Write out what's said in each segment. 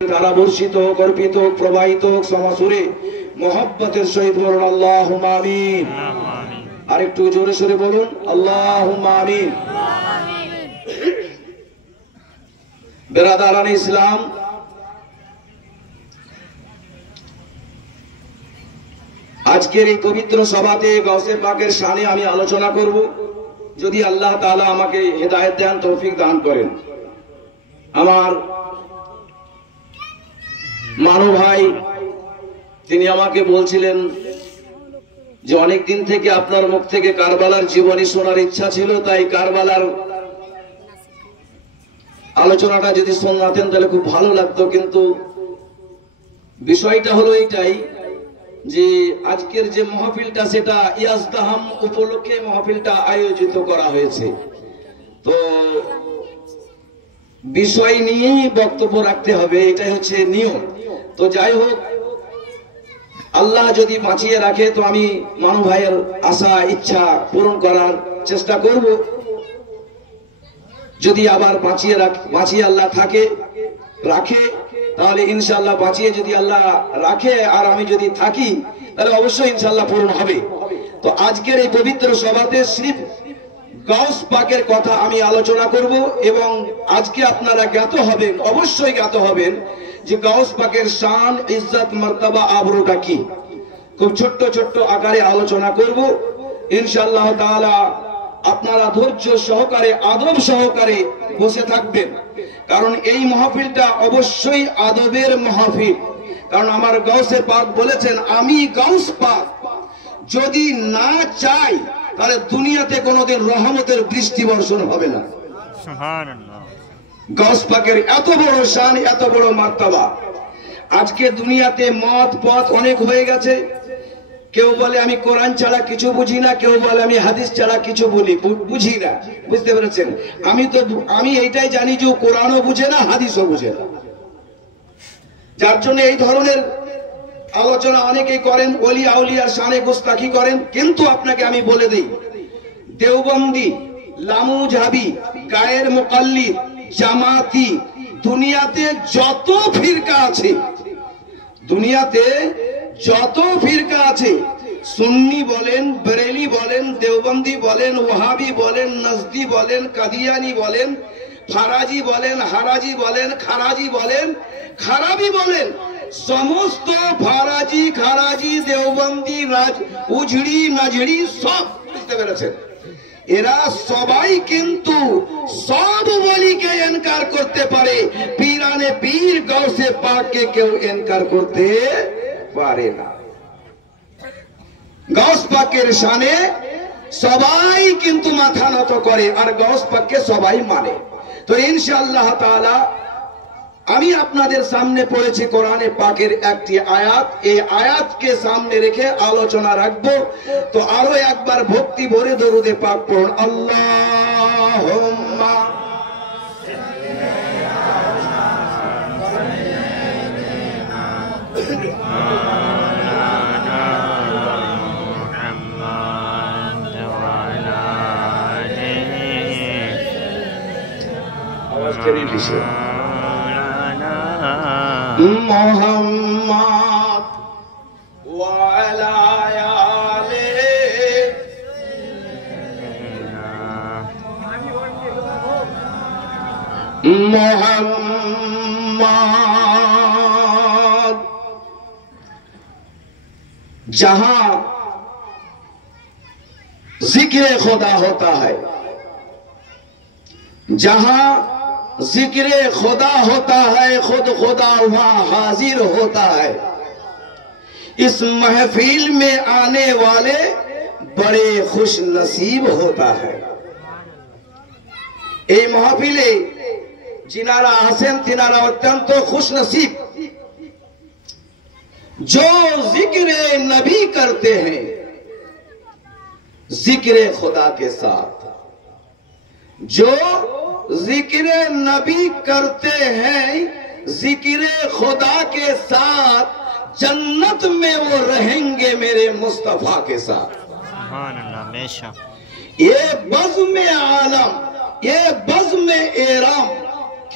দ্বারা বর্ষিত হোক, অর্পিত হোক, প্রবাহিত হোক সমাসুরে মোহাব্বতের সহিত বলুন আল্লাহুম্মা আমিন। আর একটু জোরে সোরে বলুন আল্লাহুম্মা আমিন। বেরাদারান ইসলাম, আজকের এই পবিত্র সভাতে গাউসে পাকের শানে আমি আলোচনা করব, যদি আল্লাহ তাআলা আমাকে হেদায়েত দেন, তৌফিক দান করেন। আমার মানব ভাই তিনি আমাকে বলছিলেন যে অনেক দিন থেকে আপনার মুখ থেকে কারবালার জীবনী শোনার ইচ্ছা ছিল, তাই কারবালার আলোচনাটা যদি শোনাতেন তাহলে খুব ভালো লাগতো। কিন্তু বিষয়টা হলো এইটাই যে আজকের যে মাহফিলটা সেটা ইয়াজদাহাম উপলক্ষে মাহফিলটা আয়োজিত করা হয়েছে, তো বিষয় নিয়েই বক্তব্য রাখতে হবে, এটাই হচ্ছে নিয়ম। তো যাই হোক, আল্লাহ যদি বাঁচিয়ে রাখে তো আমি মানু ভাইয়ের আশা ইচ্ছা পূরণ করার চেষ্টা করব। যদি আবার বাঁচিয়ে আল্লাহ রাখে তাহলে ইনশাআল্লাহ, বাঁচিয়ে যদি আল্লাহ রাখে আর আমি যদি থাকি তাহলে অবশ্যই ইনশাআল্লাহ পূরণ হবে। তো আজকের এই পবিত্র সভাতে সির্ফ গাউস পাকের কথা আমি আলোচনা করব, এবং আজকে আপনারা জ্ঞাত হবেন, অবশ্যই জ্ঞাত হবেন যে গাউস পাকের শান, ইজ্জত, মর্তবা, আবরুটা কি। খুব ছোট্ট ছোট্ট আকারে আলোচনা করব ইনশাআল্লাহ তাআলা। আপনারা ধৈর্য সহকারে, আদব সহকারে বসে থাকবেন, কারণ এই মাহফিলটা অবশ্যই আদবের মাহফিল। কারণ আমার গাউসে পাক বলেছেন, আমি গাউস পাক যদি না চাই তাহলে দুনিয়াতে কোনোদিন রহমতের বৃষ্টি বর্ষণ হবে না। সুবহানাল্লাহ। গাউস পাকের এত বড় শান, এত বড় মার্তবা। আজকে দুনিয়াতে মত পথ অনেক হয়ে গেছে। কেউ বলে আমি কোরআন ছাড়া কিছু বুঝি না, কেউ বলে আমি হাদিস ছাড়া কিছু বুঝি না। বুঝতে পেরেছেন? আমি এইটাই জানি যে কোরআনও বুঝে না, হাদিসও বুঝে না, যার জন্য এই ধরনের আলোচনা অনেকেই করেন, ওলি আউলিয়ার শানে গুস্তাখি করেন। কিন্তু আপনাকে আমি বলে দিই, দেওবন্দি, লামুজাবি, গায়ের মুকাল্লিদ, জামাতি, দুনিয়াতে যত ফিরকা আছে, সুন্নি বলেন, বরেলি বলেন, দেওবন্দি বলেন, ওয়াহাবি বলেন, নজদি বলেন, কাদিয়ানি বলেন, ফারাজি বলেন, হারাজি বলেন, খারাজি বলেন, খারাবি বলেন, সমস্ত ফারাজি, খারাজি, দেওবন্দি, উজড়ি, নাজড়ি সব, বুঝতে পেরেছেন? এরা সবাই কিন্তু সব ওলিকে ইনকার করতে পারে, পীরানে পীর গাউসে পাককে কেউ ইনকার করতে পারে না। গাউস পাকের শানে সবাই কিন্তু মাথা নত করে, আর গাউস পাককে সবাই মানে। তো ইনশাআল্লাহ তাআলা আমি আপনাদের সামনে পড়েছি কোরআনে পাকের একটি আয়াত। এই আয়াতকে সামনে রেখে আলোচনা রাখবো। তো আরো একবার ভক্তি ভরে দরুদে পাক পড়ুন, আল্লাহুম্মা আওয়াজ করে দিছে মুহাম্মদ ওয়া আলা আলিহি मुहम्मद। जहां जिक्र खुदा होता है, जहां जिक्र खुदा होता है, खुद खुदा वहां हाजिर होता है। इस महफिल में आने वाले बड़े खुश नसीब होता है। এই মাহফিলে जिनारा আসেন तिनारा अत्यंत खुश नसीब। जो जिक्र नबी करते हैं जिक्र खुदा के साथ, जो जिक्र नबी करते हैं जिक्र खुदा के साथ, जन्नत में वो रहेंगे मेरे मुस्तफा के साथ। सुभान अल्लाह। हमेशा ये बज़्म आलम, ये बज़्म एराम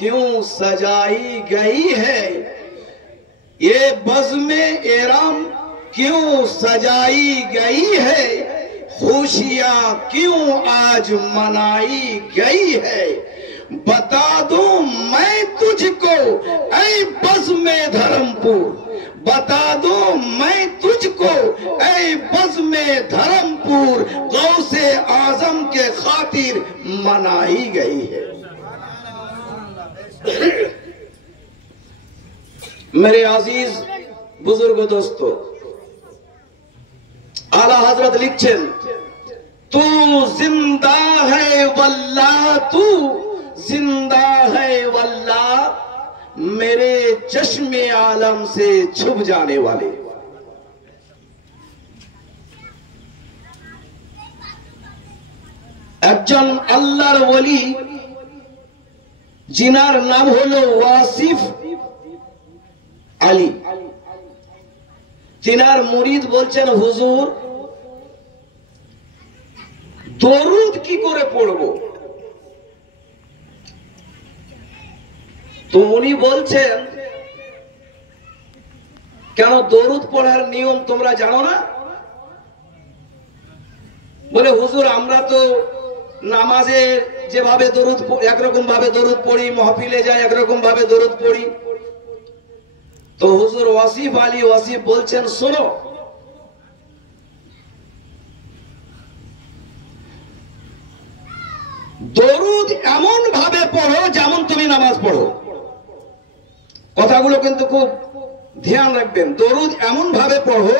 क्यों सजाई गई है, ये बज़्म-ए इरम क्यों सजाई गई है, खुशियां क्यों आज मनाई गई है। बता दूं मैं तुझको ऐ बज़्म-ए धर्मपुर, बता दूं मैं तुझको ऐ बज़्म-ए धर्मपुर, गौसे आजम के खातिर मनाई गई है। मेरे अजीज बुजुर्ग दोस्तों, आला हजरत लिखছেন, तू जिंदा है वल्लाह, तू जिंदा है वल्लाह, मेरे चश्मे आलम से छुप जाने वाले। একজন আল্লাহর ওলি, जिनार नाम हलो वासिफ आली, तिनार मुरीद बोलছেন হুজুর দরুদ কি করে পড়বো। তো উনি বলছেন, কেন দরুদ পড়ার নিয়ম তোমরা জানো না? বলে হুজুর আমরা তো নামাজে যেভাবে দরুদ একরকম ভাবে দরুদ পড়ি, মাহফিলে যাই একরকম ভাবে দরুদ পড়ি। তো হুজুর ওয়াসিফ আলী ওয়াসিফ বলছেন, শোনো, দরুদ এমন ভাবে পড়ো যেমন তুমি নামাজ পড়ো। কথাগুলো কিন্তু খুব ধ্যান রাখবেন। দরুদ এমন ভাবে পড়ো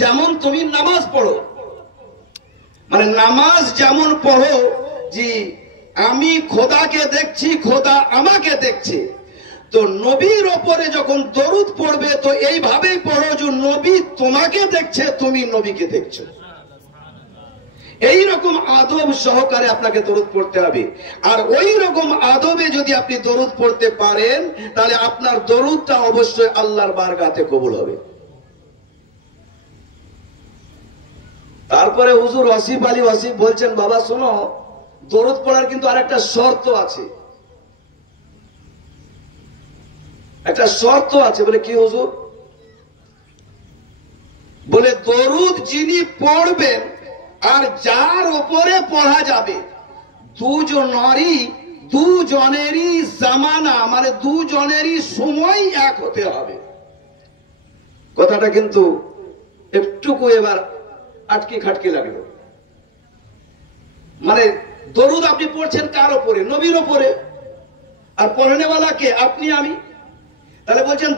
যেমন তুমি নামাজ পড়ো। মানে নামাজ যেমন পড়ো যে আমি খোদাকে দেখছি, খোদা আমাকে দেখছে। তো নবীর ওপরে যখন দরুদ পড়বে তো এইভাবেই পড়ো যে নবী তোমাকে দেখছে, তুমি নবীকে দেখছো। এই রকম আদব সহকারে আপনাকে দরুদ পড়তে হবে। আর ওই রকম আদবে যদি আপনি দরুদ পড়তে পারেন তাহলে আপনার দরুদটা অবশ্যই আল্লাহর বারগাতে কবুল হবে। তারপরে হুজুর ওয়াসিফ আলী ওয়াসিফ বলছেন, বাবা শোনো, দরুদ পড়ার কিন্তু আরেকটা শর্ত আছে। একটা শর্ত আছে। বলে কি হুজুর? বলে দরুদ যিনি পড়বেন আর যার উপরে পড়া যাবে দুজনেরই জামানা, মানে দুজনেরই সময় এক হতে হবে। কথাটা কিন্তু একটুকু এবার আটকে খাটকে লাগলো। মানে দরুদ আপনি পড়ছেন কার উপরে? নবীর উপরে। আর পড়নেওয়ালা কে? আপনি আমি। তাহলে বলছেন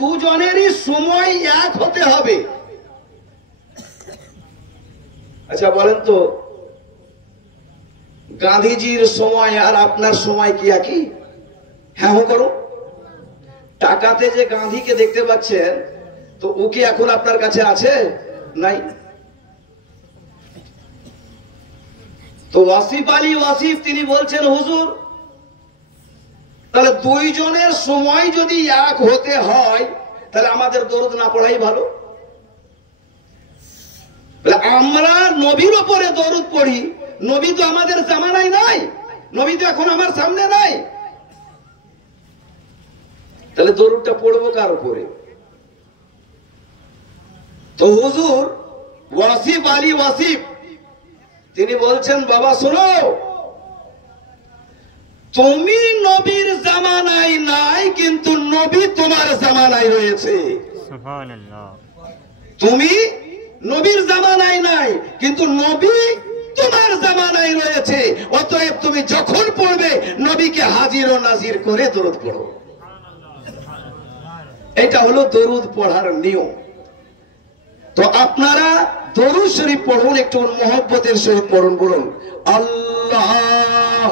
দুজনেরই সময় এক হতে হবে। আচ্ছা বলেন তো, গান্ধীজির সময় আর আপনার সময় কি একই? হ্যাঁ করো। টাকাতে যে গান্ধীকে দেখতে পাচ্ছেন, তো ও কি এখন আপনার কাছে আছে? নাই। তো ওয়াসিফ আলী ওয়াসিফ তিনি বলছেন, হুজুর তাহলে দুইজনের সময় যদি এক হতে হয় তাহলে আমাদের দরুদ না পড়াই ভালো। আমরা নবীর উপরে দরুদ পড়ি, নবী তো আমাদের জামানায় নাই, নবী তো এখন আমার সামনে নাই, তাহলে দরুদটা পড়বো কার উপরে? তো হুজুর ওয়াসিফ আলী ওয়াসিফ তিনি বলছেন, বাবা শোনো, তুমি নবীর জামানায় নাই কিন্তু নবী তোমার জামানায় রয়েছে। সুবহানাল্লাহ। তুমি নবীর জামানায় নাই কিন্তু নবী তোমার জামানায় রয়েছে। অতএব তুমি যখন পড়বে নবীকে হাজির ও নাজির করে দরুদ পড়ো। এটা হলো দরুদ পড়ার নিয়ম। তো আপনারা দরুদ শরীফ পড়ুন, একটু মহব্বতের সহিত পড়ুন। বলুন আল্লাহুম্মা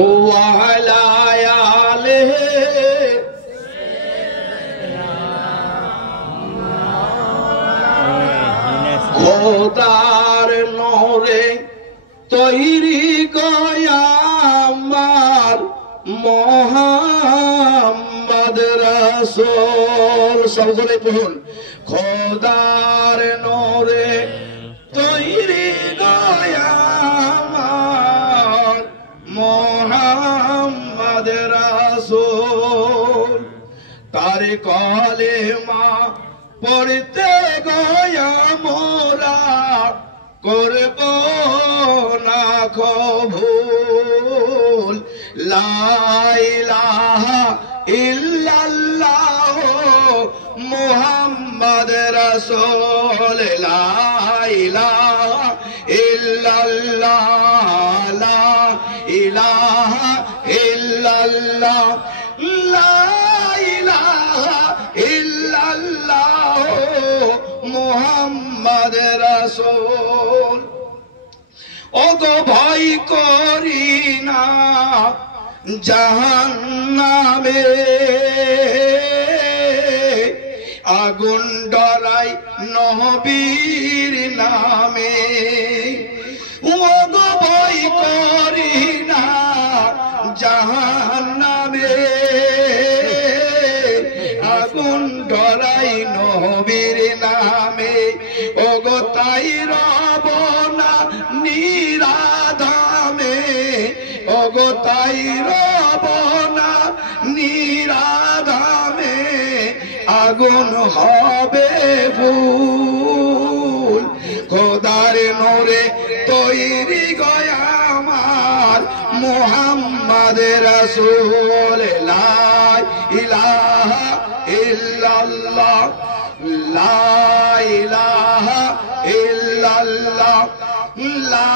ওয়া আলা আলিহি খোদার নূরে তৈরি গয়ামার মোহাম্মদ রাসূল রাসূল সকলে পড়ুন খোদার নূরে তৈরি আমার মুহাম্মদ রাসূল তার কলেমা পড়তে গয়া মোরা করব না কবুল লা ইলাহা ইল্লাল্লাহ মুহাম্মদ রাসূল লা ইলাহা ইল্লাল্লাহ লা ইলাহা ইল্লাল্লাহ লা ইলাহা ইল্লাল্লাহ মুহাম্মদ রাসূল ওগো ভয় করি না জাহান্নামে আগুন ডরাই নবীর নামে ওগো ভয় করি না জাহান্নামে আগুন ডরাই নবীর নামে ওগো তাই রব না নিরাধামে ওগো তাই রব না নিরাধামে আগুন হবে ভুল খোদার নূরে তৈরি গয়া আমার মুহাম্মদ রাসূল লা ইলাহা ইল্লাল্লাহ লা ইলাহা ইল্লাল্লাহ লা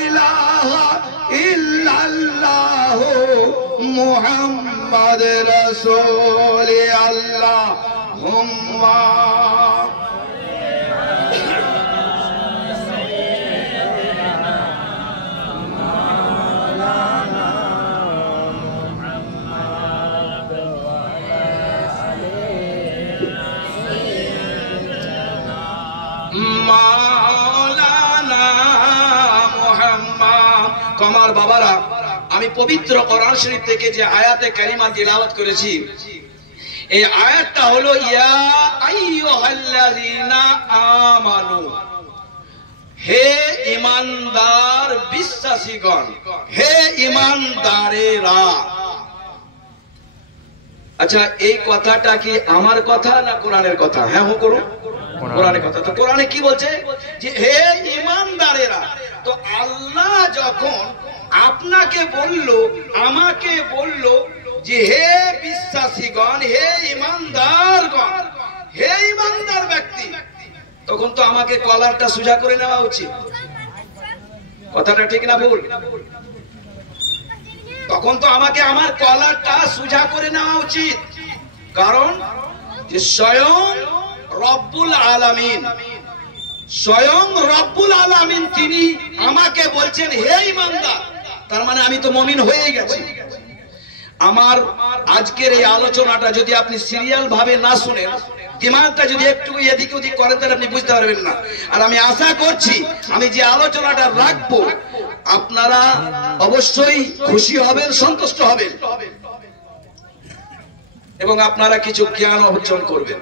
ইলাহা ইল্লাল্লাহ মুহাম্মদ রাসূল আল্লাহুম্মা আমার বাবারা আমি পবিত্র কোরআন শরীফ থেকে যে আয়াতে কারিমা তিলাওয়াত করেছি এই আয়াতটা হলো ইয়া আইয়ুহাল্লাযীনা আমানু হে ঈমানদার বিশ্বাসীগণ হে ঈমানদারেরা আচ্ছা এই কথাটা কি আমার কথা না কোরআনের কথা হ্যাঁ হো করো কোরআনের কথা তো কোরআনে কি বলছে যে হে ঈমানদারেরা তো আল্লাহ যখন আপনাকে বলল আমাকে বলল যে হে বিশ্বাসীগণ হে ঈমানদারগণ হে ঈমানদার ব্যক্তি তখন তো আমাকে কলারটা সোজা করে নেওয়া উচিত কথাটা ঠিক না ভুল তখন তো আমাকে আমার কলারটা সোজা করে নেওয়া উচিত কারণ যে স্বয়ং রব্বুল আলামিন তিনি আমাকে বলছেন হে ঈমানদার তার মানে আমি তো মুমিন হয়ে গেছি আমার আজকের এই আলোচনাটা যদি আপনি সিরিয়াল ভাবে না শুনেন দিমাগটা যদি একটু এদিক ওদিক করেন তাহলে আপনি বুঝতে পারবেন না আর আমি আশা করছি আমি যে আলোচনাটা রাখবো আপনারা অবশ্যই খুশি হবেন সন্তুষ্ট হবেন এবং আপনারা কিছু জ্ঞান অর্জন করবেন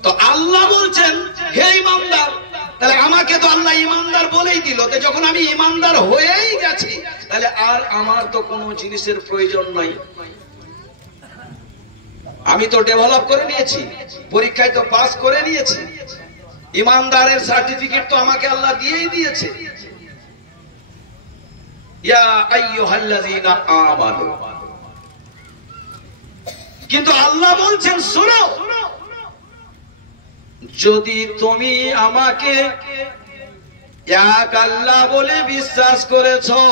তো আল্লাহ বলছেন হে ঈমানদার তাহলে আমাকে তো আল্লাহ ঈমানদার বলেই দিল তো যখন আমি ঈমানদার হয়েই গেছি তাহলে আর আমার তো কোনো জিনিসের প্রয়োজন নাই আমি তো ডেভেলপ করে নিয়েছি পরীক্ষায় তো পাস করে নিয়েছি ঈমানদারের সার্টিফিকেট তো আমাকে আল্লাহ দিয়েই দিয়েছে ইয়া আইয়ুহাল্লাযীনা আমানু কিন্তু আল্লাহ বলছেন শোনো যদি তুমি আমাকে এক আল্লাহ বলে বিশ্বাস করেছো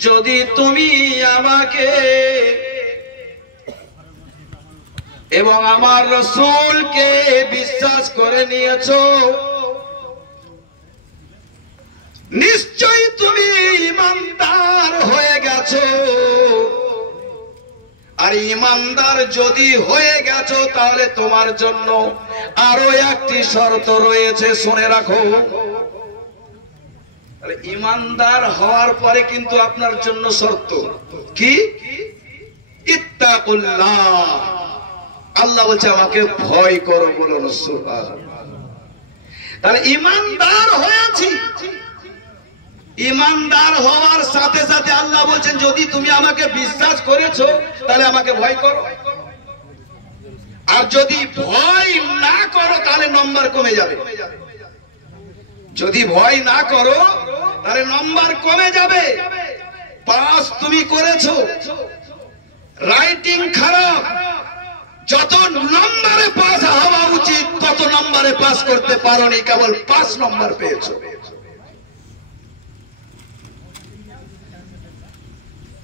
যদি তুমি আমাকে এবং আমার রাসূলকে বিশ্বাস করে নিয়েছো নিশ্চয়ই তুমি ঈমানদার হয়ে গেছো আর ঈমানদার যদি হয়ে গেছো তাহলে তোমার জন্য আরো একটি শর্ত রয়েছে শুনে রাখো ঈমানদার হওয়ার পরে কিন্তু আপনার জন্য শর্ত কি ইত্তাকুল্লাহ, আল্লাহ বলছে আমাকে ভয় করো, বলুন সুবহানাল্লাহ। তাহলে ইমানদার হয়েছি, ইমানদার হওয়ার সাথে সাথে আল্লাহ বলছেন যদি তুমি আমাকে বিশ্বাস করেছো তাহলে আমাকে ভয় করো, আর যদি ভয় না করো তাহলে নম্বর কমে যাবে। যদি ভয় না করো তাহলে নম্বর কমে যাবে। পাস তুমি করেছো, রাইটিং খারাপ, যত নম্বরে পাস হওয়া উচিত তত নম্বরে পাস করতে পারোনি, কেবল 5 নম্বর পেয়েছো।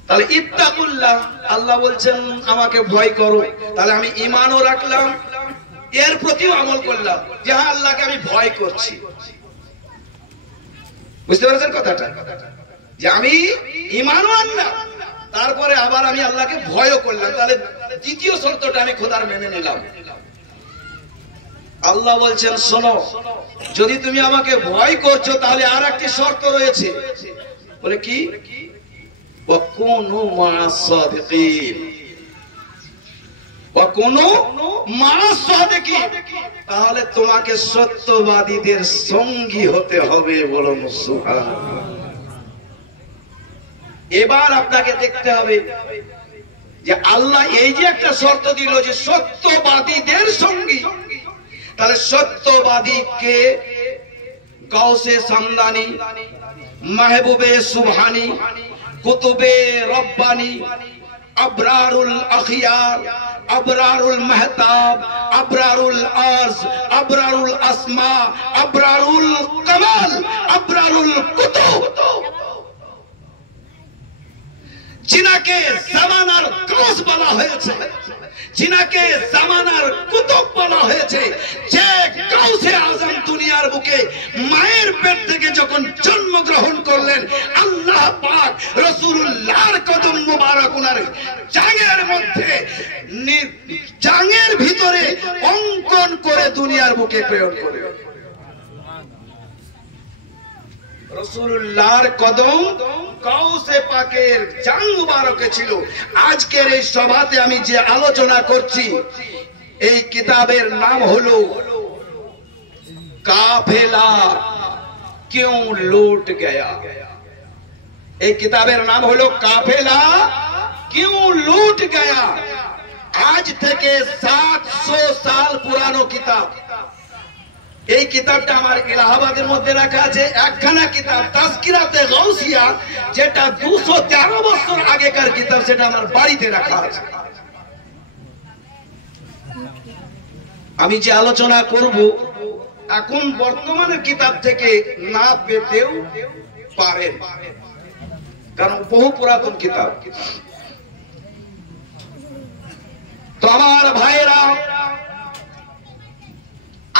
তাহলে ইত্তাকুল্লাহ, আল্লাহ বলছেন আমাকে ভয় করো। তাহলে আমি ঈমানও রাখলাম, এর প্রতিও আমল করলাম যে হ্যাঁ আল্লাহকে আমি ভয় করছি। বুঝতে পেরেছেন কথাটা? যে আমি ঈমানও আনলাম, তারপরে আবার আমি আল্লাহকে ভয়ও করলাম। তাহলে দ্বিতীয় শর্তটা আমি খোদার মেনে নিলাম। আল্লাহ বলছেন শোনো, যদি তুমি আমাকে ভয় করছো তাহলে আর একটি শর্ত রয়েছে। বলে কি? ওয়াকুনু মা'আস সাদিকিন, ওয়াকুনু মা'আস সাদিকিন, তাহলে তোমাকে সত্যবাদীদের সঙ্গী হতে হবে, বলুন সুবহানাল্লাহ। এবার আপনাকে দেখতে হবে যে আল্লাহ এই যে একটা শর্ত দিল যে সত্যবাদীদের সঙ্গী, তাহলে সত্যবাদী কে? গাউসে সামদানি, মাহবুবে সুবহানি, কুতুবে রব্বানি, আবরারুল আখিয়ার, আবরারুল মেহতাব, আবরারুল আরজ, আবরারুল আসমা, আবরারুল কামাল, আবরারুল কুতুব, जिनके জামানার গাউস বলা হয়েছে, जिनके জামানার কুতুব বলা হয়েছে, যে গাউসে আজম দুনিয়ার বুকে মায়ের পেট থেকে যখন জন্মগ্রহণ করলেন, আল্লাহ পাক রাসূলুল্লাহর কদম মুবারক উনার জাঙ্গের মধ্যে, জাঙ্গের ভিতরে অঙ্কন করে দুনিয়ার বুকে প্রেরণ করলেন। রাসূলুল্লাহর কদম গাউসে পাকের জাং মুবারকে ছিল। আজকের এই সভাতে আমি যে আলোচনা করছি, এই কিতাবের নাম হলো কাফেলা क्यों लूट गया। এই কিতাবের নাম হলো কাফেলা क्यों लूट गया। আজ থেকে 700 সাল পুরানো কিতাব। এই কিতাবটা আমার এলাহাবাদের মধ্যে রাখা আছে। একখানা কিতাব তাজকিরাতে গাউসিয়া, যেটা 213 বছর আগেকার কিতাব, সেটা আমার বাড়িতে রাখা আছে। আমি যে আলোচনা করব এখন বর্তমানের কিতাব থেকে না পেতেও পারেন, কারণ বহু পুরাতন কিতাব। তো আমার ভাইরা,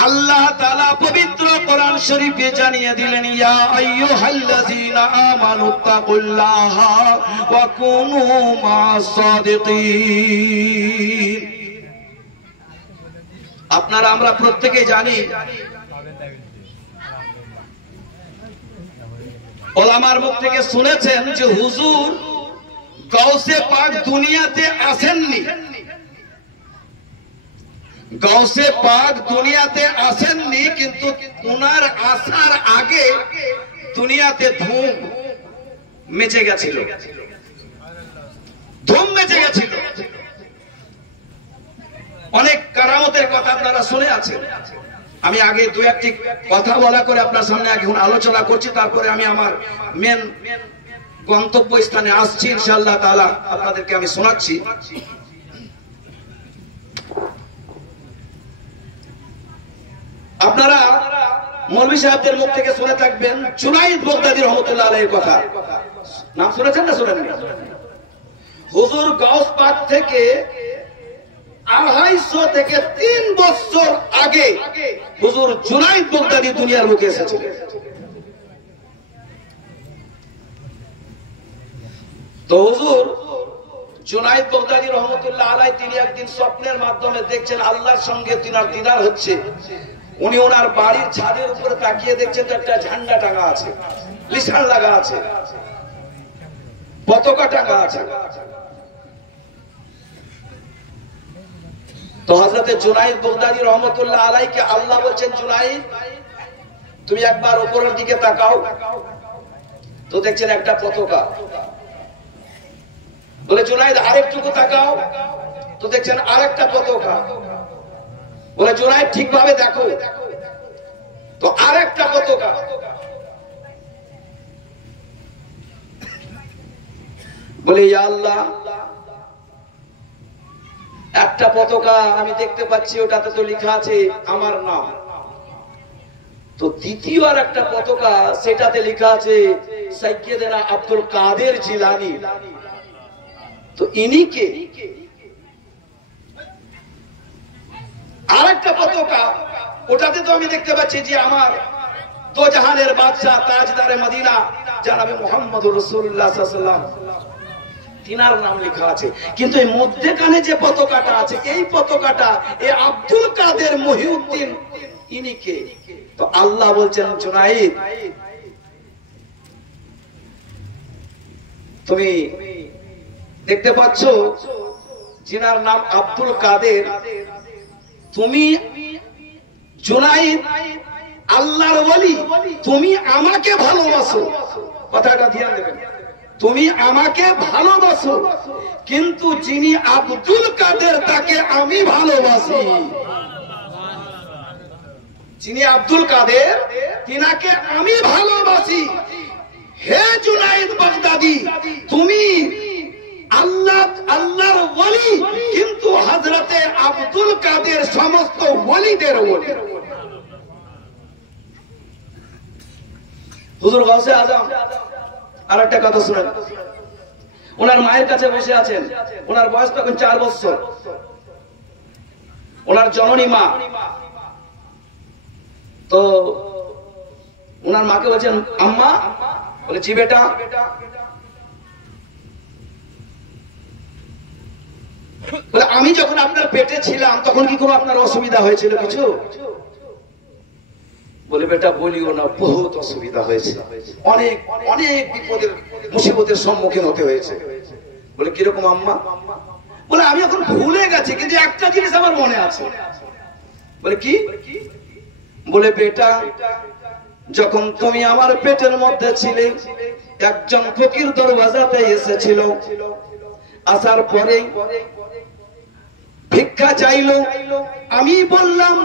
আল্লাহ তাআলা পবিত্র কোরআন শরীফে জানিয়ে দিলেন, ইয়া আইয়ুহাল্লাযীনা আমানুত্তাকুল্লাহা ওয়া কুনু মা'আস সাদিকিন। আপনারা আমরা প্রত্যেকে জানি, ওলামার মুখ থেকে শুনেছেন যে হুজুর গাউসে পাক দুনিয়াতে আসেননি। গাউসে পাক দুনিয়াতে আসেননি, কিন্তু ওনার আসার আগে দুনিয়াতে ধুম মেচে গেছিল, ধুম মেচে গেছিল। অনেক কারামতের কথা আপনারা শুনে আছেন। আমি আগে দু একটি কথা বলা করে আপনার সামনে এখন আলোচনা করছি, তারপরে আমি আমার মেন গন্তব্য স্থানে আসছি ইনশাআল্লাহ তাআলা, আপনাদেরকে আমি শোনাচ্ছি। আপনারা মৌলভী সাহেবদের মুখ থেকে শুনে থাকবেন জুনাইদ বাগদাদী রহমতুল্লাহ আলাইহির কথা। নাম শুনেছেন না শুনেননি? হুজুর গাউস পাক থেকে 250 থেকে 3 বছর আগে হুজুর জুনাইদ বাগদাদী দুনিয়ার বুকে এসেছিলেন। তো হুজুর জুনাইদ বাগদাদী রহমতুল্লাহ আলাইহি তিনি একদিন স্বপ্নের মাধ্যমে দেখছেন আল্লাহর সঙ্গে তিনার দিদার হচ্ছে। উনি ওনার বাড়ির ছাদের উপরে তাকিয়ে দেখছেন যে একটা ঝান্ডা টাঙা আছে, লিসান লাগা আছে, পতাকা টাঙা আছে। তো হযরতে জুনাইদ বাগদাদী রহমাতুল্লাহ আলাইকে আল্লাহ বলছেন, জুনাইদ তুমি একবার উপরের দিকে তাকাও। তো দেখছেন একটা পতাকা। বলে জুনাইদ আরেকটুকু তাকাও। তো দেখছেন আরেকটা পতাকা। বলে জুনাইদ ঠিকভাবে দেখো। তো আরেকটা পতাকা। বলে ইয়া আল্লাহ, একটা পতাকা আমি দেখতে পাচ্ছি, ওটাতে তো লেখা আছে আমার নাম। তো দ্বিতীয় আর একটা পতাকা, সেটাতে লেখা আছে সাইয়্যিদনা আব্দুল কাদের জিলানী। তো ইনি কে? আরেকটা পতাকা, ওটাতে তো আমি দেখতে পাচ্ছি যে আমার দো জাহানের বাদশা তাজদারে মদিনা জনাবে মুহাম্মদুর রাসূলুল্লাহ সাল্লাল্লাহু আলাইহি ওয়াসাল্লাম, তিনার নাম লেখা আছে। কিন্তু এই মধ্যখানে যে পতাকাটা আছে, এই পতাকাটা এ আব্দুল কাদের মহিউদ্দিন, ইনি কে? তো আল্লাহ বলছেন, জুনাইদ তুমি দেখতে পাচ্ছ যিনার নাম আব্দুল কাদের, তুমি জুনাইদ আল্লাহর ওলি, তুমি আমাকে ভালোবাসো। কথাটা ধ্যান দেবেন, তুমি আমাকে ভালোবাসো, কিন্তু যিনি আব্দুল কাদের তাকে আমি ভালোবাসি। যিনি আব্দুল কাদের তিনাকে আমি ভালোবাসি। হে জুনাইদ বাগদাদী, তুমি আল্লাহর ওলি, কিন্তু হযরতে আব্দুল কাদের সমস্ত ওলিদের ওলি। হুজুর গাউসে আজম আর একটা কথা শুনেন। ওনার মায়ের কাছে বসে আছেন, ওনার বয়স তখন 4 বছর। ওনার জননী মা। তো ওনার মাকে বলছেন, আম্মা। বলে জি বেটা। বলে আমি যখন আপনার পেটে ছিলাম তখন কি কোনো আপনার অসুবিধা হয়েছিল কিছু? বলে বেটা বলিও না, বহুত অসুবিধা হয়েছে, অনেক অনেক বিপদের মুসিবতের সম্মুখীন হতে হয়েছে। বলে কিরকম আম্মা? বলে আমি এখন ভুলে গেছি, কিন্তু একটা জিনিস আমার মনে আছে। বলে কি? বলে বেটা, যখন তুমি আমার পেটের মধ্যে ছিলে, একজন ফকির দরওয়াজাতে এসেছিল। আসার পরে ভিক্ষা চাইলো। আমি বললাম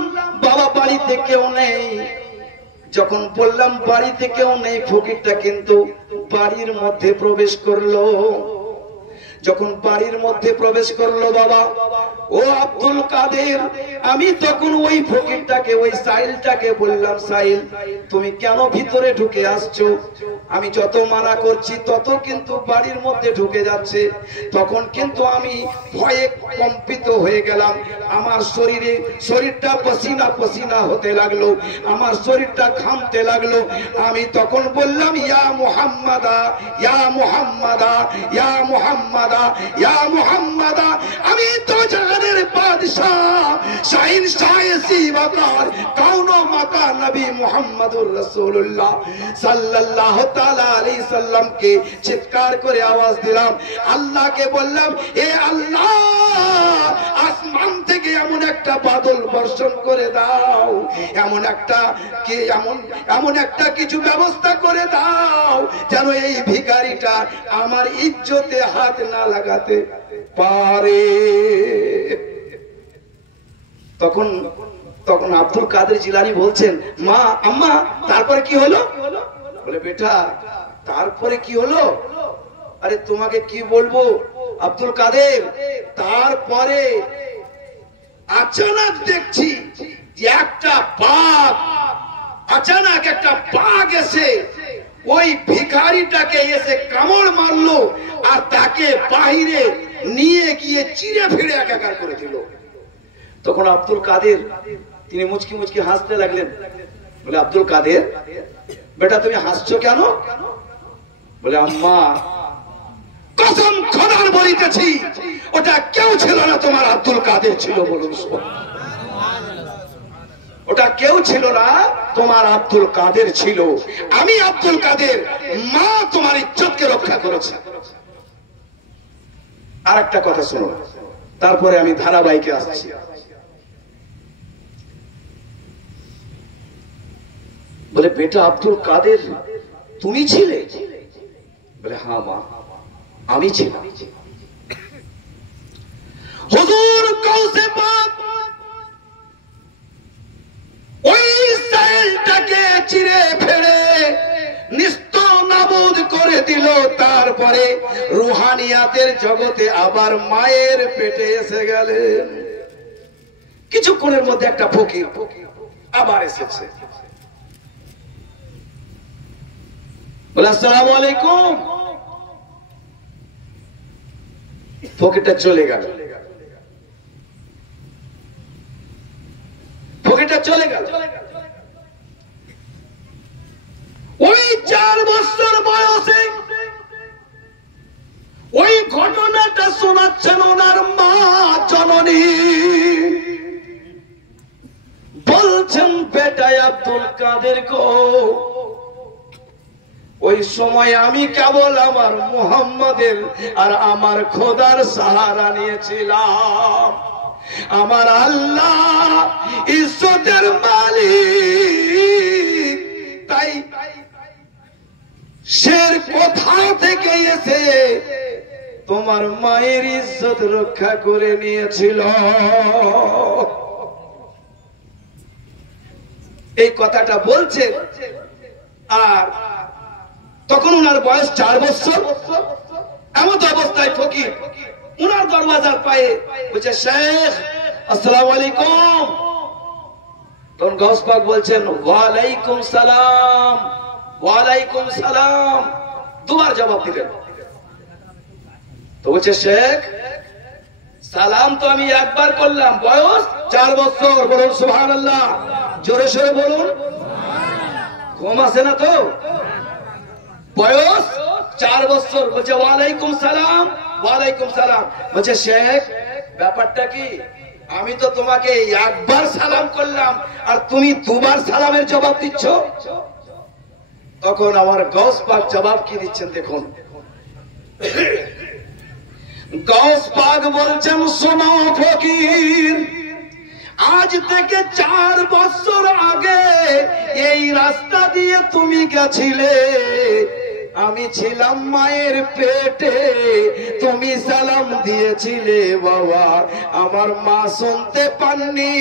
বাবা বাড়িতে কেউ নেই। যখন বললাম বাড়িতে কেউ নেই, ফকিরটা কিন্তু বাড়ির মধ্যে প্রবেশ করলো। যখন বাড়ির মধ্যে প্রবেশ করলো বাবা, ও আব্দুল কাদের, আমি তখন ওই ফকিরটাকে, ওই সাইলটাকে বললাম, সাইল তুমি কেন ভিতরে ঢুকে আসছো? আমি যত মানা করছি তত কিন্তু বাড়ির মধ্যে ঢুকে যাচ্ছে। তখন কিন্তু আমি ভয়ে কম্পিত হয়ে গেলাম। আমার শরীরটা পসিনা পসিনা হতে লাগলো, আমার শরীরটা ঘামতে লাগলো। আমি তখন বললাম, ইয়া মুহাম্মাদা, ইয়া মুহাম্মাদা, ইয়া মুহাম্মাদা, ইয়া মুহাম্মাদা। আমি তো জাহানের বাদশাহ, শাহিন শায়সি ওয়াকার, কাউনো মাকা নবী মুহাম্মদুর রাসূলুল্লাহ সাল্লাল্লাহু তাআলা আলাইহি সাল্লামকে চিৎকার করে আওয়াজ দিলাম। আল্লাহকে বললাম, এ আল্লাহ, আসমান থেকে এমন একটা বাদল বর্ষণ করে দাও, এমন একটা কিছু ব্যবস্থা করে দাও যেন এই ভিখারিটা আমার ইজ্জতে হাত না লাগাতে পারে। তখন আব্দুল কাদের জিলানী বলছেন, মা, আম্মা, তারপরে কি হলো? বলে বেটা, তারপরে কি হলো? আরে তোমাকে কি বলবো আব্দুল কাদের, তারপরে আচানক দেখছি যে একটা বাঘ এসে ওই ভিখারিটাকে এসে কামড় মারলো, আর তাকে বাহিরে নিয়ে গিয়ে চিড়ে ফিরে একাকার করে দিল। তখন আব্দুল কাদের তিনি মুচকি মুচকি হাসতে লাগলেন। বলে আব্দুল কাদের, বেটা তুমি হাসছো কেন? বলে আম্মা, কসম খোদার বলিতেছি, ওটা কেউ ছিল না, তোমার আব্দুল কাদের ছিল। বলুন, ওটা কেউ ছিল না, তোমার আব্দুল কাদের ছিল। আমি আব্দুল কাদের, মা তোমার ইজ্জতকে রক্ষা করেছে। আর একটা কথা শোনো, তারপরে আমি ধারাবাহিকে আসছি। বলে বেটা আব্দুল কাদের তুমি ছিলে? বলে হ্যাঁ মা আমি ছিলাম। হুজুর কাউসে পাক ওই সাইলটাকে চিরে ফেলে নিস্তনাবুদ করে দিল। তারপরে রুহানিয়াতের জগতে আবার মায়ের পেটে এসে গেলেন। কিছুক্ষণের মধ্যে একটা ফকির আবার এসেছে, বলে আসসালামু আলাইকুম। ফকিরটা চলে গেল, ফকিরটা চলে গেল। ওই 4 বছর বয়সে ওই ঘটনাটা শোনাচ্ছেন ওনার মা জননী। বলছেন বেটা আব্দুল কাদের গো, ওই সময় আমি কেবল আমার মুহাম্মাদের আর আমার খোদার সাহারা নিয়েছিলাম। আমার আল্লাহ ইজ্জতের মালিক, তাই শের কোথা থেকে এসে তোমার মায়ের ইজ্জত রক্ষা করে নিয়েছিল। এই কথাটা বলছেন। আর তখন উনার বয়স 4 বছর। এমন অবস্থায় ফকির উনার দরওয়াজার পায়ে বলছে শেখ আসসালামু আলাইকুম। তখন গাউস পাক বলছেন ওয়ালাইকুম সালাম, ওয়ালাইকুম সালাম। দুবার জবাব দিলেন। তো বলছে শেখ সালাম তো আমি একবার করলাম, বয়স 4 বছর। বলুন সুবহানাল্লাহ, জোরে সোরে বলুন। ঘুম আসে না তো? বয়স 4 বছর। বলছে ওয়ালাইকুম সালাম, ওয়ালাইকুম সালাম। বলছে শেখ ব্যাপারটা কি? আমি তো তোমাকে একবার সালাম করলাম আর তুমি 2 বার সালামের জবাব দিচ্ছ। তখন আমার গাউস পাক জবাব কি দিচ্ছেন দেখুন। গাউস পাক বলছেন শোনো ফকির, আজ থেকে 4 বছর আগে এই রাস্তা দিয়ে তুমি গেছিলে, আমি ছিলাম মায়ের পেটে, তুমি সালাম দিয়েছিলে বাবা, আমার মা শুনতে পাননি।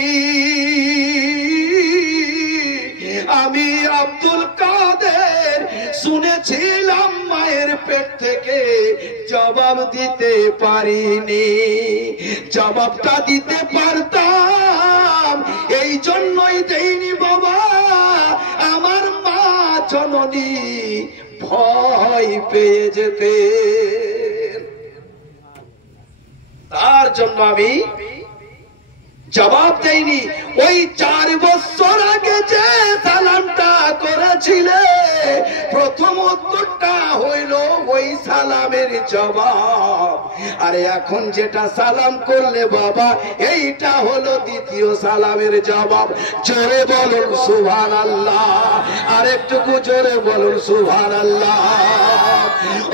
আমি আব্দুল কাদের শুনেছিলাম মায়ের পেট থেকে, জবাব দিতে পারিনি। জবাবটা দিতে পারতাম, এই জন্যই দেইনি বাবা। আমার মা জননী ভয় পেয়ে যেতে, তার জন্য আমি জবাব দেইনি। ওই 4 বছর আগে যে সালামটা করেছিলে, প্রথম উত্তরটা হইল ওই সালামের জবাব। আরে এখন যেটা সালাম করলে বাবা, এইটা হলো দ্বিতীয় সালামের জবাব। জোরে বলুন সুবহানাল্লাহ, আরেকটুকু জোরে বলুন সুবহানাল্লাহ।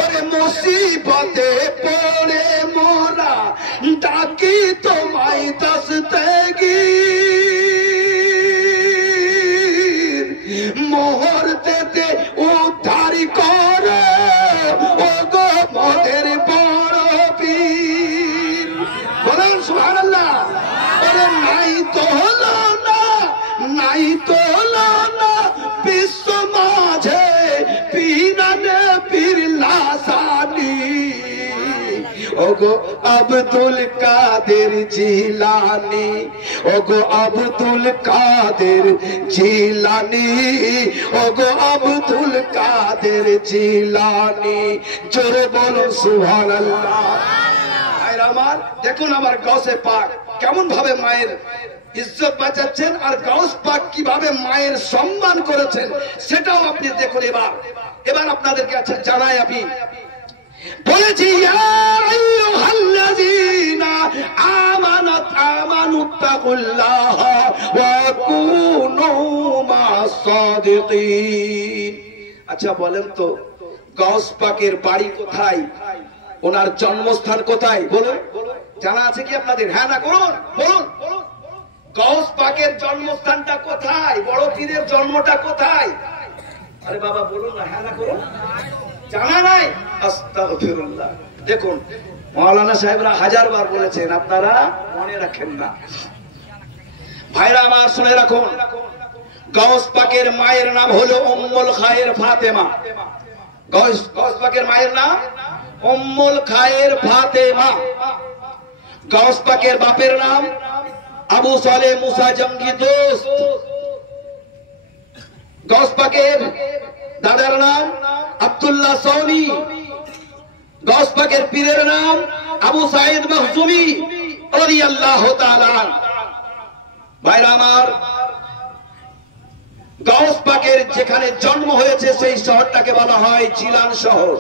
ওরে মুসিবতে পড়ে মোরা ডাকি তোমায় দস্তগীর, মুহূর্তেতে উদ্ধার করো ও গো মোদের বড় পীর। বলুন সুবহানাল্লাহ। ওরে নাই তো হলো না, নাই তো হলো না বিশ্ব মাঝে পীরানে পীর লাসানি, ওগো আব্দুল কাদের জিলানি, ওগো আব্দুল কাদের জিলানি, ওগো আব্দুল কাদের জিলানি। জোরে বলো সুবহানাল্লাহ। ভাইরা আমার, দেখুন আমার গাউসে পাক কেমন ভাবে মায়ের ইজ্জত বাঁচাচ্ছেন আর গাউস পাক কিভাবে মায়ের সম্মান করেছেন, সেটাও আপনি দেখুন। এবার আপনাদেরকে আছে জানাই, আমি বলেছি আচ্ছা বলেন তো গাউস পাকের বাড়ি কোথায়, ওনার জন্মস্থান কোথায় বলুন? জানা আছে কি আপনাদের? হ্যাঁ না করুন, বলুন। গাউস পাক পাকের জন্মস্থানটা কোথায়, বড় পীরের জন্মটা কোথায়? আরে বাবা বলুন না, হ্যাঁ না করুন, জানা নাই? আস্তাগফিরুল্লাহ। দেখুন মাওলানা সাহেবরা 1000 বার বলেছেন, আপনারা মনে রাখেন না। ভাইরা আমার শুনে রাখুন, গাউস পাকের মায়ের নাম হলো উম্মুল খায়ের ফাতেমা। গাউস পাকের মায়ের নাম উম্মুল খায়ের ফাতেমা। গাউস পাকের বাপের নাম আবু সালেহ মুসা জঙ্গি দোস্ত। গাউস পাকের দাদার নাম আব্দুল্লাহ সৌনি। গাউস পাকের পীরের নাম আবু সাইদ মখজুমি রাদিয়াল্লাহু তাআলা। ভাইরা আমার, গাউস পাকের যেখানে জন্ম হয়েছে সেই শহরটাকে বলা হয় জিলান শহর।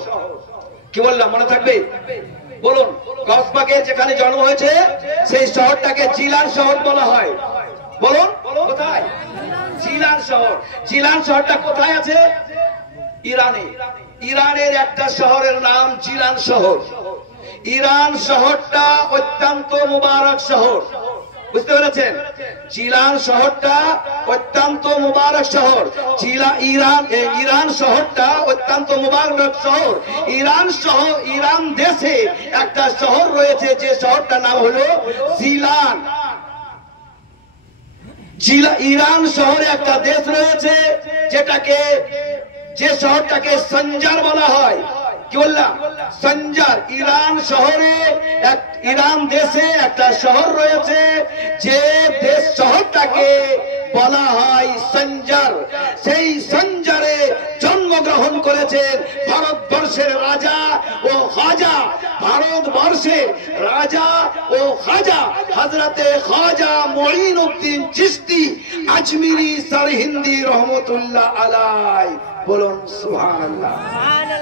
কি বললাম মনে থাকবে? বলুন, গাউস পাকের যেখানে জন্ম হয়েছে সেই শহরটাকে জিলান শহর বলা হয়। বলুন কোথায়? জিলান শহর। জিলান শহরটা কোথায় আছে? ইরানে। ইরানের একটা শহরের নাম জিলান শহর। ইরান শহরটা অত্যন্ত মুবারক শহর, বুঝতে পেরেছেন? জিলান শহরটা অত্যন্ত মুবারক শহর। ইরান শহরটা অত্যন্ত মুবারক শহর। ইরান দেশে একটা শহর রয়েছে, যে শহরটার নাম হলো জিলান। ইরান শহরে একটা দেশ রয়েছে যে শহরটাকে সঞ্জার বলা হয়। কি বললাম? সঞ্জার। ইরান শহরে ইরান দেশে একটা শহর রয়েছে, যে শহরটাকে বলা হয় সঞ্জার। সেই সঞ্জারে জন্মগ্রহণ করেছেন ভারতবর্ষের রাজা ও খাজা। ভারতবর্ষের রাজা ও খাজা হযরতে খাজা মুঈনুদ্দিন চিশতি আজমিরি সরহিন্দি রহমতুল্লাহ আলাই। বলুন সুবহানাল্লাহ।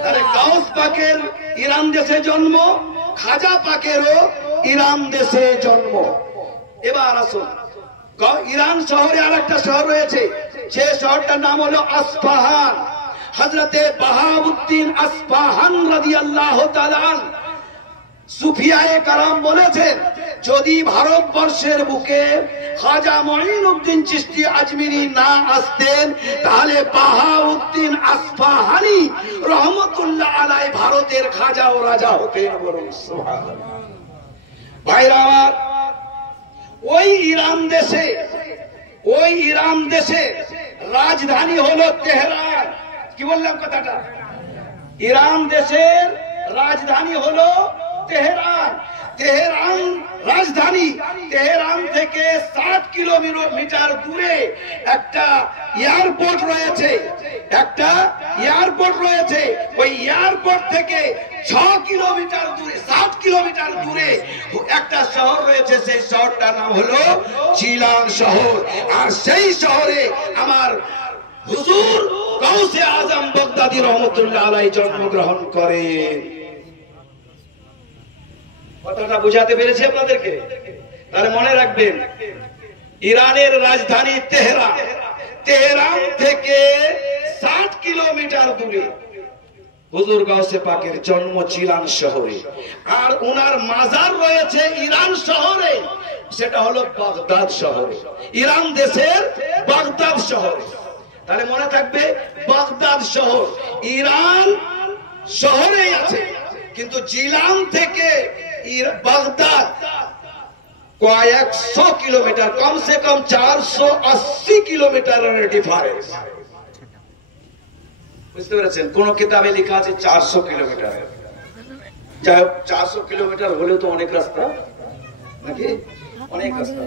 তাহলে গাউস পাকের ইরান দেশে জন্ম, খাজা পাকেরও ইরান দেশে জন্ম। এবার আসুন, ইরান শহরে আর একটা শহর রয়েছে, যে শহরটার নাম হলো আসফাহান। হযরতে বাহাউদ্দিন আসফাহান রাদিয়াল্লাহু তাআলা সুফিয়ায়ে কারাম বলেছেন, যদি ভারতবর্ষের বুকে খাজা মুঈনুদ্দিন চিশতি আজমিরি না আসতেন, তাহলে বাহাউদ্দিন আসফাহানি রহমতুল্লাহ আলাই ভারতের খাজা ও রাজা হতেন। বলুন সুবহানাল্লাহ। ভাইরা আমার, ওই ইরান দেশে রাজধানী হলো তেহরান। কি বললাম কথাটা? ইরান দেশের রাজধানী হলো তেহরান। তেহরান রাজধানী। তেহরান থেকে 60 কিলোমিটার দূরে একটা এয়ারপোর্ট রয়েছে। ওই এয়ারপোর্ট থেকে 6 কিলোমিটার দূরে, 60 কিলোমিটার দূরে একটা শহর রয়েছে, সেই শহরটার নাম হলো জিলান শহর। আর সেই শহরে আমার হুজুর গাউসে আজম বাগদাদী রহমতুল্লাহ আলাইহি জন্মগ্রহণ করেন। কথাটা বুঝাতে পেরেছি আপনাদেরকে? তাহলে মনে রাখবেন, ইরানের রাজধানী তেহরান। তেহরান থেকে 60 কিলোমিটার দূরে হুজুর গাউসে পাকের জন্ম জিলান শহরে। আর ওনার মাজার রয়েছে ইরান শহরে, সেটা হলো বাগদাদ শহরে, ইরান দেশের বাগদাদ শহরে। তাহলে মনে থাকবে, বাগদাদ শহর ইরান শহরেই আছে, কিন্তু জিলান থেকে বাগদাদ কয়েকশো কিলোমিটার, কমসে কম 480 কিলোমিটারের ডিফারেন্স। বুঝতে পেরেছেন? কোন কিতাবে লেখা আছে 400 কিলোমিটার। যাই হোক, 400 কিলোমিটার হলেও তো অনেক রাস্তা নাকি? অনেক রাস্তা।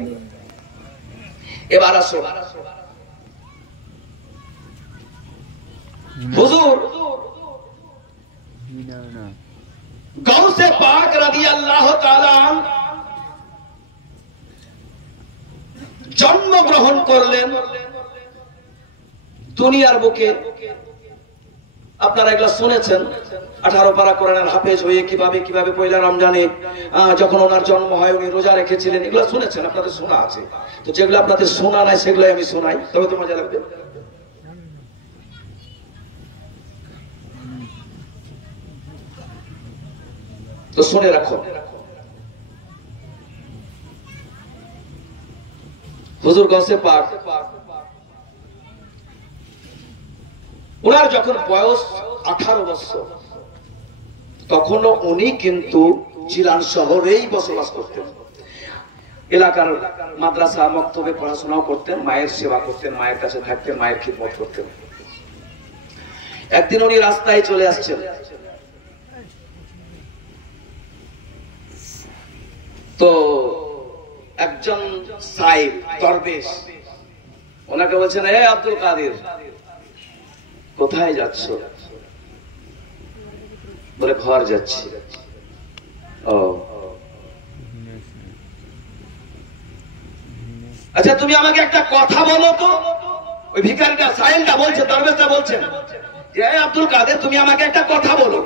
এবার আসো, হুজুর গাউসে পাক রাদিয়াল্লাহু তাআলা জন্মগ্রহণ করলেন দুনিয়ার বুকে। আপনারা এগুলো শুনেছেন, 18 পারা কোরআনের হাফেজ হয়ে কিভাবে পয়লা রমজানে যখন ওনার জন্ম হয় উনি রোজা রেখেছিলেন, এগুলো শুনেছেন, আপনাদের শোনা আছে। তো যেগুলো আপনাদের শোনা নাই সেগুলো আমি শোনাই, তবে তো মজা লাগবে। তো শুনে রাখো। হুজুর গৌসে পাক ওনার যখন বয়স 18 বছর, তখনও উনি কিন্তু জিলান শহরেই বসবাস করতেন। এলাকার মাদ্রাসা মক্তবে পড়াশোনাও করতেন, মায়ের সেবা করতেন, মায়ের কাছে থাকতেন, মায়ের খিদমত করতেন। একদিন উনি রাস্তায় চলে আসছেন, তো একজন সাহেব দরবেশ ওনাকে বলছেন, হে আব্দুল কাদের, কোথায় যাচ্ছ? বলে ঘর যাচ্ছি। ও আচ্ছা, তুমি আমাকে একটা কথা বলো তো। ওই ভিখারিটা, সাহেবটা বলছে, দরবেশটা বলছেন যে হে আব্দুল কাদের, তুমি আমাকে একটা কথা বলো।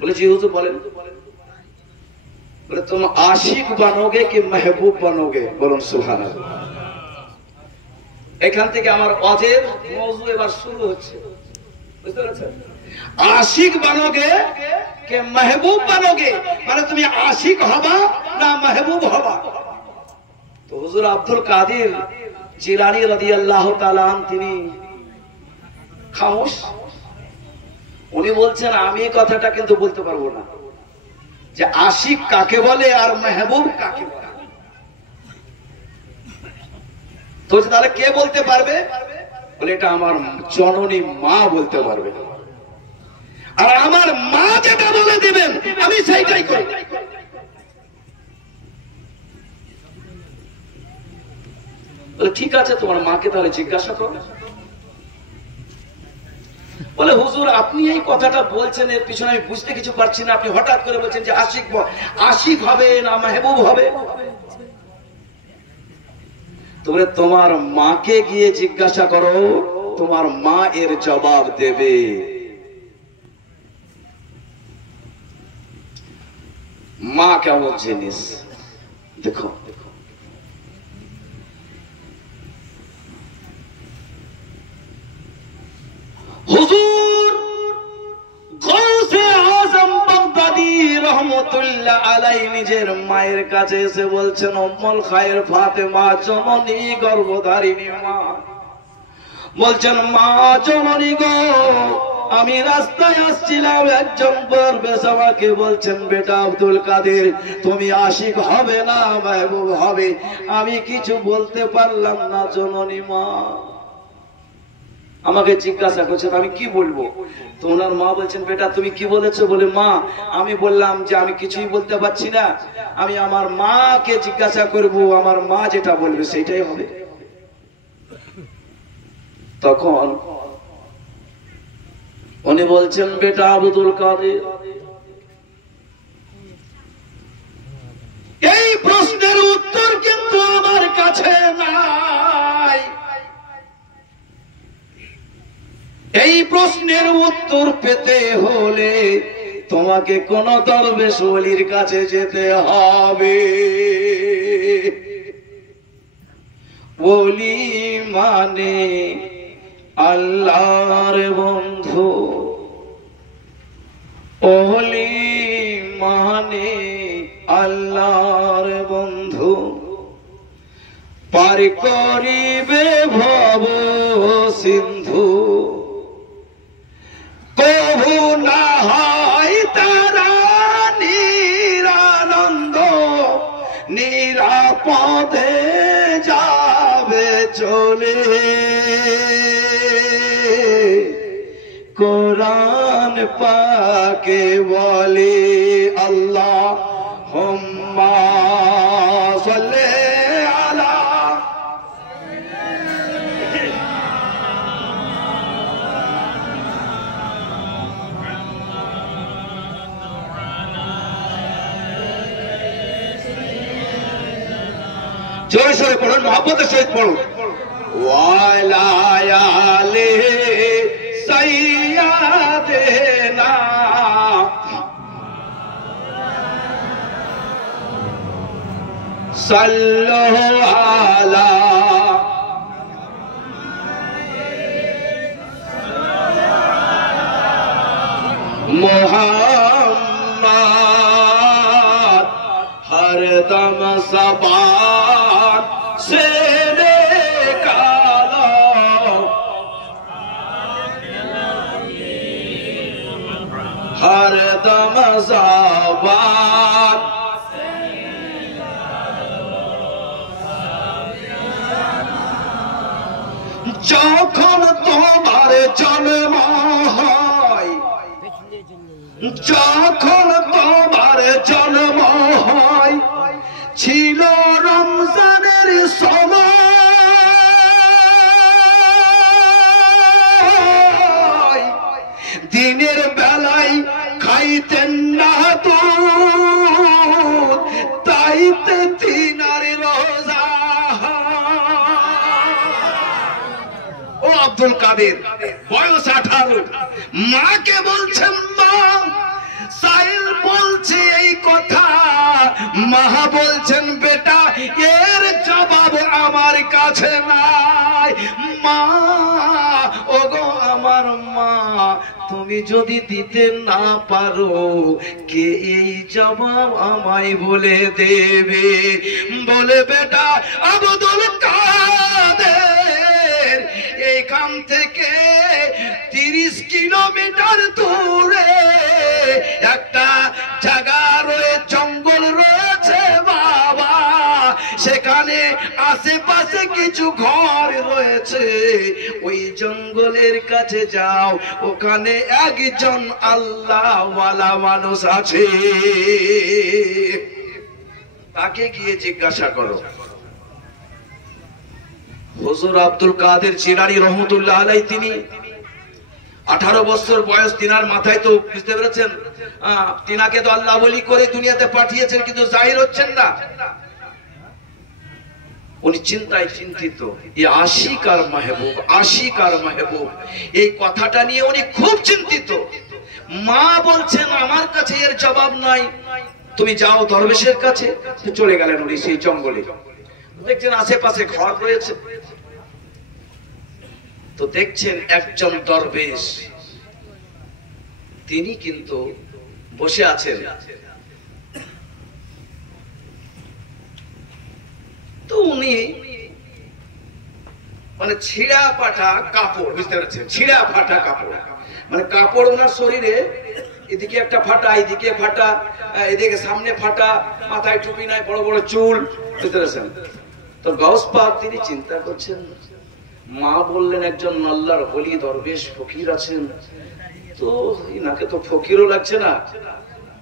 বলে জি হুজুর বলেন। বলে तुम आशिक बनोगे कि महबूब बनोगे? বলুন সুবহানাল্লাহ। এখান থেকে আমার ওয়াজের মওজু এবার শুরু হচ্ছে, বুঝতে পারছেন? आशिक बनोगे कि महबूब बनोगे, মানে তুমি আশিক হবা না মাহবুব হবা? তো হুজুর আব্দুল কাদের জিলানী রাদিয়াল্লাহু তাআলা তিনি খামোশ। উনি বলছেন, আমি কথাটা কিন্তু বলতে পারবো না যে আশিক কাকে বলে আর মেহবুব কাকে বলে। তো তাহলে কে বলতে পারবে? বলে এটা আমার জননী মা বলতে পারবে, আর আমার মা যেটা বলে দিবেন আমি সেইটাই করি। বলে ঠিক আছে, তোমার মাকে তাহলে জিজ্ঞাসা করো। বলে হুজুর আপনি এই কথাটা বলছেন, এর পিছনে আমি বুঝতে কিছু পারছি না। আপনি হঠাৎ করে বলছেন যে আশিক হবে না মেহবুব হবে। তোমরা তোমার মাকে গিয়ে জিজ্ঞাসা করো, তোমার মা এর জবাব দেবে। মা কেমন জিনিস দেখো। হুজুর গৌসে আজম বাগদাদী রহমাতুল্লাহ আলাইহি নিজের মায়ের কাছে এসে বলছেন, উম্মুল খায়র ফাতেমা, জননী গর্ভধারিণী মা, বলছেন মা জননী গো, আমি রাস্তায় আসছিলাম, একজন দরবেশ আমাকে বলছেন, বেটা আব্দুল কাদের তুমি আশিক হবে না মাহবুব হবে? আমি কিছু বলতে পারলাম না জননী মা। আমাকে জিজ্ঞাসা করছেন আমি কি বলবো। তো ওনার মা বলছেন, বেটা তুমি কি বলেছো? বলে মা আমি বললাম যে আমি কিছুই বলতে পারছি না, আমি আমার মাকে জিজ্ঞাসা করব, আমার মা যেটা বলবে সেটাই হবে। তখন উনি বলছেন, বেটা আব্দুল কাদের, এই প্রশ্নের উত্তর কিন্তু আমার কাছে নাই। এই প্রশ্নের উত্তর পেতে হলে তোমাকে কোন দরবেশ ওলির কাছে যেতে হবে। ওলি মানে আল্লাহর বন্ধু, ওলি মানে আল্লাহর বন্ধু, পার করিবে ভব সিন্ধু, কভু না হয় তারা নিরানন্দ, নিরাপদে যাবে চলে। কোরআন পাকে বলে আল্লাহুম্মা সাল্লি আলা। জোরে সোরে পড়ুন, মহব্বতের সহিত পড়ুন। ওয়ালা আলি সাইয়্যিদানা সাল্লু আলা মুহাম্মদ, হরদম সবান से যখন তোমার জন্ম হয়, যখন তোমার জন্ম হয়, ছিল রমজানের সময়, দিনের বেলায় খাইতেন না দুধ, তাইতে তিনার রোজা। ও আব্দুল কাদের, বয়স 18, মাকে বলছেন মা, সাইল বলছে এই কথা, মা বলছেন বেটা এর জবাব আমার কাছে নাই। মা, ওগো আমার মা, তুমি যদি দিতে না পারো কে এই জবাব আমায় বলে দেবে? বলে বেটা আব্দুল কাদের এখান থেকে 30 কিলোমিটার দূরে একটা জায়গা রয়েছে, জঙ্গল রয়েছে বাবা, সেখানে আশেপাশে কিছু ঘর রয়েছে, ওই জঙ্গলের কাছে যাও, ওখানে একজন আল্লাহওয়ালা মানুষ আছে, তাকে গিয়ে জিজ্ঞাসা করো। হুজুর আব্দুল কাদের জিলানী রহমতুল্লাহ আলাইহি, তিনি 18 বছর বয়স, তিনার মাথায় তো বুঝতে পেরেছেন, তিনাকে তো আল্লাহ ওলি করে দুনিয়াতে পাঠিয়েছেন, কিন্তু জাহির হচ্ছেন না। উনি চিন্তায় চিন্তিত, এই আশিক আর মাহবুব, আশিক আর মাহবুব, এই কথাটা নিয়ে উনি খুব চিন্তিত। মা বলছেন আমার কাছে এর জবাব নাই, তুমি যাও দরবেশের কাছে। চলে গেলেন উনি সেই জঙ্গলে, দেখছেন আশেপাশে ঘর রয়েছে, তো দেখছেন একজন দরবেশ তিনি কিন্তু বসে আছেন। তো উনি মানে ছিঁড়া ফাটা কাপড়, বুঝতে পারছেন, ছিঁড়া ফাটা কাপড়, মানে কাপড় ওনার শরীরে এদিকে একটা ফাটা, এদিকে ফাটা, এদিকে সামনে ফাটা, মাথায় টুপি নাই, বড় বড় চুল, বুঝতে পারছেন। তো গাউস পাক তিনি চিন্তা করছেন, মা বললেন একজন আল্লাহর ওলি দরবেশ ফকির আছেন, তো ইনাকে তো ফকিরও লাগছে না।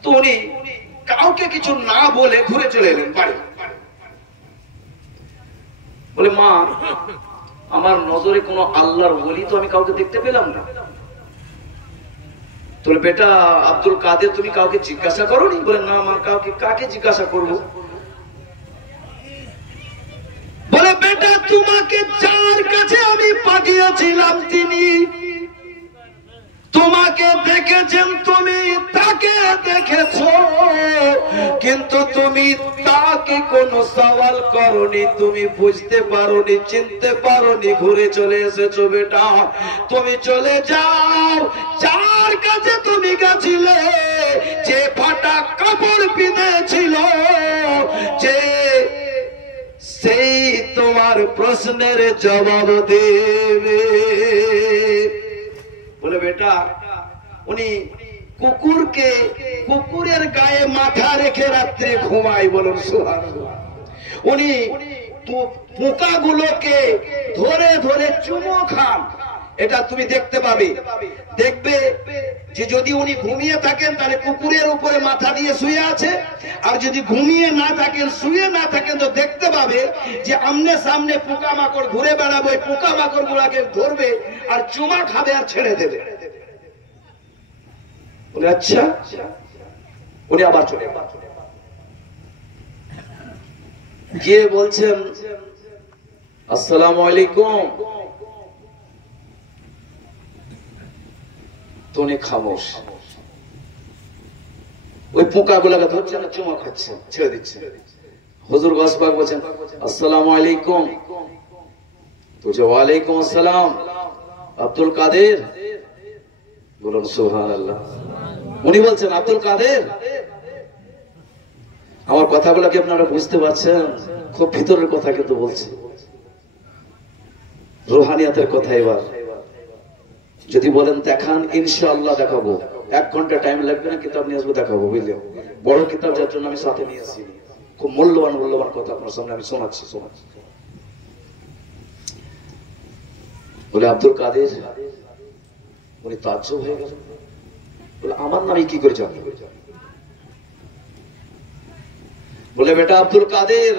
তো উনি কাউকে কিছু না বলে ঘুরে চলে এলেন বাড়ি। বলে মা, আমার নজরে কোনো আল্লাহর ওলি তো আমি কাউকে দেখতে পেলাম না। বলে বেটা আব্দুল কাদের, তুমি কাউকে জিজ্ঞাসা করোনি? বলে না মা, কাকে জিজ্ঞাসা করবো? বলে বেটা তোমাকে যার কাছে আমি পাঠিয়েছিলাম তিনি তোমাকে দেখেছেন, তুমি তাকে দেখেছো, কিন্তু তুমি তাকে কোনো সওয়াল করনি, তুমি বুঝতে পারোনি, চিনতে পারোনি, ঘুরে চলে এসেছো। বেটা তুমি চলে যাও, যার কাছে তুমি গেছিলে, যে ফাটা কাপড় পিঁধেছিল, যে সেই তোমার প্রশ্নের জবাব দেবে। বলে বেটা উনি কুকুরের গায়ে মাথা রেখে রাত্রে ঘুমায়, বলুন সুবহানাল্লাহ। উনি পোকাগুলোকে ধরে ধরে চুমো খান, এটা তুমি দেখতে পাবে। দেখবে যে যদি উনি ঘুমিয়ে থাকেন তাহলে কুকুরের উপরে মাথা দিয়ে শুয়ে আছে, আর যদি ঘুমিয়ে না থাকেন, শুয়ে না থাকেন, তো দেখতে পাবে যে আমনে সামনে পোকামাকড় ঘুরে বেড়াবে, পোকামাকড় গুলাকে ধরবে আর চুমা খাবে আর ছেড়ে দেবে। বলে আচ্ছা। উনি আবার চলে গিয়ে বলছেন আসসালামু আলাইকুম। তো উনি খামোশ, ওই পোকা গুলাকে ধরছে না, চুমা খাচ্ছে, ছেড়ে দিচ্ছে। হুজুর গাউস পাক বলছেন আসসালামু আলাইকুম। বলছে ওয়ালাইকুম আসসালাম, আব্দুল কাদের? বলুন সুবহানাল্লাহ। উনি বলছেন আব্দুল কাদের, আমার কথাগুলো কি আপনারা বুঝতে পারছেন? খুব ভিতরের কথা কিন্তু বলছে, রুহানিয়াতের কথা। এবার যদি বলেন দেখান, ইনশাআল্লাহ দেখাবো। 1 ঘন্টা টাইম লাগবে না, কিতাব নিয়ে আসবো, দেখাবো, বুঝলেন? বড় কিতাব যার জন্য আমি সাথে নিয়ে আসি, খুব মূল্যবান কথা আপনার সামনে আমি শোনাচ্ছি। বলে আব্দুল কাদের, উনি তাজ্জব হয়ে গেল, বলে আমার নামে কি করে জানি? বলে বেটা আব্দুল কাদের,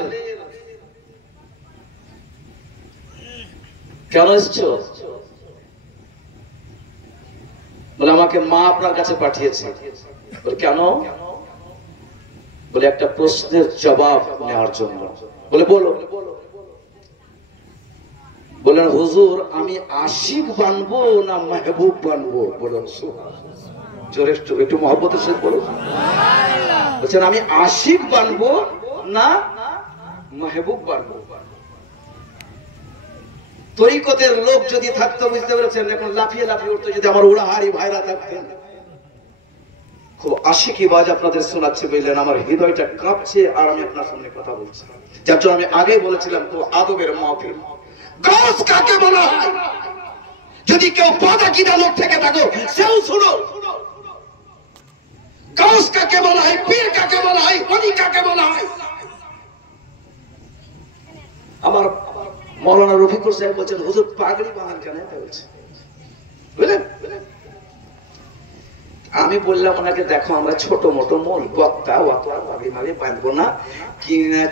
কেন এসছো? বলে আমাকে মা আপনার কাছে পাঠিয়েছে। বলে কেন? বলে একটা প্রশ্নের জবাব নেওয়ার জন্য। বলে বলো। বলেন হুজুর আমি আশিক বানবো না মেহবুব বানবো? বলুন জোরে একটু মহব্বতের সাথে বলুন। বলছেন আমি আশিক বানবো না মেহবুব বানবো? তরিকতের লোক যদি থাকতো, বুঝতে পেরেছেন, এখন লাফিয়ে লাফিয়ে উঠতো। যদি আমার উড়াহারি ভাইরা থাকতেন, খুব আশিকি বাজ আপনাদের শোনাচ্ছে, বুঝলেন, আমার হৃদয়টা কাঁপছে আর আমি আপনার সামনে কথা বলছি। যার জন্য আমি আগে বলেছিলাম তো আদবের মাহফিল। গাছ কাকে বলা হয়? যদি কেউ পাতা কিনা লোক থেকে থাকো সেও শুনো। গাছ কাকে বলা হয়, পীর কাকে বলা হয়, অলি কাকে বলা হয়? আমার মৌলানা রফিকুল সাহেব বলছেন হুজুর পাগড়ি বাঁধেন কেন? বুঝলেন? আমি বললাম ওনাকে, দেখো আমরা ছোট মোটো মোল বক্তা, অত পাগড়ি মাগড়ি বাঁধবো না,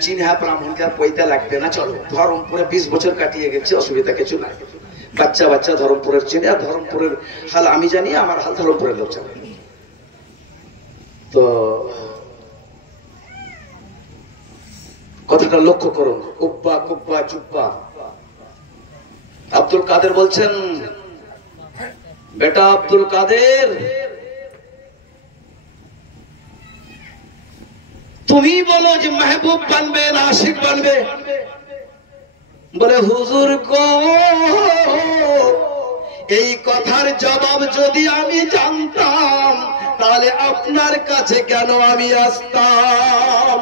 চিনহা ব্রাহ্মণকে পয়তা লাগবে না, চলো ধরমপুরে 20 বছর কাটিয়ে গেছে, অসুবিধা কিছু নাই। বাচ্চা বাচ্চা ধরমপুরের চিনে, আর ধরমপুরের হাল আমি জানি, আমার হাল ধরমপুরের লোক জানে। তো কথাটা লক্ষ্য করুন, কুব্বা কুব্বা চুব্বা। আব্দুল কাদের বলছেন, বেটা আব্দুল কাদের, তুমি বলো যে মেহবুব বানবে না আশিক বানবে? বলে হুজুর গো, এই কথার জবাব যদি আমি জানতাম তাহলে আপনার কাছে কেন আমি আসতাম?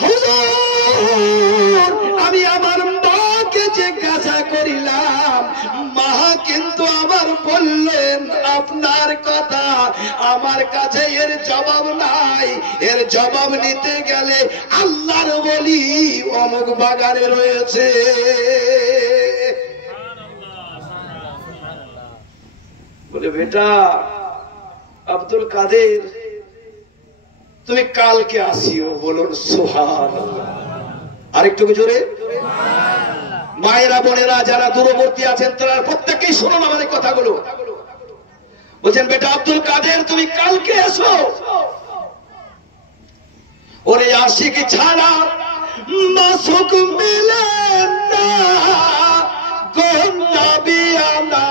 হুজুর আমি আমার মাকে জিজ্ঞাসা করিলাম, মা কিন্তু আবার বললেন আপনার কথা আমার কাছে এর জবাব নাই, এর জবাব নিতে গেলে আল্লাহর ওলি অমুক বাগানে রয়েছে। বলে বেটা আব্দুল কাদের, তুমি কালকে আসিও। বলুন সুবহানাল্লাহ। আরেকটু জোরে। মায়েরা বোনেরা যারা দূরবর্তী আছেন তারা প্রত্যেকেই শুনুন আমাদের কথাগুলো। বলছেন বেটা আব্দুল কাদের তুমি কালকে এসো। ওরে আশিক ছাড়া মাসুক মিলে না, গোলাবিয়ানা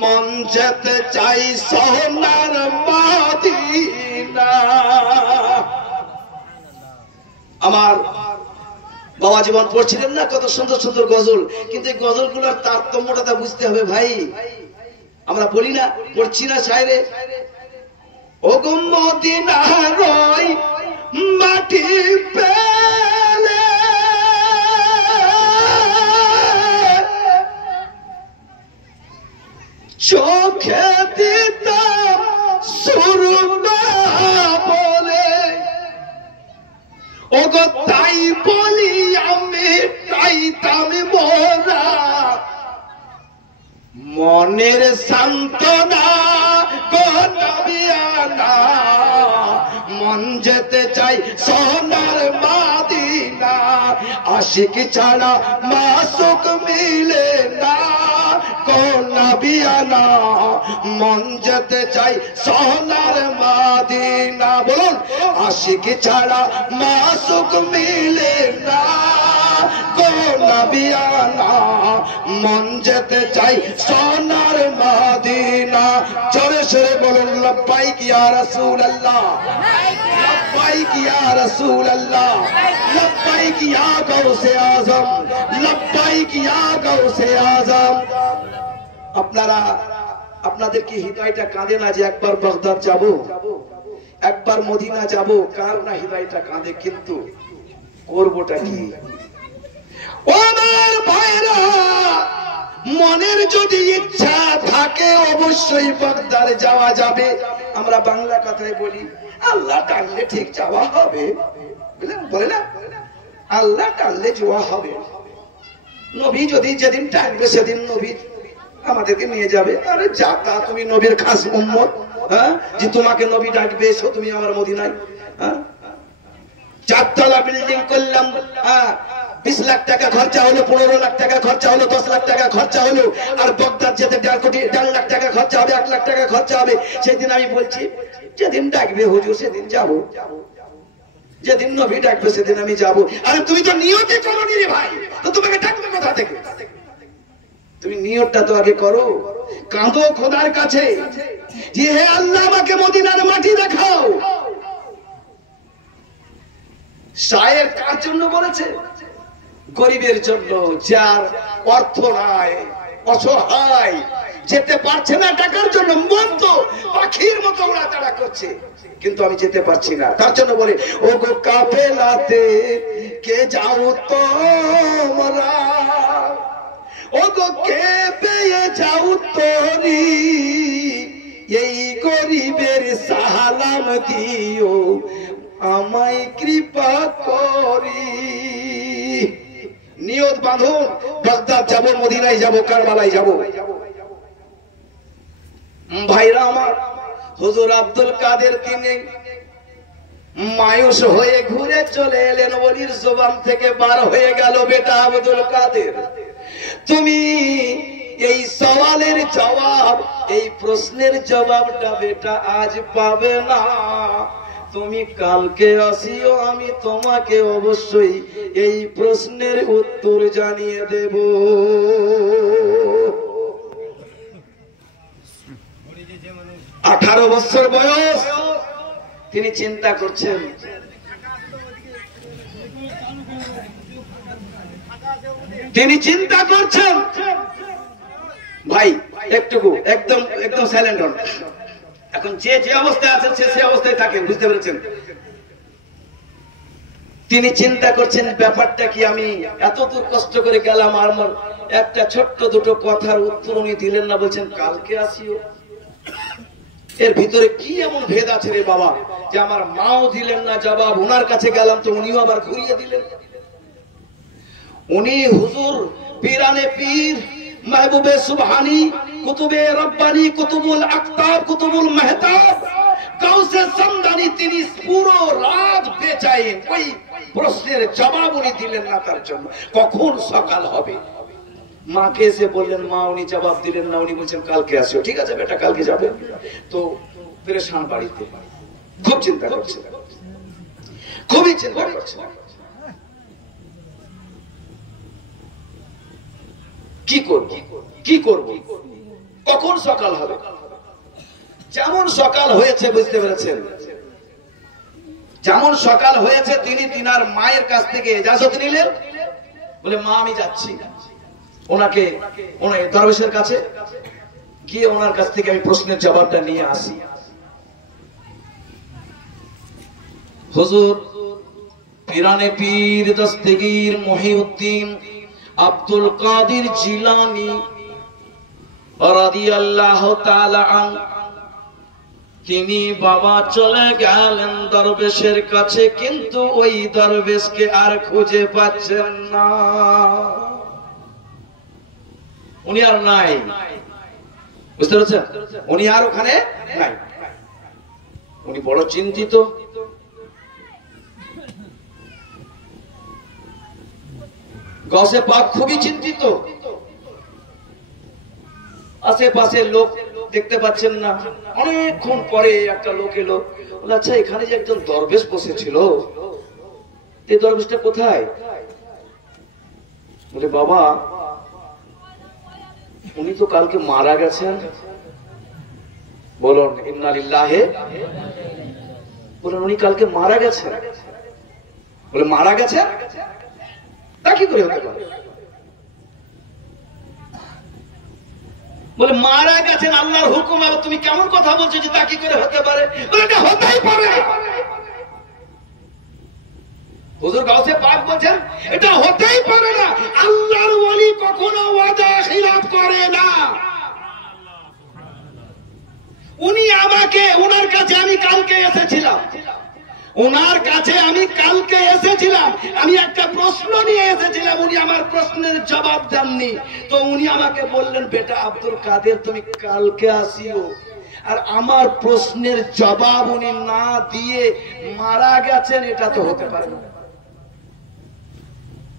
মন যেতে চাই সোনার মদিনা। আমার বাবা জীবন পড়ছিলেন না কত সুন্দর সুন্দর গজল, কিন্তু এই গজলগুলোর তারতম্যটা বুঝতে হবে ভাই। আমরা বলি না, পড়ছি না শায়রে, ও গো মদিনার ওই মাটি পেলে চোখে দিতাম সুরমা বলে, ও গো তাই বলি আমি চাইতাম মোরা মনের সান্ত্বনা গো নবিয়ানা, মন যেতে চাই সোনার মদিনা। আশিক ছাড়া মাসুক মিলে না গো নবিয়ানা, মন যেতে চাই সোনার মদিনা। বলুন আশিক ছাড়া মাসুক মিলে না গো নবিয়ানা, মন যেতে চাই সোনার মদিনা। জোরে সরে বলুন লব্বাইক ইয়া রাসূলুল্লাহ, লব্বাইক ইয়া রাসূলুল্লাহ, লব্বাইক ইয়া গাউসে আজম, লব্বাইক ইয়া গাউসে আজম। আপনারা আপনাদের কি হৃদয়টা কাঁদে না যে একবার বাগদাদ যাব, একবার মদিনা যাব? কার না হৃদয়টা কাঁদে, কিন্তু করবোটা কি? আমার ভাইরা, মনের যদি ইচ্ছা থাকে অবশ্যই বাগদাদ যাওয়া যাবে। আমরা বাংলা কথায় বলি আল্লাহ টানলে ঠিক যাওয়া হবে, বলে না, আল্লাহ টানলে যাওয়া হবে। নবী যদি যেদিন টাইমবে সেদিন নবী আমাদেরকে নিয়ে যাবে। আরে যাতা তুমি নবীর খাস উম্মত, হ্যাঁ, যে তোমাকে নবী ডাকবে এসো তুমি আমার মদিনায়। হ্যাঁ, 4 তলা বিল্ডিং করলাম, হ্যাঁ, 20 লাখ টাকা খরচা হলো, 15 লাখ টাকা খরচা হলো, 10 লাখ টাকা খরচা হলো, আর বগদাদ যেতে 1.5 লাখ টাকা খরচা হবে, 1 লাখ টাকা খরচা হবে। সেদিন আমি বলছি যেদিন ডাকবে হুজুর সেদিন যাবো, যেদিন নবী ডাকবে সেদিন আমি যাবো। আরে তুমি তো নিয়তই করোনি রে ভাই, তো তোমাকে ডাকবে কোথা থেকে? তুমি নিয়তটা তো আগে করো, কাঁদো খোদার কাছে যে হে আল্লাহ আমাকে মদিনার মাটি দেখাও। শায়ের কার জন্য বলেছে? গরিবের জন্য, যার অর্থ নাই, অসহায়, যেতে পারছে না টাকার জন্য, মন তো পাখির মতো উড়াতাড়া করছে, কিন্তু আমি যেতে পারছি না, তার জন্য বলে ও গো কাফেলাতে কে যাও তোমরা, ও গো কে পেয়ে যাও তোরি, এই গরিবের সালাম দিও আমায় কৃপা করি। নিয়ত বাঁধুন, বাগদাদ যাব, মদিনায় যাব, কারবালায় যাব। ভাইরা আমার, হুজুর আব্দুল কাদের তিনি মায়ুস হয়ে ঘুরে চলে এলেন, ওলির জবান থেকে বার হয়ে গেল, বেটা আব্দুল কাদের তুমি এই সওয়ালের জবাব, এই প্রশ্নের জবাবটা বেটা আজ পাবে না, তুমি কালকে আসিও, আমি তোমাকে অবশ্যই এই প্রশ্নের উত্তর জানিয়ে দেব। আঠারো বছর বয়স, তিনি চিন্তা করছেন ভাই একটুকু একদম একদম সাইলেন্ট হন। এখন যে যে অবস্থায় আছেন সে অবস্থায় থাকেন, বুঝতে পেরেছেন? তিনি চিন্তা করছেন ব্যাপারটা কি, আমি এত দূর কষ্ট করে গেলাম, আর আমার একটা ছোট্ট দুটো কথার উত্তর উনি দিলেন না, বলছেন কালকে আসিও। এর ভিতরে কি এমন ভেদ আছে রে বাবা, যে আমার মাও দিলেন না জবাব, ওনার কাছে গেলাম তো উনিও আবার ঘুরিয়ে দিলেন। উনি হুজুর পীরানে পীর, महबूबे सुबहानी, कुतुबे रब्बानी, कुतुबुल अक्ताब, कुतुबुल मेहताब, गाउसे समदानी, তিনি পুরো রাত বেচাইন ওই প্রশ্নের জবাব উনি দিলেন না, তার জন্য কখন সকাল হবে। মাকে এসে বললেন, মা উনি জবাব দিলেন না, উনি বলছেন কালকে আসিও। ঠিক আছে বেটা, কালকে যাবে। তো পেরেশান বাড়িতে, খুব চিন্তা করছে, খুবই চিন্তা করছে, কি করব, কি করব, কখন সকাল হবে। যেমন সকাল হয়েছে, বুঝতে পেরেছেন, যেমন সকাল হয়েছে, তিনি তিনার মায়ের কাছ থেকে ইজাজত নিলেন, বলে মা আমি যাচ্ছি, ওনাকে দরবেশের কাছে গিয়ে ওনার কাছ থেকে আমি প্রশ্নের জবাবটা নিয়ে আসি। হুজুর পীরানে পীর দস্তগীর মহিউদ্দিন আব্দুল কাদের জিলানী রাদিয়াল্লাহু তাআলা আনহু, তিনি বাবা চলে গেলেন দরবেশের কাছে, কিন্তু ওই দরবেশকে আর খুঁজে পাচ্ছেন না, উনি আর নাই, বুঝতে পারছেন? উনি আর ওখানে নাই। উনি বড় চিন্তিত, গৌসে পাক খুবই চিন্তিত, আশেপাশে লোক দেখতে পাচ্ছেন না। অনেকক্ষণ পরে একটা লোক এলো, বলে আচ্ছা এখানে যে একজন দরবেশ বসেছিল, এই দরবেশটা কোথায়? বলে বাবা উনি তো কালকে মারা গেছেন। বলুন ইন্না লিল্লাহি, বলুন উনি কালকে মারা গেছেন। বলে মারা গেছেন, তা কি করে হতে পারে? বলে মারা গেছেন আল্লাহর হুকুম, আর তুমি কেমন কথা বলছো যে তা কি করে হতে পারে? বলে এটা হতেই পারে। হুজুর গাউসে পাক বলেন এটা হতেই পারে না, আল্লাহর ওলি কখনো ওয়াদা খিলাফ করে না। উনি আমাকে, ওনার কাছে আমি কালকে এসেছিলাম, ওনার কাছে আমি কালকে এসেছিলাম, আমি একটা প্রশ্ন নিয়ে এসেছিলাম, উনি আমার প্রশ্নের জবাব দেননি। তো উনি আমাকে বললেন, বেটা আব্দুল কাদের তুমি কালকে আসিও। আর আমার প্রশ্নের জবাব উনি না দিয়ে মারা গেছেন, এটা তো হতে পারে না।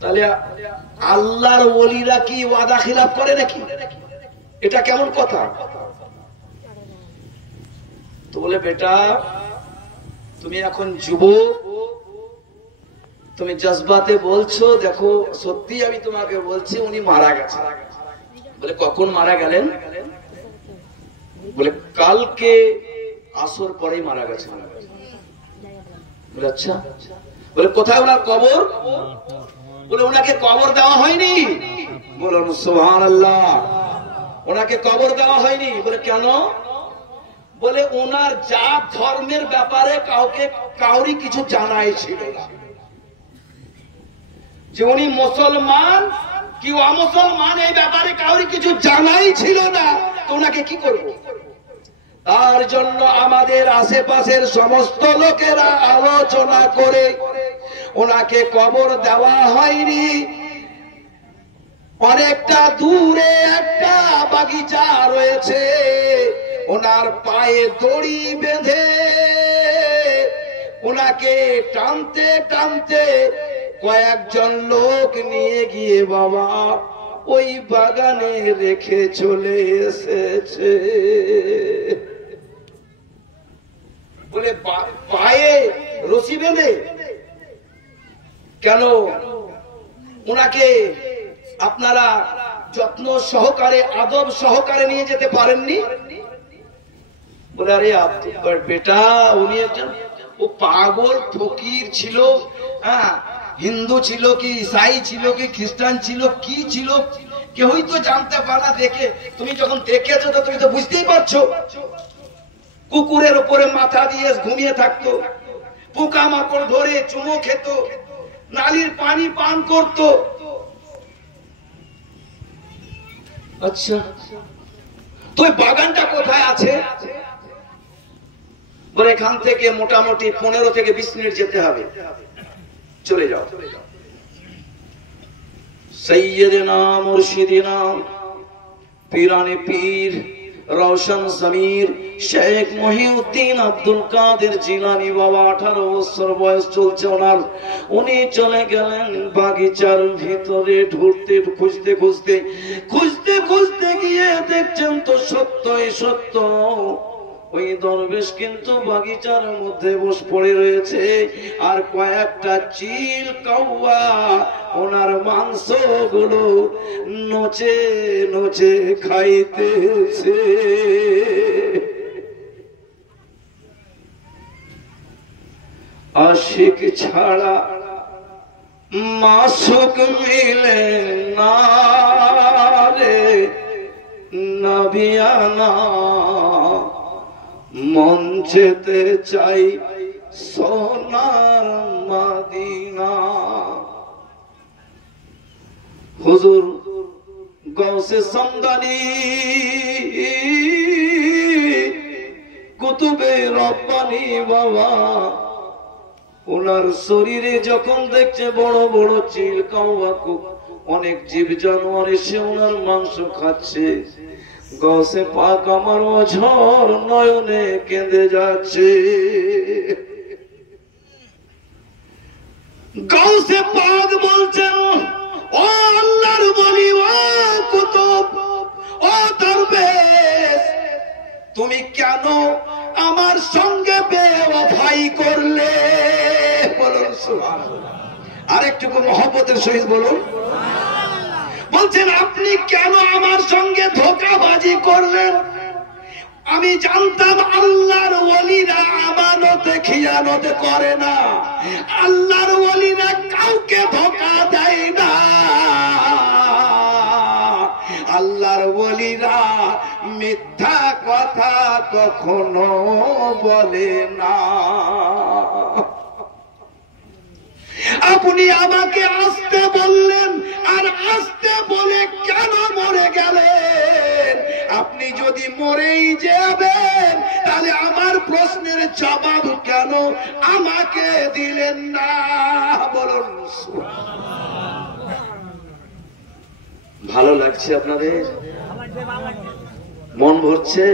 তাহলে আল্লাহর ওলিরা কি ওয়াদা খিলাফ করে নাকি? এটা কেমন কথা? তো বলে, বেটা তুমি এখন যুবক, তুমি জজবাতে বলছো, দেখো সত্যি আমি তোমাকে বলছি উনি মারা গেছেন। বলে, কখন মারা গেলেন? বলে, কালকে আসর পরেই মারা গেছেন। বলে, আচ্ছা। বলে, কোথায় ওনার কবর? বলে, ওনাকে কবর দেওয়া হয়নি। বলুন সুবহানাল্লাহ। ওনাকে কবর দেওয়া হয়নি। বলে, কেন? বলে, ওনার জাত ধর্মের ব্যাপারে কাউরি কিছু জানাই ছিল না, যে উনি মুসলমান কি অমুসলমান এই ব্যাপারে কাউরি কিছু জানাই ছিল না। তো ওনাকে কি করব? তার জন্য আমাদের আশেপাশের সমস্ত লোকেরা আলোচনা করে ওনাকে কবর দেওয়া হয়নি। অনেকটা দূরে একটা বাগিচা রয়েছে, ওনার পায়ে দড়ি বেঁধে ওনাকে টানতে টানতে কয়েকজন লোক নিয়ে গিয়ে বাবা ওই বাগানে রেখে চলে এসেছে। বলে, পায়ে রশি বেঁধে কেন? ওনাকে আপনারা যত্ন সহকারে আদব সহকারে নিয়ে যেতে পারেননি? বলে, আরে বেটা উনি একজন ও পাগল ফকির ছিল, হ্যাঁ, হিন্দু ছিল কি ইসাই ছিল কি খ্রিস্টান ছিল কি ছিল কেউই তো জানতে পারা। দেখে তুমি যখন দেখেছো তো তুমি তো বুঝতেই পারছো। কুকুরের উপরে মাথা দিয়ে ঘুমিয়ে থাকতো, পোকা মাকড় ধরে চুমো খেত, নালির পানি পান করত। আচ্ছা, তো বাগানটা কোথায় আছে? বলে, এখান থেকে মোটামুটি 15 থেকে 20 মিনিট যেতে হবে, চলে যাও। সৈয়দনা মুর্শিদিনা পীরানে পীর রওশন জমির শেখ মহিউদ্দিন আব্দুল কাদের জিলানী বাবা 18 বছর বয়স চলছে ওনার। উনি চলে গেলেন বাগিচার ভিতরে ঢুকতে খুঁজতে খুঁজতে খুঁজতে খুঁজতে গিয়ে দেখছেন তো সত্যই সত্য, ওই দরবেশ কিন্তু বাগিচার মধ্যে বসে পড়ে রয়েছে, আর কয়েকটা চিল কাউয়া ওনার মাংস গুলো নচে নচে খাইতেছে। আশিক ছাড়া মাসুক মিলে না রে নবিয়ানা, মন যেতে চাই সোনার মদিনা। হুজুর গৌসে সমদানি কুতুবে রব্বানি বাবা ওনার শরীরে যখন দেখছে বড় বড় চিল কাউয়া অনেক জীব জানোয়ার এসে ওনার মাংস খাচ্ছে, গৌসে পাক আমার অঝর নয়নে কেঁদে যাচ্ছে। গৌসে পাক বলছেন, ও আল্লাহর ওলি, ও কুতুব, ও দরবেশ, তুমি কেন আমার সঙ্গে বেওয়াফাই করলে? বলুন সুবহানাল্লাহ। আরেকটুকু মহব্বতের সহিত বলুন। বলছেন, আপনি কেন আমার সঙ্গে ধোঁকাবাজি করলেন? আমি জানতাম আল্লাহর ওলিরা আমানতে খিয়ানত করে না, আল্লাহর ওলিরা কাউকে ধোঁকা দেয় না, আল্লাহর ওলিরা মিথ্যা কথা কখনো বলে না। আপনি আমাকে আসতে বললেন, আর আসতে বলে কেন মরে গেলেন? আপনি যদি মরেই যাবেন তাহলে তাহলে আমার প্রশ্নের জবাব কেন আমাকে দিলেন না? বলুন। ভালো লাগছে আপনাদের? মন ভরছে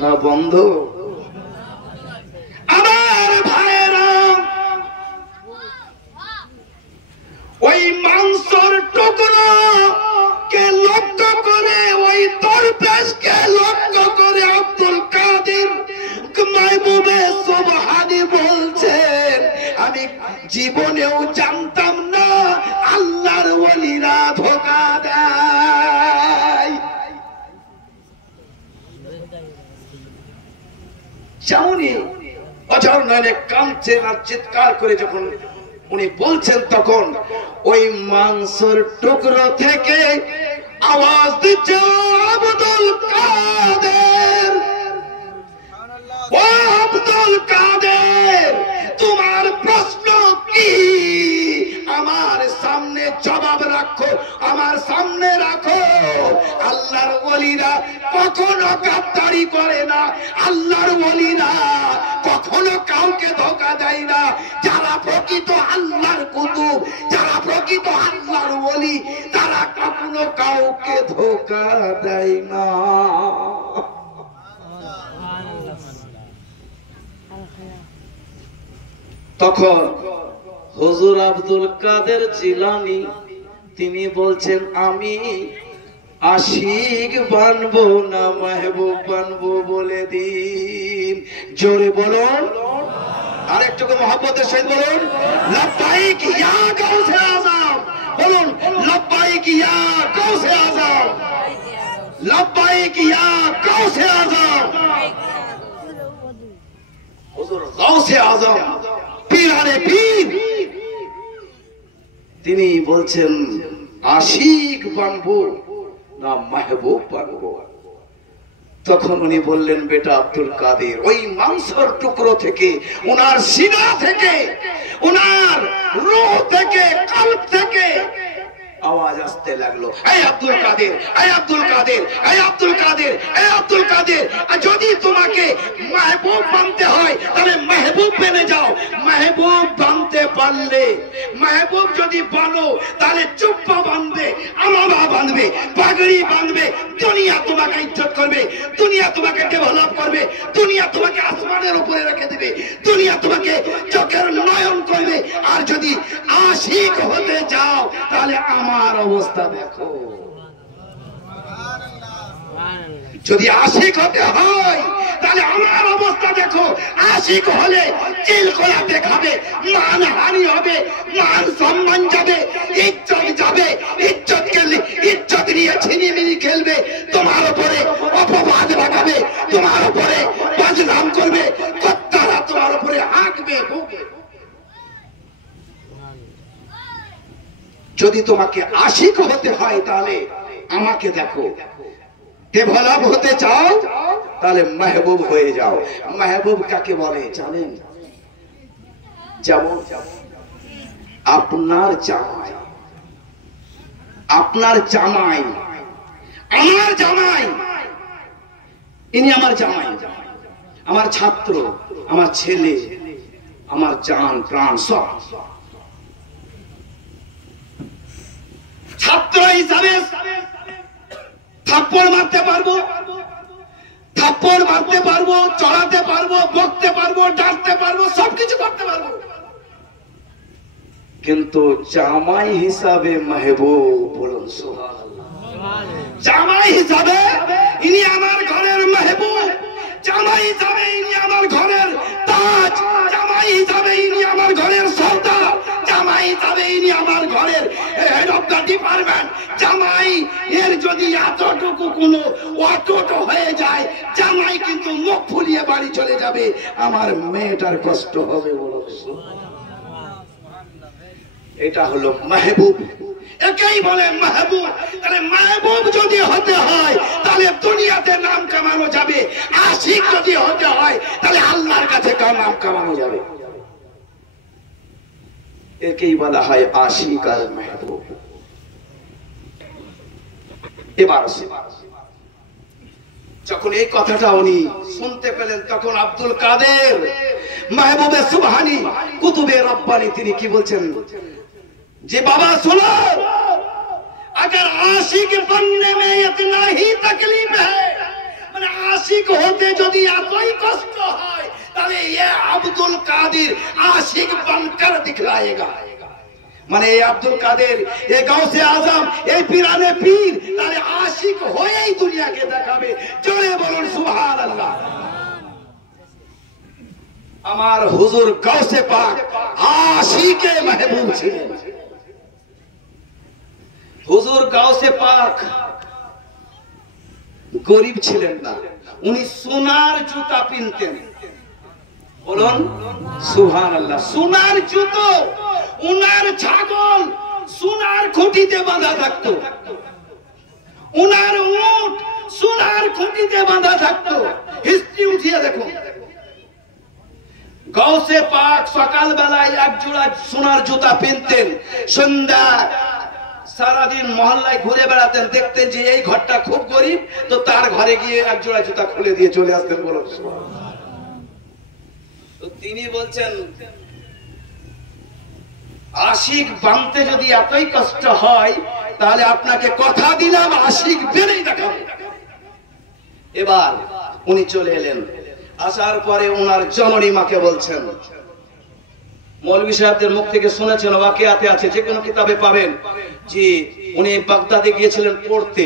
না বন্ধ? আমার ভাইয়েরা, ওই মাংসর টুকরো কে লক্ষ্য করে, ওই দরবেশকে লক্ষ্য করে আব্দুল কাদের মাহবুবে সুবহানী বলছেন, আমি জীবনেও জানতাম না আল্লাহর ওলিরা ধোঁকা দেয়। যেমনই অঝর নয়নে কাঁদছেন আর চিৎকার করে যখন উনি বলছেন, তখন ওই মাংসের টুকরো থেকে আওয়াজ দিচ্ছে, আব্দুল কাদের, ও আব্দুল কাদের, তোমার প্রশ্ন কি? আমার সামনে জবাব রাখো, আমার সামনে রাখো। আল্লাহর ওলিরা কখনো গাদ্দারি করে না, আল্লাহর ওলিরা কখনো কাউকে ধোঁকা দেয় না। যারা প্রকৃত আল্লাহর কুতুব, যারা প্রকৃত আল্লাহর ওলি, তারা কখনো কাউকে ধোঁকা দেয় না। তখন হুজুর আব্দুল কাদের জিলানী তিনি বলছেন, আমি আশিক বানবো না মাহবুব বানবো, বলে দিন। জোরে বলুন, আরেকটু মহব্বতের সহিত বলুন, লব্বাইক ইয়া গাউসে আজম। বলুন, লব্বাইক ইয়া গাউসে আজম, লব্বাইক ইয়া গাউসে আজম। হুজুর গাউসে আজম, পীরানে পীর, তিনি বলছেন আশিক বানবো না মাহবুব বানবো। তখন উনি বললেন, বেটা আব্দুল কাদের, ওই মাংসের টুকরো থেকে, উনার সিনা থেকে, উনার রূহ থেকে, কলব থেকে আওয়াজ আসতে লাগলো, এই আব্দুল কাদের, এই আব্দুল কাদের, এই আব্দুল কাদের, এই আব্দুল কাদের, যদি তোমাকে মাহবুব বানতে হয় তাহলে মাহবুব বেনে যাও। মাহবুব বানতে পারলে, মাহবুব যদি বানো তাহলে চুপ্পা বাঁধবে, আমামা বাঁধবে, পাগড়ি বাঁধবে, দুনিয়া তোমাকে ইজ্জত করবে, দুনিয়া তোমাকে ডেভেলপ করবে, দুনিয়া তোমাকে আসমানের উপরে রেখে দেবে, দুনিয়া তোমাকে চোখের নয়ন করবে। আর যদি আশিক হতে যাও তাহলে আমার অবস্থা দেখো। যদি আশিক হতে হয় তাহলে আমার অবস্থা দেখো। আশিক হলে চিলকোলা দেখাবে, মানহানি হবে, মান সম্মান যাবে, ইজ্জত যাবে, ইজ্জত নিয়ে ছিনিমিনি খেলবে, তোমার উপরে অপবাদ লাগাবে, তোমার উপরে বদনাম করবে, কত্তারা তোমার উপরে হাঁকবে, ভুগবে। যদি তোমাকে আশিক হতে হয় তাহলে আমাকে দেখো। ডেভেলপ হতে চাও তাহলে মাহবুব হয়ে যাও। মাহবুব কাকে বলে জানেন? যেমন আপনার জামাই, আপনার জামাই, আমার জামাই, ইনি আমার জামাই, আমার ছাত্র, আমার ছেলে, আমার জান প্রাণ সব। ছাত্র হিসাবে থাপ্পড় মারতে পারবো, থাপ্পড় মারতে পারবো, চড়াতে পারবো, বকতে পারবো, ডাকতে পারবো, সবকিছু করতে পারবো, কিন্তু জামাই হিসাবে মাহবুব, বলুন সুবহানাল্লাহ, জামাই হিসাবে ইনি আমার ঘরের মাহবুব, জামাই হিসাবে ইনি আমার ঘরের তাজ, জামাই হিসাবে ইনি আমার ঘরের সর্দার, জামাই হিসাবে ইনি আমার ঘরের হেড অফ দ্য ডিপার্টমেন্ট। জামাই এর যদি এতটুকু কোনো অটোট হয়ে যায়, জামাই কিন্তু মুখ ফুলিয়ে বাড়ি চলে যাবে, আমার মেয়েটার কষ্ট হবে। বলো, এটা হলো মাহবুব, একেই বলে মাহবুব। তাহলে মাহবুব যদি হতে হয় তাহলে দুনিয়াতে নাম কামানো যাবে, আশিক যদি হতে হয় তাহলে আল্লাহর কাছে নাম কামানো যাবে। একেই বলা হয় আশিক আর মাহবুব। এবার যখন এই কথাটা উনি শুনতে পেলেন তখন আব্দুল কাদের মাহবুবে সুবহানি কুতুবে রব্বানি তিনি কি বলছেন যে বাবা सुनो अगर आशिक बनने में इतना ही तकलीफ है মানে आशिक होते যদি এতই কষ্ট হয় তাহলে ये আব্দুল কাদের आशिक बनकर दिखलाएगा মানে এই আব্দুল কাদের এই গাউসে আজম এই পীরানে পীর তাহলে আশিক হয়েই দুনিয়াকে দেখাবে জোরে বলুন সুবহানাল্লাহ আমার হুজুর গাউসে পাক আশিকে মাহবুব ছিলেন হুজুর গাউসে পাক গরিব ছিলেন না উনি সোনার জুতা পিনতেন বলুন সুবহানাল্লাহ সোনার জুতো উনার ছাগল সোনার খুঁটিতে বাঁধা থাকতো উনার উট সোনার খুঁটিতে বাঁধা থাকতো হিস্ট্রি উঠিয়ে দেখুন গাউসে পাক সকাল বেলায় এক জোড়া সোনার জুতা পিনতেন সন্ধ্যা সারাদিন মহল্লায় ঘুরে বেড়াতেন দেখতেন যে এই ঘরটা খুব গরিব তো তার ঘরে গিয়ে এক জোড়া জুতা খুলে দিয়ে চলে আসতেন বলুন তো তিনি বলছেন আশিক বানতে যদি এতই কষ্ট হয় তাহলে আপনাকে কথা দিলাম আশিক বেরেই দেখাবো এবার উনি চলে এলেন আসার পরে ওনার জননী মাকে বলছেন মৌলভী সাহেবদের মুখ থেকে শুনেছেন ওয়াকিয়াতে আছে যে কোনো কিতাবে পাবেন যে উনি বাগদাদে গিয়েছিলেন পড়তে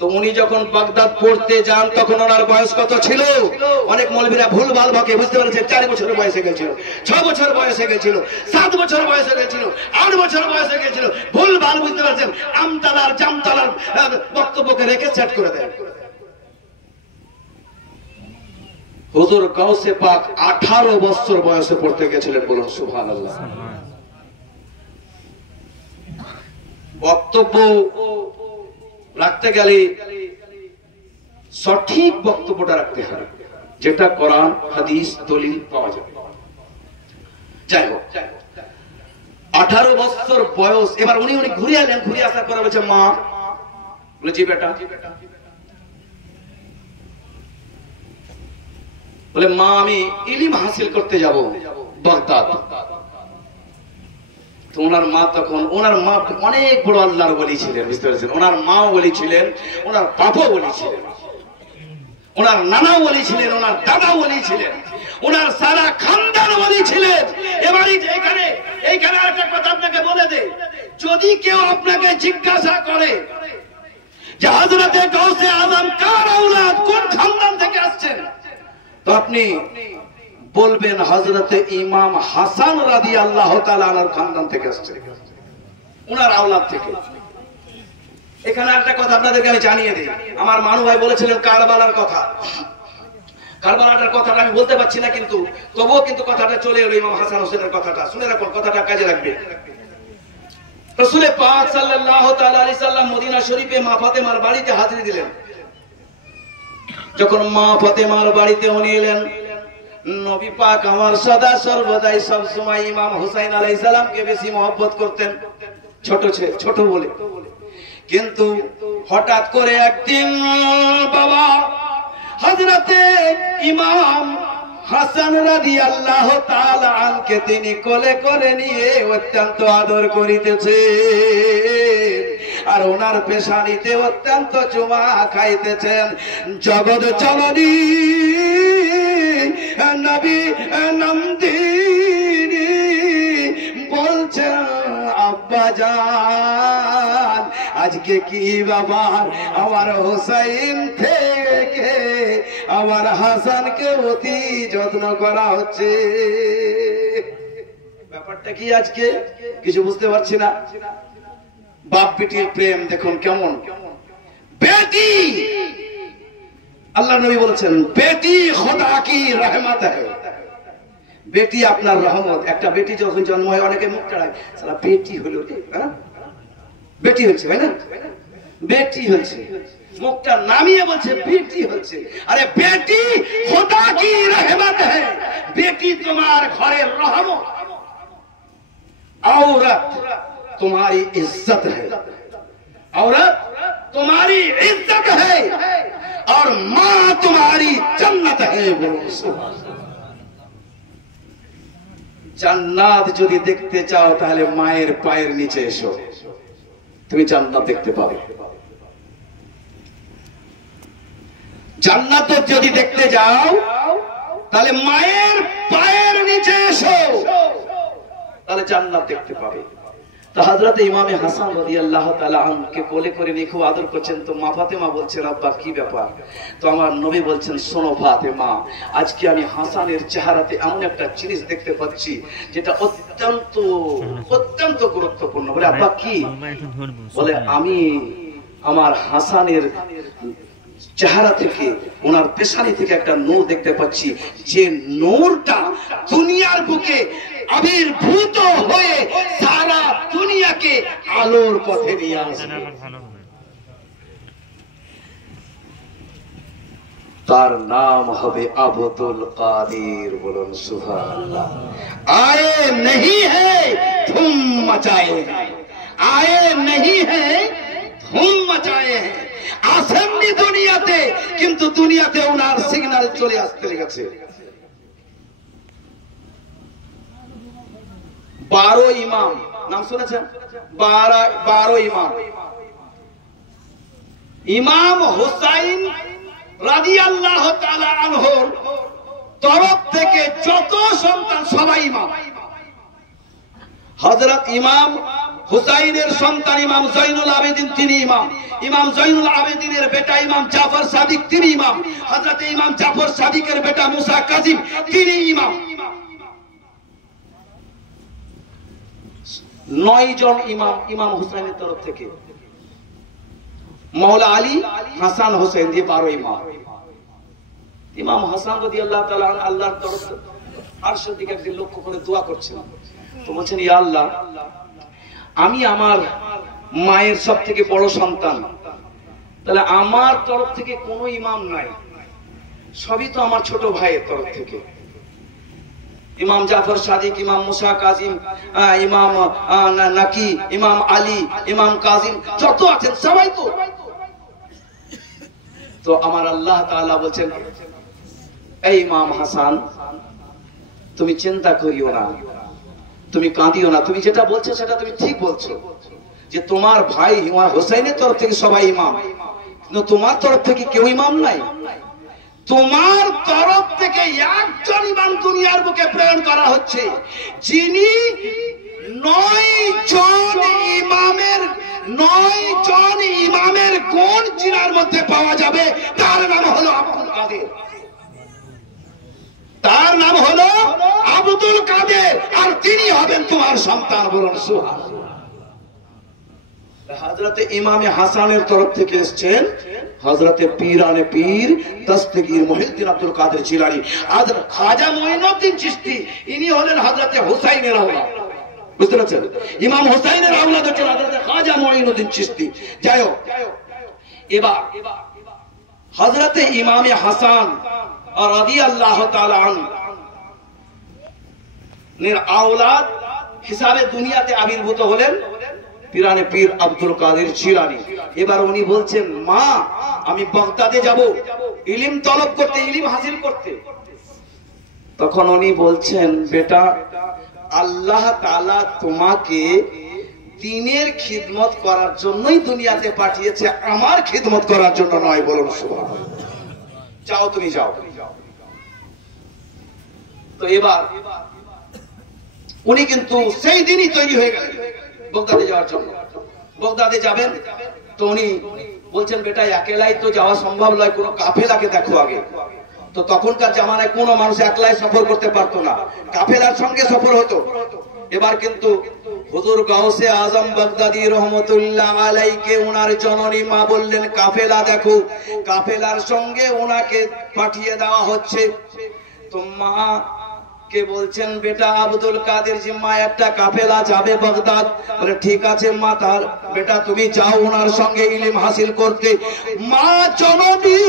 তো উনি যখন বাগদাদ পড়তে যান তখন ওনার বয়স কত ছিল অনেক মৌলভীরা ভুলভাল ভাবে বুঝতে পেরেছে 4 বছর বয়সে গেছিল 6 বছর বয়সে গেছিল 7 বছর বয়সে গেছিল 8 বছর বয়সে গেছিল ভুলভাল বুঝতে পেরেছেন আমতালার জামতালার বক্তব্যকে রেখে সেট করে দেন হুজুর গাউসে পাক 18 বছর বয়সে পড়তে গেছিলেন বলুন সুবহানাল্লাহ বক্তব্য রাখতে গেলে সঠিক বক্তব্যটা রাখতে হবে যেটা কোরআন হাদিস দলিল পাওয়া যাবে যাই হোক 18 বছর বয়স এবার উনি ঘুরে এলেন ঘুরে আসার পরে বলছে মা বলে জি বেটা বলে মা আমি ইলম হাসিল করতে যাব বাগদাদ তো ওনার মা তখন ওনার মা অনেক বড় আল্লাহর ওলি ছিলেন বুঝতে পেরেছেন ওনার মাও ওলি ছিলেন ওনার বাবাও ওলি ছিলেন ওনার নানাও ওলি ছিলেন ওনার দাদাও ওলি ছিলেন ওনার সারা খানদান ওলি ছিলেন এবারে এইখানে একটা কথা আপনাকে বলে দেই যদি কেউ আপনাকে জিজ্ঞাসা করে যে হযরতে গাউসে আজম কার আওলাদ কোন খানদান থেকে আসছেন তো আপনি বলবেন হযরতে ইমাম হাসান রাদিয়াল্লাহু তাআলা আনহুর খানদান থেকে আসছে ওনার আওলাদ থেকে এখানে একটা কথা আপনাদেরকে আমি জানিয়ে দেই আমার মানু ভাই বলেছিলেন কারবালার কথা কারবালার কথাটা আমি বলতে পারছি না কিন্তু তবুও কিন্তু কথাটা চলে এলো ইমাম হাসান হোসেনের কথাটা শুনে রাখুন কথাটা কাজে লাগবে রাসূল পাক সাল্লাল্লাহু তাআলা আলাইহি সাল্লাম মদিনা শরীফে মা ফাতেমার বাড়িতে হাজির দিলেন যখন মা ফাতেমার বাড়িতে উনি এলেন নবী পাক আমার সদা সর্বদাই সব সময় ইমাম হুসাইন আলাইহিস সালামকে বেশি মহব্বত করতেন ছোট বলে কিন্তু হঠাৎ করে একদিন বাবা হযরতে ইমাম হাসান রাদিয়াল্লাহু তাআলা আনকে তিনি কোলে করে নিয়ে অত্যন্ত আদর করিতেছেন আর ওনার পেশানিতে অত্যন্ত চুমা খাইতেছেন জগৎ জননী নবী নন্দিনী বলছেন আব্বা জান আজকে কি বাবা আমার হুসাইন থেকে আমার হাসানকে অতি যত্ন করা হচ্ছে ব্যাপারটা কি আজকে কিছু বুঝতে পারছি না বাপ বেটির প্রেম দেখুন কেমন বেটি আল্লাহ নবী বলেছেন বেটি খোদা কি রহমত है বেটি আপনার রহমত একটা বেটি যখন জন্ম হয় অনেকে মুখ টাড়ায় সালা বেটি হলো রে বেটি হচ্ছে ভাই না বেটি হচ্ছে মুখটা নামিয়ে বলছে বেটি হচ্ছে আরে বেটি খোদা কি রহমত है বেটি তোমার ঘরের রহমত औरत तुम्हारी इज्जत है औरत तुम्हारी इज्जत है और माँ तुम्हारी जन्नत है। জান্নাত যদি দেখতে চাও তাহলে মায়ের পায়ের নিচে এসো, তুমি জান্নাত দেখতে পাবে। জান্নাত যদি দেখতে যাও তাহলে মায়ের পায়ের নিচে এসো, তাহলে জান্নাত দেখতে পাবে। তো হযরত ইমামে হাসান রাদিয়াল্লাহু তাআলা আনহুকে কোলে করে নিয়ে খুব আদর করছেন। তো মা ফাতেমা বলছেন, আব্বা কি ব্যাপার? তো আমার নবী বলছেন, শোনো ফাতেমা, আজকে আমি হাসানের চেহারাতে এমন একটা জিনিস দেখতে পাচ্ছি যেটা অত্যন্ত অত্যন্ত গুরুত্বপূর্ণ। বলে আব্বা কি? বলে আমি আমার হাসানের চেহারা থেকে, ওনার পেশানি থেকে একটা নূর দেখতে পাচ্ছি, যে নূরটা দুনিয়ার বুকে আবির্ভূত হয়ে সারা দুনিয়াকে আলোর পথে নিয়ে আসবে। তার নাম হবে আব্দুল কাদের। বলুন সুবহানাল্লাহ। আয়ে नहीं है धूम मचाए हैं, आए नहीं है धूम मचाए हैं। আসেননি দুনিয়াতে, কিন্তু দুনিয়াতে ওনার সিগন্যাল চলে আসতে গেছে। 12 ইমাম নাম শুনেছেন? 12 ইমাম। ইমাম হুসাইন রাদিয়াল্লাহু তাআলা আনহুর তরফ থেকে যত সন্তান সবাই ইমাম। হযরত ইমাম হুসাইনের সন্তান ইমাম জয়নুল আবেদিন তিনি ইমাম। ইমাম জয়নুল আবেদিনের বেটা ইমাম জাফর সাদিক তিনি ইমাম। হযরত ইমাম জাফর সাদিকের বেটা মুসা কাজিম তিনি ইমাম। 9 জন ইমাম ইমাম হুসাইনের তরফ থেকে। মাওলা আলী, হাসান, হোসেন দিয়ে 12 ইমাম। ইমাম হাসান রাদিয়াল্লাহু তাআলা আল্লাহর তরফ আরশের দিকে একদিন লক্ষ্য করে দোয়া করছেন। তো বলছেন, ইয়া আল্লাহ, আমি আমার মায়ের সব থেকে বড় সন্তান, তাহলে আমার তরফ থেকে কোনো ইমাম নাই, সবই তো আমার ছোট ভাইয়ের তরফ থেকে। ইমাম জাফর সাদিক, ইমাম মুসা কাজিম, ইমাম নাকি, ইমাম আলী, ইমাম কাজিম যত আছেন সবাই তো। তো আমার আল্লাহ তাআলা বলছেন, এই ইমাম হাসান, তুমি চিন্তা করিও না, তুমি কাঁদিও না, তুমি যেটা বলছো সেটা তুমি ঠিক বলছো, যে তোমার ভাই ইমাম হোসেনের তরফ থেকে সবাই ইমাম, কিন্তু তোমার তরফ থেকে কেউ ইমাম নাই। তোমার তরফ থেকে একজন ইমাম দুনিয়ার বুকে প্রেরণ করা হচ্ছে, যিনি 9 জন ইমামের কোন জিনার মধ্যে পাওয়া যাবে, তার নাম হলো আব্দুল কাদের। তার নাম হলো আব্দুল কাদের, আর তিনি হবেন তোমার সন্তান। বলুন সুবহানাল্লাহ। হযরতে ইমামে হাসানের তরফ থেকে এসেছেন হযরতে পীরানে পীর দস্তগীর মুহিউদ্দিন আব্দুল কাদের জিলানী। আর খাজা মঈনুদ্দিন চিশতি, ইনি হলেন হযরতে হুসাইনের আওলাদ। বুঝতে পারছেন? ইমাম হুসাইনের আওলাদ হচ্ছেন হযরতে খাজা মঈনুদ্দিন চিশতি। যাই হোক, এবার হযরতে ইমামে হাসান রাদিয়াল্লাহু তাআলা আনহুর আওলাদ হিসাবে দুনিয়াতে আবির্ভূত হলেন পীরানে পীর আব্দুল কাদের জিলানী। এবার উনি বলছেন, মা, আমি বাগদাদে যাব ইলম তলব করতে, ইলম হাসিল করতে। তখন উনি বলছেন, বেটা, আল্লাহ তাআলা তোমাকে দ্বীনের খিদমত করার জন্যই দুনিয়াতে পাঠিয়েছে, আমার খিদমত করার জন্য নয়। বলুন সুবহানাল্লাহ। যাও, তুমি যাও। তো এবার উনি কিন্তু সেই দিনই তৈরি হয়ে গেলেন বাগদাদে যাওয়ার জন্য। বাগদাদে যাবেন, তো উনি বলছেন, বেটা, একেলাই তো যাওয়া সম্ভব নয়, কোনো কাফেলাকে দেখো আগে। তো তখনকার জামানায় কোনো মানুষ একলাই সফর করতে পারতো না, কাফেলার সঙ্গে সফর হতো। এবার কিন্তু হুজুর গাউসে আজম বাগদাদী রহমতুল্লাহ আলাইকে ওনার জননী মা বললেন, কাফেলা দেখো। কাফেলার সঙ্গে ওনাকে পাঠিয়ে দেওয়া হচ্ছে। তো মা কে বলছেন, বেটা আব্দুল কাদের জিম্মা একটা কাফেলা যাবে বাগদাদ। বলে, ঠিক আছে মা, তার বেটা তুমি যাও ওনার সঙ্গে ইলম হাসিল করতে। মা জননী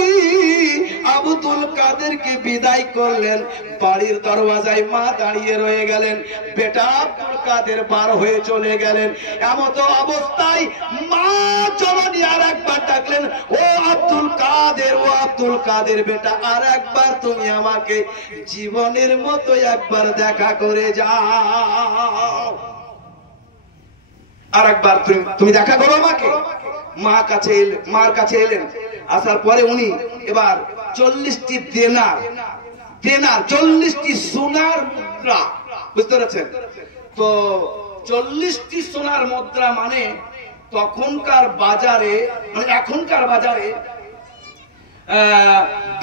আব্দুল কাদেরকে বিদায় করলেন। বাড়ির দরওয়াজায় মা দাঁড়িয়ে রয়ে গেলেন। বেটা আব্দুল কাদের বার হয়ে চলে গেলেন। এমত অবস্থায় মা জননী আর একবার ডাকলেন, ও আব্দুল কাদের বেটা, আর একবার তুমি আমাকে জীবনের মতো একবার দেখা করে যাও, আর একবার তুমি দেখা করো আমাকে। মার কাছে এলেন। আসার পরে উনি এবার 40টি দেনার 40টি সোনার মুদ্রা, বুঝতে পারছেন তো? 40টি সোনার মুদ্রা মানে তখনকার বাজারে, মানে এখনকার বাজারে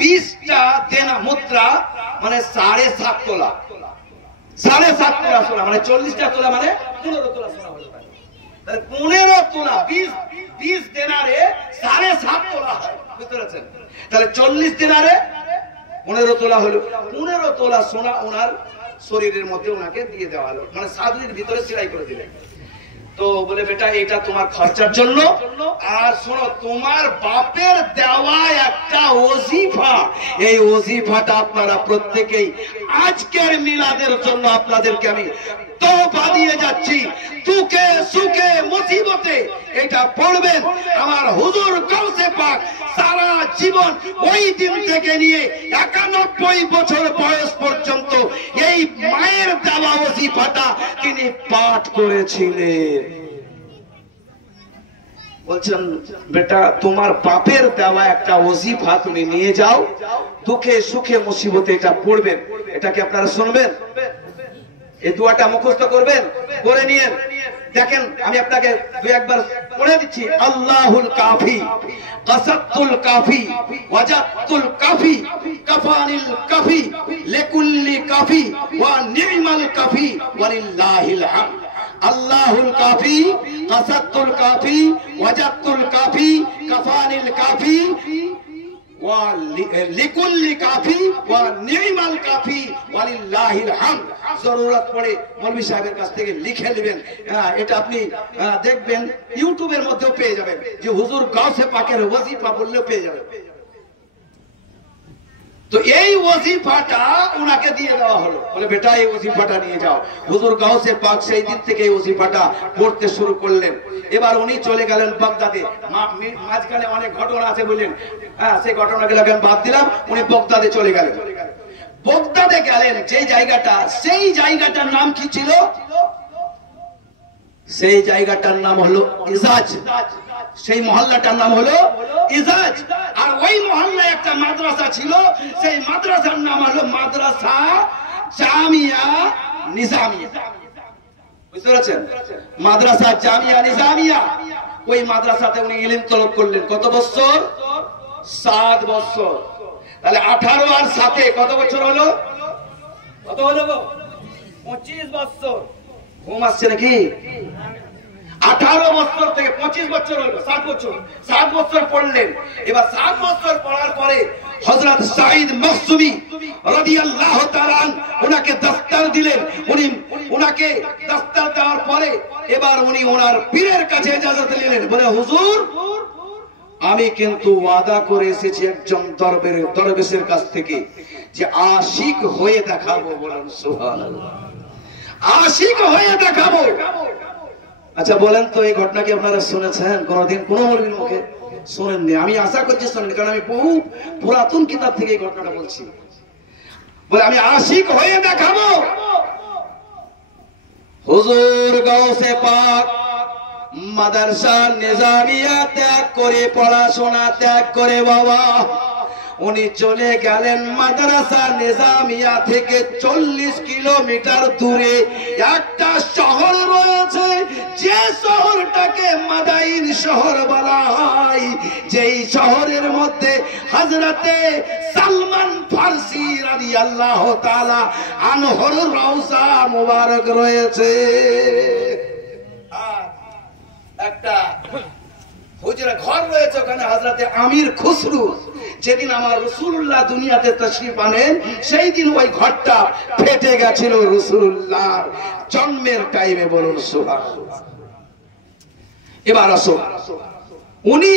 20টা দেনা মুদ্রা মানে 7.5 তোলা, 7.5 তোলা সোনা, মানে 40টা তোলা মানে 15 তোলা সোনা হলো। 15 তোলা 20 দেনারে 7.5 তোলা হয়, বুঝতে পারছেন? তাহলে 40 দেনারে 15 তোলা হলো। 15 তোলা সোনা ওনার শরীরের মধ্যে ওনাকে দিয়ে দেওয়া হলো, মানে সাদরির ভিতরে সেলাই করে দিলেন। তো বলে বেটা এটা তোমার খরচার জন্য, আর শোনো তোমার বাপের দেওয়া একটা ওজিফা, এই ওজিফাটা আপনারা প্রত্যেকেই আজকের মিলাদের জন্য আপনাদেরকে আমি তওবা দিয়ে যাচ্ছি, দুঃখে সুখে মুসিবতে এটা পড়বেন। আমার হুজুর গাউসে পাক সারা জীবন ওই দিন থেকে নিয়ে 91 বছর বয়স পর্যন্ত এই মায়ের দেওয়া ওজিফাটা তিনি পাঠ করেছিলেন। বলছেন বেটা তোমার বাপের দেওয়া একটা ওজিফা তুমি নিয়ে যাও, দুঃখে সুখে মুসিবতে এটা পড়বেন। এটাকে আপনারা শুনবেন, এই দোয়াটা মুখস্থ করবেন, করে নিয়ে দেখেন। আমি আপনাকে দুই একবার পড়ে দিচ্ছি। আল্লাহুল কাফি, কাসাতুল কাফি, ওয়াজাতুল কাফি, কাফানিল কাফি, লিকুল্লি কাফি, ওয়া নি'মাল কাফি, ওয়ালিল্লাহিল হামদ। আল্লাহুল কাফি, কাসাতুল কাফি, ওয়াজাতুল কাফি, কাফানিল কাফি, ওয়া লিকুল্লি কাফি, ওয়া নি'মাল কাফি, ওয়ালিল্লাহিল হামদ। জরুরত পড়ে মৌলভী সাহেবের কাছ থেকে লিখে নেবেন। এটা আপনি দেখবেন ইউটিউবের মধ্যেও পেয়ে যাবেন, যে হুজুর গাউসে পাকের ওজিফা বললেও পেয়ে যাবেন। তো এই ওজিফাটা উনাকে দিয়ে দেওয়া হলো, বলে বেটা এই ওজিফাটা নিয়ে যাও। হুজুর গাউসে পাক সেই দিন থেকে এই ওজিফাটা পড়তে শুরু করলেন। এবার উনি চলে গেলেন বাগদাদে। মাঝখানে অনেক ঘটনা আছে বললেন, সেই ঘটনাগুলো বাদ দিলাম। উনি বাগদাদে চলে গেলেন। বাগদাদে গেলেন সেই জায়গাটার নাম কি ছিল? সেই জায়গাটার নাম হলো ইজাজ, সেই মহল্লাটার নাম হলো ইজাজ। আর ওই মহল্লায় একটা মাদ্রাসা ছিল, সেই মাদ্রাসার নাম হলো মাদ্রাসা জামিয়া নিজামিয়া, বুঝতে পারছেন? মাদ্রাসা জামিয়া নিজামিয়া। ওই মাদ্রাসাতে উনি ইলম তলব করলেন। কত বছর? 7 বছর। তাহলে 18 আর 7 কত বছর হলো? কত হলো? 25 বছর। ঘুম আসছে নাকি? 18 বছর থেকে 25 বছর হলো, 7 বছর। 7 বছর পড়লেন। এবার 7 বছর পড়ার পরে হযরত সাঈদ মাকসুমি রাদিয়াল্লাহু তাআলা ওনাকে দস্তার দিলেন। ওনাকে দস্তার দেওয়ার পরে এবার উনি ওনার পীরের কাছে ইজাজত নিলেন। বলে হুজুর আমি কিন্তু ওয়াদা করে এসেছি একজন দরবেশের কাছ থেকে যে আশিক হয়ে দেখাবো। বলেন সুবহানাল্লাহ, আশিক হয়ে দেখাবো। আচ্ছা বলেন তো এই ঘটনা কি আপনারা শুনেছেন কোনদিন? কোন মৌলভীর মুখে শুনেননি। আমি আশা করছি শুনেননি, কারণ আমি বহু পুরাতন কিতাব থেকে এই ঘটনাটা বলছি। বলে আমি আশিক হয়ে দেখাবো। হুজুর গাউসে পাক মাদ্রাসা নিজামিয়া ত্যাগ করে, পড়াশোনা ত্যাগ করে বাবা উনি চলে গেলেন মাদ্রাসা নিজামিয়া থেকে 40 কিলোমিটার দূরে একটা শহর রয়েছে, যে শহরটাকে মাদাইন শহর বলা হয়। যেই শহরের মধ্যে হযরতে সালমান ফারসি রাদিয়াল্লাহু তাআলা আনহুর রওজা মুবারক রয়েছে। একটা হুজরা ঘর রয়েছে, ওখানে হযরতে আমির খুসরু যেদিন আমার রাসূলুল্লাহ দুনিয়াতে তাশরীফ আনেন সেই দিন ওই ঘরটা ফেটে গেছিল রাসূলুল্লাহর জন্মের টাইমে। বলুন সুবহানাল্লাহ। এবার আসো, উনি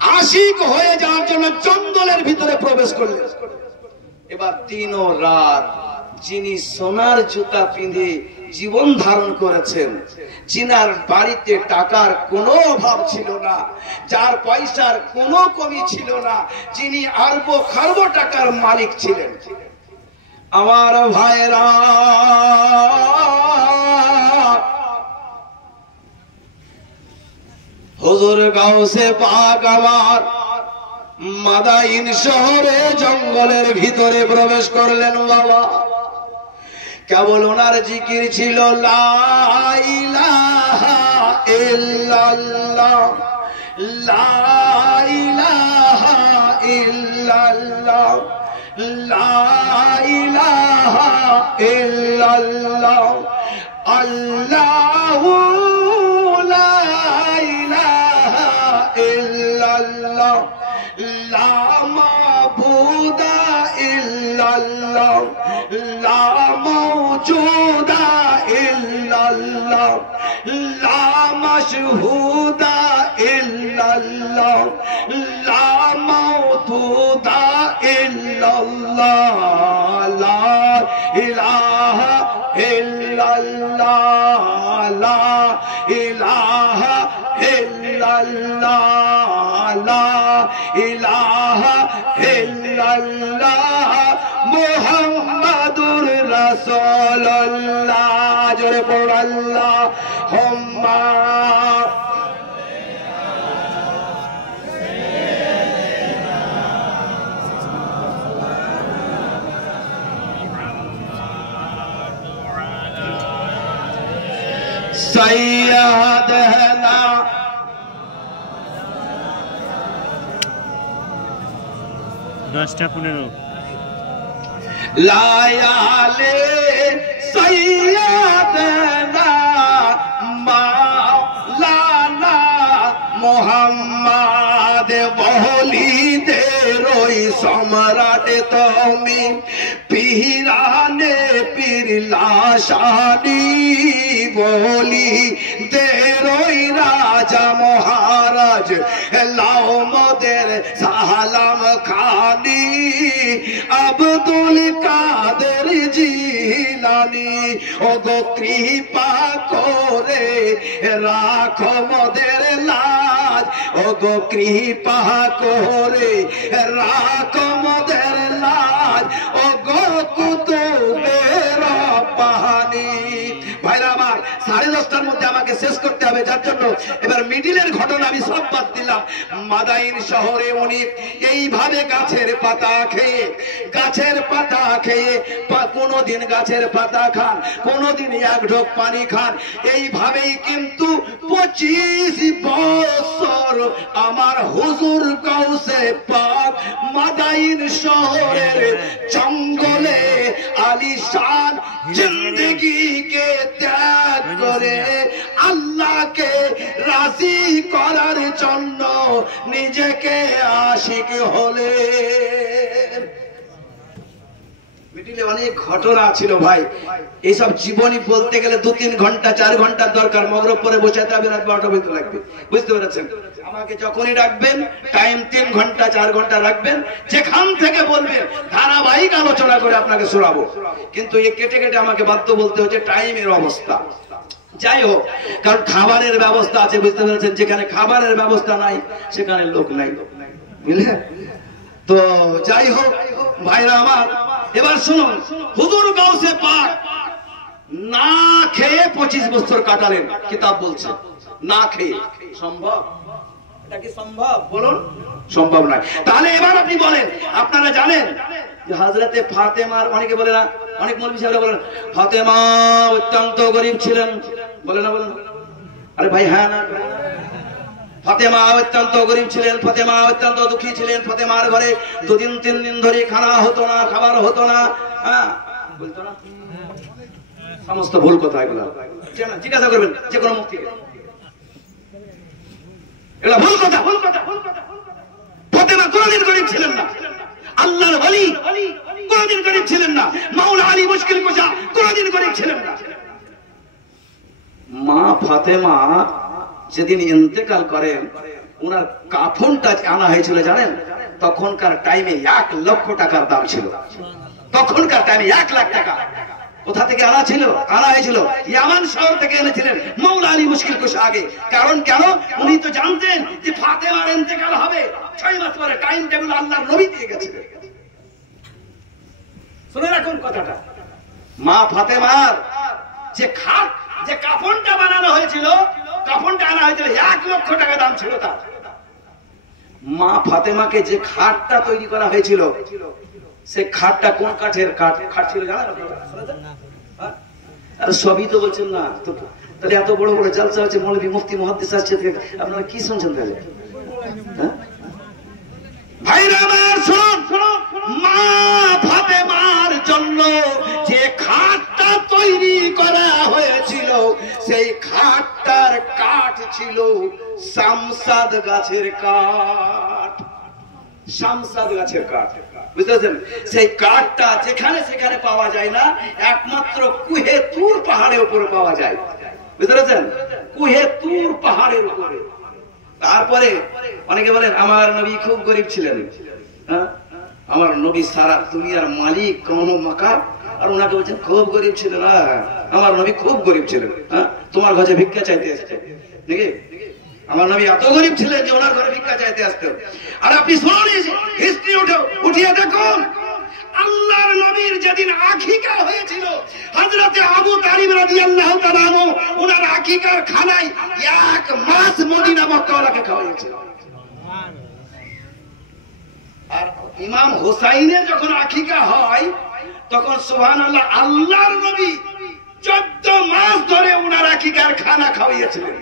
আশিক হয়ে যাওয়ার জন্য জঙ্গলের ভিতরে প্রবেশ করলেন। এবার দিন ও রাত যিনি সোনার জুতা পিঁধে জীবন ধারণ করেছেন, যিনার বাড়িতে টাকার কোনো অভাব ছিল না, যার পয়সার কোনো কমি ছিল না, যিনি আরব খারব টাকার মালিক ছিলেন। আমার ভাইরা, হুজুর গাউসে পাক আমার মাদাইন শহরে জঙ্গলের ভিতরে প্রবেশ করলেন। বাবা, কেবল ওনার জিকির ছিল লা ইলাহা ইল্লাল্লাহ, লা ইলাহা ইল্লাল্লাহ, লা ইলাহা ইল্লাল্লাহ, আল্লাহু লা ইলাহা ইল্লাল্লাহ, লা মাবুদা ইল্লাল্লাহ, লা মাওজুদা ইল্লাল্লাহ, লা মাশহুদা ইল্লাল্লাহ, লা মাওতুদা ইল্লাল্লাহ, লা ইলাহা ইল্লাল্লাহ, লা ইলাহা ইল্লাল্লাহ, লা ইলাহা ইল্লাল্লাহ, মুহাম্মাদুর রাসূলুল্লাহ। জোরে পড়ো আল্লাহুম্মা সাইয়্যিদানা। 10টা 15 লায়ালে সাইয়্যিদানা মাওলানা মুহাম্মদ ওলিদের ওই সম্রাট তুমি, পীরানে পীর লাশানি ওলিদের ওই রাজা মহারাজ, লাও মোদের সালাম খানি আব্দুল কাদের জিলানি। ও গো কৃপা করে রাখো মোদের লাজ, ও গো কৃপা করে রাখো মোদের লাজ, ও গো কুতুবে রব্বানি। ভাইরা আমার, 10:30টার মধ্যে আমাকে শেষ করতে হবে, যার জন্য এবার মিডিলের ঘটনা আমি সব বাদ দিলাম। মাদাইন শহরে উনি এইভাবে গাছের পাতা খেয়ে কোনদিন গাছের পাতা খান, কোনদিন এক ঢোক পানি খান, এইভাবেই কিন্তু 25 বছর আমার হুজুর গাউসে পাক মাদাইন শহরের জঙ্গলে আলিশান জিন্দেগিকে ত্যাগ করে আল্লাহকে রাজি করার জন্য নিজেকে আশিক হলে। মিডিলে অনেক ঘটনা ছিল ভাই, এইসব জীবনী বলতে গেলে 2-3 ঘন্টা 4 ঘন্টার দরকার। মগরব পরে বসে থাকবে, রাত 12টা পর্যন্ত লাগবে, বুঝতে পেরেছেন? আমাকে যখনই রাখবেন টাইম 3 ঘন্টা 4 ঘন্টা রাখবেন, যেখান থেকে বলবেন ধারাবাহিক আলোচনা করে আপনাকে শোনাবো। কিন্তু এ কেটে কেটে আমাকে বাধ্য বলতে হচ্ছে টাইমের অবস্থা। যাই হোক, কারণ খাবারের ব্যবস্থা আছে, বুঝতে পেরেছেন? যেখানে খাবারের ব্যবস্থা নাই সেখানে লোক নাই, বুঝলেন তো? যাই হোক ভাইরা আমার, এবার শুনুন, হুজুর গাউসে পাক না খেয়ে 25 বছর কাটালেন। কিতাব বলছে না খেয়ে। সম্ভব? এটা কি সম্ভব বলুন? সম্ভব নয়। তাহলে এবার আপনি বলেন, আপনারা জানেন যে হযরতে ফাতেমার, অনেকে বলে না, অনেক মৌলভী সাহেবরা বলেন ফাতেমা অত্যন্ত গরীব ছিলেন, বলে না? বলেন আরে ভাই, হ্যাঁ না? ফাতেমা অত্যন্ত গরীব ছিলেন, ফাতেমা অত্যন্ত দুঃখী ছিলেন, ফাতেমার ঘরে 2-3 দিন ধরে খানা হতো না, খাবার হতো না। হ্যাঁ, বলতো না? সমস্ত ভুল কথা এগুলো, জিজ্ঞাসা করবেন যে কোনো মুক্তি, এগুলো ভুল কথা। ফাতেমা কোনদিন গরীব ছিলেন না, আল্লাহর ওলি কোনদিন গরীব ছিলেন না, মাওলা আলী মুশকিল কুশা কোনদিন গরীব ছিলেন না। মা ফাতেমা যেদিন ইন্তেকাল করেন, ওনার কাফনটা আনা হয়েছিল জানেন? তখনকার টাইমে 1 লক্ষ টাকার দাম ছিল। তখনকার টাইমে 1 লাখ টাকা কোথা থেকে আনা হয়েছিল ইয়ামান শহর থেকে এনেছিলেন মৌলা আলী মুশকিল কুশা আগে। কারণ কেন? উনি তো জানতেন যে ফাতেমার ইন্তেকাল হবে 6 মাস পরে, টাইম টেবিল আল্লাহর নবী দিয়ে গেছিলেন। শুনে রাখুন কথাটা, মা ফাতেমার যে খাট, যে কাফনটা বানানো হয়েছিল, কাফনটা আনা হয়েছিল 1 লক্ষ টাকা দাম ছিল তার। মা ফাতেমাকে যে খাটটা তৈরি করা হয়েছিল, সে খাটটা কোন কাঠের খাট ছিল জানেন আপনারা? আর সবই তো বলছেন না, তাহলে এত বড় বড় জলসা হচ্ছে, মৌলভী মুফতি মুহাদ্দিস আসছে, আপনারা কি শুনছেন তাহলে? ভাইরা আমার শুনুন, মা ফাতেমার জন্য যে খাটটা তৈরি করা হয়েছিল, সেই খাটটার কাঠ ছিল শামসাদ গাছের কাঠ। শামসাদ গাছের কাঠ, বুঝতেছেন? সেই কাঠটা যেখানে সেখানে পাওয়া যায় না, একমাত্র কুহে তুর পাহাড়ের উপরে পাওয়া যায়। বুঝতে পেরেছেন? কুহে তুর পাহাড়ের উপরে। তারপরে অনেকে বলেন আমার নবী খুব গরিব ছিলেন, হ্যাঁ, আমার নবী সারা দুনিয়ার মালিক কোন মাকার, আর ওনাকে বলছেন খুব গরিব ছিলেন। আমার নবী খুব গরিব ছিলেন, হ্যাঁ, তোমার কাছে ভিক্ষা চাইতে এসছে নাকি? আমার নবী এত গরিব ছিলেন যে ওনার ঘরে ভিক্ষা চাইতে আসতেন। আর আপনি শুনুন, হিস্ট্রি উঠিয়ে দেখুন, আল্লাহর নবীর যেদিন আকিকা হয়েছিল, হযরতে আবু তালিব রাদিয়াল্লাহু তাআলা আনহু ওনার আকিকার খানায় 1 মাস মদিনা মক্কাওয়ালাকে খাওয়াইছিল। আর ইমাম হোসাইনের যখন আকিকা হয়, তখন সুবহানাল্লাহ, আল্লাহর নবী 14 মাস ধরে ওনার আকিকার খানা খাওয়াইছিলেন।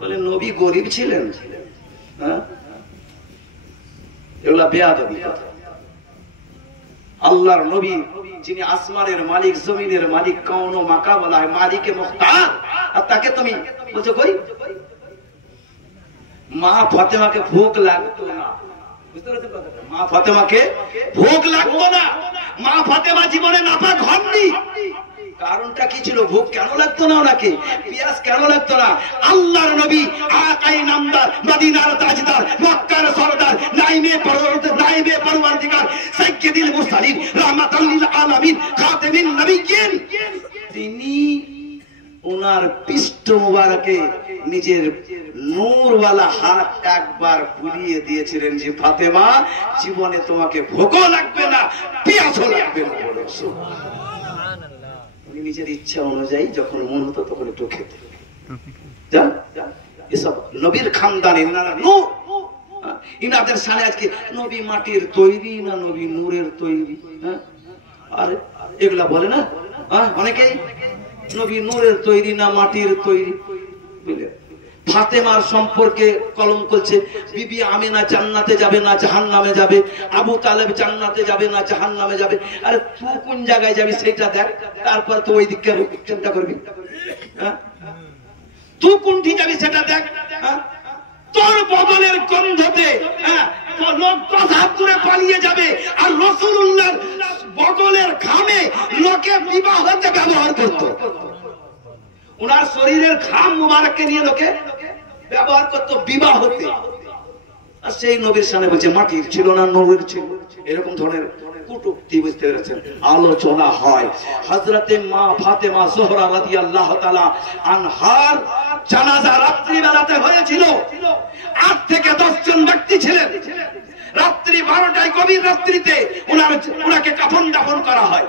বলে নবী গরিব ছিলেন? হ্যাঁ, এগুলা বেয়াদবি কথা। আল্লাহর নবী যিনি আসমানের মালিক, জমিনের মালিক, কওন মাকা বলা হয়, মালিকে মুখতার, আর তাকে তুমি বলছো গরিব? মা ফাতেমাকে ভোগ লাগতো না, বুঝতে পারছেন কথাটা? মা ফাতেমাকে ভোগ লাগতো না। মা ফাতেমা জীবনে নাপাক হননি। কারণটা কি ছিল? ভোগ কেন লাগতো না ওনাকে? পিয়াস কেন লাগতো না? আল্লাহর নবী আকাই নামদার, মদিনার তাজদার, মক্কার সরদার, নাইমে পরওয়ারদিগার, সাইয়্যিদুল মুরসালিন, রাহমাতাল লিল আলামিন, খাতেমিন নবিয়্যিন, তিনি ওনার পৃষ্ঠ মুবারকে নিজের নূরওয়ালা হাত একবার বুলিয়ে দিয়েছিলেন যে ফাতেমা, জীবনে তোমাকে ভোগও লাগবে না, পিয়াসও লাগবে না। বলে নিজের ইচ্ছা অনুযায়ী যখন মন হতো তখন একটু খেতে। এসব নবীর খানদানি নূর, ইনাদের সামনে আজকে নবী মাটির তৈরি না নবী নূরের তৈরি, হ্যাঁ, আরে এগুলা বলে না অনেকেই, নবী নূরের তৈরি না মাটির তৈরি। বুঝলে? ফাতেমার সম্পর্কে কলম করছে, বিবি আমিনা জান্নাতে যাবে না জাহান্নামে যাবে, আবু তালেব জান্নাতে যাবে না জাহান্নামে যাবে। আরে তুই কোন জায়গায় যাবি সেটা দেখ, তারপর তো ওই দিককে চিন্তা করবি। হ্যাঁ, তুই কোনটি যাবি সেটা দেখ। হ্যাঁ, তোর বদলের গন্ধতে লোক 10 হাত দূরে পালিয়ে যাবে, আর রাসূলুল্লাহর বগলের ঘামে লোকে বিবাহতে ব্যবহার করত। ওনার শরীরের ঘাম মুবারককে নিয়ে লোকে ব্যবহার করতো বিবাহ হতে। আর সেই নবীর সামনে বলছে মাটির ছিল না নবীর ছিল, এরকম ধরনের কটূক্তি, বুঝতে পেরেছেন, আলোচনা হয়। হযরতে মা ফাতেমা জোহরা রাদিয়াল্লাহু তাআলা আনহার জানাজা রাত্রি বেলাতে হয়েছিল। 8 থেকে 10 জন ব্যক্তি ছিলেন। রাত্রি 12টায়, গভীর রাত্রিতে ওনাকে কাফন দাফন করা হয়।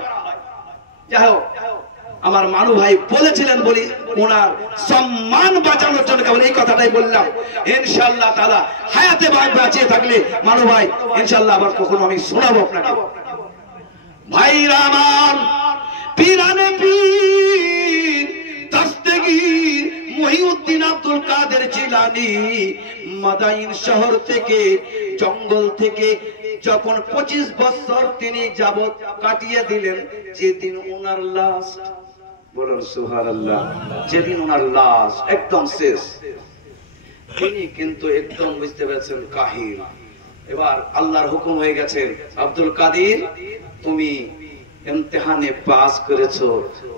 যাই হোক, আমার মানু ভাই বলেছিলেন বলি ওনার সম্মান বাঁচানোর জন্য কেবল এই কথাটাই বললাম। ইনশাআল্লাহ তাআলা হায়াতে বাঁচিয়ে থাকলে মানু ভাই ইনশাআল্লাহ আবার কখনো আমি শোনাবো আপনাকে। ভাইরা আমার, পীরানে পীর দস্তগীর মহিউদ্দিন আব্দুল কাদের জিলানী মাদাইন শহর থেকে, জঙ্গল থেকে যখন 25 বছর তিনি যাবত কাটিয়ে দিলেন, যেদিন ওনার লাশ, বলুন সুবহানাল্লাহ, যেদিন ওনার লাশ একদম শেষ, তিনি কিন্তু একদম বুঝতে পেরেছেন কাহিল। এবার আল্লাহর হুকুম হয়ে গেছে, আব্দুল কাদের তুমি ইমতিহানে পাস করেছো,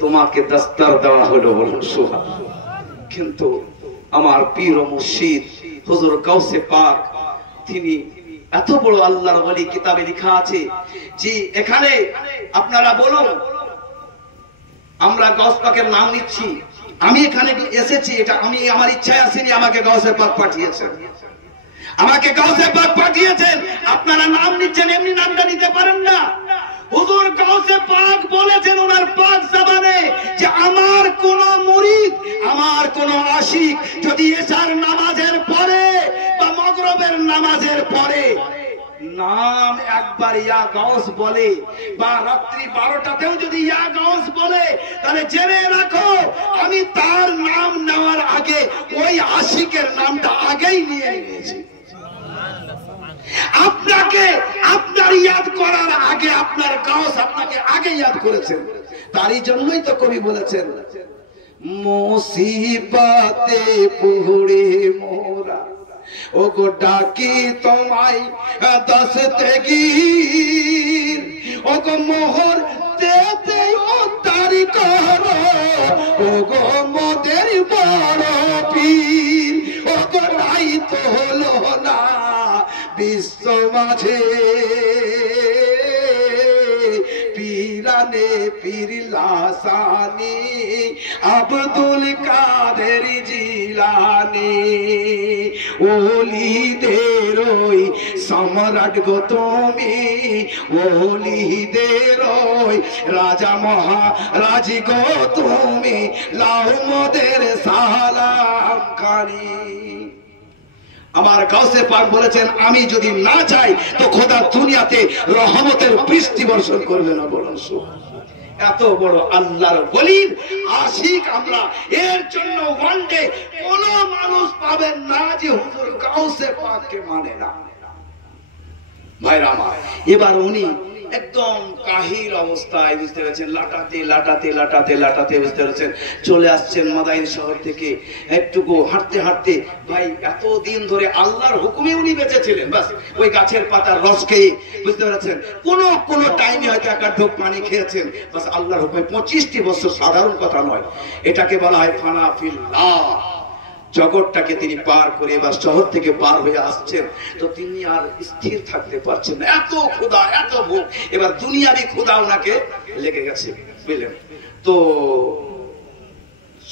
তোমাকে দস্তার দেওয়া হলো। বলুন সুবহানাল্লাহ। কিন্তু আমার পীর ও মুর্শিদ হুজুর গাউসে পাক, তিনি এত বড় আল্লাহর ওলি, কিতাবে লেখা আছে যে এখানে আপনারা বলুন আমরা গাউস পাকের নাম নিচ্ছি। আমি এখানে এসেছি, এটা আমি আমার ইচ্ছায় আসিনি, আমাকে গাউসে পাক পাঠিয়েছেন, আমাকে গাউসে পাক পাঠিয়েছেন। আপনারা নাম নিচ্ছেন, এমনি নামটা নিতে পারেন না। হুজুর গাউসে পাক বলেছেন ওনার পাক জবানে যে আমার কোন মুরিদ, আমার কোন আশিক যদি এশার নামাজের পরে বা মাগরিবের নামাজের পরে নাম একবার ইয়া গাউস বলে, বা রাত্রি 12টাতেও যদি ইয়া গাউস বলে, তাহলে জেনে রাখো আমি তার নাম নেওয়ার আগে ওই আশিকের নামটা আগেই নিয়ে নিয়েছি। আপনাকে আপনার ইয়াদ করার আগে আপনার গাউস আপনাকে আগে ইয়াদ করেছেন। তারই জন্যই তো কবি বলেছেন, মুসিবতে পড়ে মোরা ও গো ডাকি তোমায় দস্তগীর, ও গো মোহর দেতে ও তারি করো, ও গো মোদের বড় পীর, ও গো নাই তো হলো না বিশ্ব মাঝে, পীরানে পীর লাসানি আব্দুল কাদের জিলানি, ওলিদের ওই সম্রাট গো তুমি, ওলিদের ওই রাজা মহারাজ গো তুমি, লাও মোদের সালাম খানি। আমার গাউসে পাক বলেছেন আমি যদি না চাই তো খোদা দুনিয়াতে রহমতের বৃষ্টি বর্ষণ করবে না। বলুন এত বড় আল্লাহর ওলির আশিক আমরা, এর জন্য ওয়ান ডে কোন মানুষ পাবেন না যে হুজুর গাউসে পাককে মানে না। ভাইরা আমার, এবার উনি একদম কাহিল অবস্থায়, বুঝতে পেরেছেন, লাটাতে লাটাতে লাটাতে লাটাতে, বুঝতে পেরেছেন, চলে আসছেন মাদাইন শহর থেকে। একটুকু হাঁটতে হাঁটতে, ভাই এতদিন ধরে আল্লাহর হুকুমে উনি বেঁচেছিলেন, বাস ওই গাছের পাতার রস খেয়ে, বুঝতে পেরেছেন, কোন টাইমে হয়তো এক ঢোক পানি খেয়েছেন, বাস আল্লাহর হুকুমে। 25টি বছর সাধারণ কথা নয়, এটাকে বলা হয় ফানা ফিল্লাহ। জগৎটাকে তিনি পার করে এবার শহর থেকে পার হয়ে আসছেন, তো তিনি আর স্থির থাকতে পারছেন না, এত ক্ষুধা এত ভোগ, এবার দুনিয়ারই ক্ষুধা ওনাকে লেগে গেছে, বুঝলেন। তো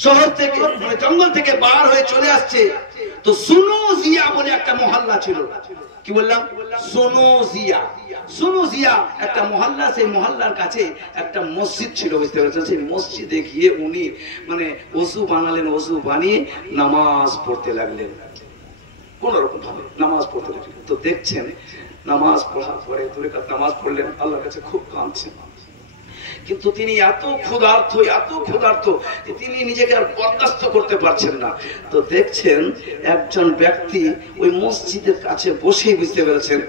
শহর থেকে মানে জঙ্গল থেকে বার হয়ে চলে আসছে, তো সোনো জিয়া বলে একটা মহল্লা ছিল। কি বললাম? সোনো জিয়া। সোনো জিয়া একটা মহল্লা, সেই মহল্লার কাছে একটা মসজিদ ছিল, বুঝতে পারছেন। সেই মসজিদে গিয়ে উনি মানে ওযু বানালেন, ওযু বানিয়ে নামাজ পড়তে লাগলেন, কোন রকম ভাবে নামাজ পড়তে লাগলেন। তো দেখছেন নামাজ পড়ার পরে 2 রাকাত নামাজ পড়লেন, আল্লাহর কাছে খুব কাঁদছেন, কিন্তু তিনি এত ক্ষুধার্ত তিনি নিজেকে আর বরদাস্ত করতে পারছেন না। তো দেখছেন একজন ব্যক্তি ওই মসজিদের কাছে বসে, বুঝতে পেরেছেন,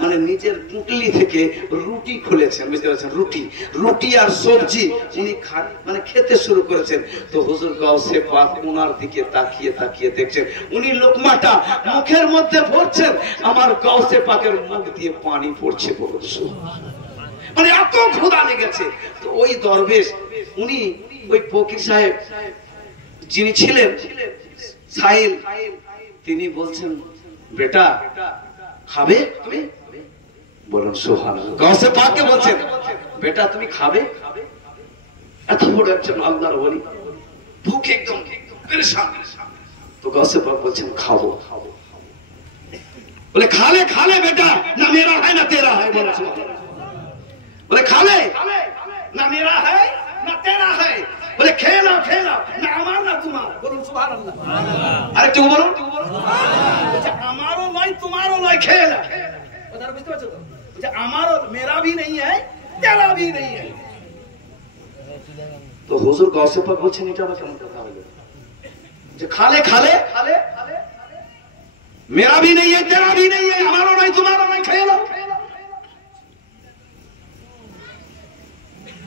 মানে নিজের পুটলি থেকে রুটি খুলেছেন, বুঝতে পেরেছেন, রুটি আর সবজি উনি মানে খেতে শুরু করেছেন। তো হুজুর গাউসে পাক ওনার দিকে তাকিয়ে দেখছেন উনি লোকমাটা মুখের মধ্যে ভরছেন, আমার গাউসে পাকের মুখ দিয়ে পানি পড়ছে। মানে এত ক্ষুধা লেগেছে। তো ওই দরবেশ উনি ওই ফকির সাহেব যিনি ছিলেন সাইল, তিনি বলছেন, বেটা খাবে তুমি? বলুন সুবহানাল্লাহ। গাউসে পাককে বলছেন, বেটা তুমি খাবে? এত বড় একজন আল্লাহর ওলি, ভুখ একদম পেরেশান। তো গাউসে পাক বলছেন, খাবো। বলে খালে বেটা, না মেরা হয় না তেরা হয়। বলুন সুবহানাল্লাহ। बोले खा ले ना मेरा है ना तेरा है, बोले खेला ना हमारा ना तुम्हारा। बोलो सुभान अल्लाह। अरे तू बोलो हमारो नहीं तुम्हारो नहीं खेला, बुझते पाরছো তো? যে আমারও मेरा भी नहीं है तेरा भी नहीं है। তো হুজুর গাউসে পাক বলছেন এটা আবার কেমন কথা হলো যে খালে मेरा भी नहीं है तेरा भी नहीं है, हमारो नहीं तुम्हारो नहीं खेला।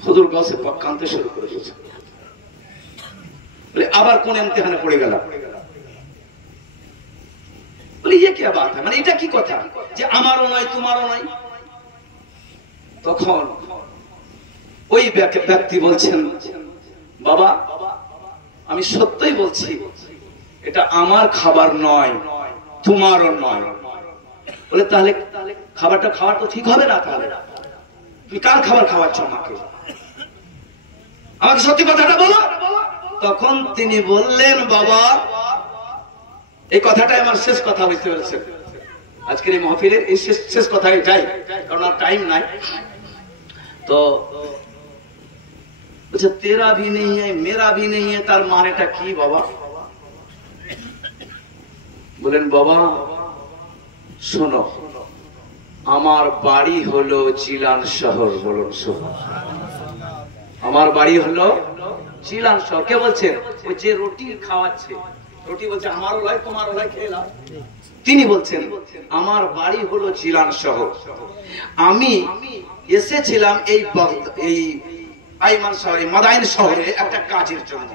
হুজুর গাউসে পাক কাঁদতে শুরু করে দিয়েছেন। বলে আবার কোন ইমতিহানে পড়ে গেল? বলে ये क्या बात है, মানে এটা কি কথা যে আমারও নয় তোমারও নয়? তখন ওই ব্যক্তি বলছেন, বাবা আমি সত্যই বলছি এটা আমার খাবার নয় তোমারও নয়। বলে তাহলে খাবারটা খাওয়ার তো ঠিক হবে না, তাহলে তুমি কার খাবার খাওয়াচ্ছ আমাকে? আমাকে সত্যি কথাটা বলো। তখন তিনি বললেন, বাবা, এই কথাটাই আমার শেষ কথা, বুঝতে পেরেছেন? আজকের এই মাহফিলের এই শেষ কথা এটাই, কারণ আর টাইম নাই। তো বলছে, তেরা ভি নেই হ্যায় মেরা ভি নেই হ্যায়, তার মানেটা কি বাবা? বলেন, বাবা শোনো, আমার বাড়ি হলো জিলান শহর। বলুন শোনো, আমার বাড়ি হলো জিলান শহর। কে বলছেন? ওই যে রুটি খাওয়াচ্ছে, রুটি বলছে আমারও লাই তোমারও লাই, খেলাম। তিনি বলছেন, আমার বাড়ি হলো জিলান শহর। আমি এসেছিলাম এই আইমান শহরে, মাদাইন শহরে একটা কাজের জন্য।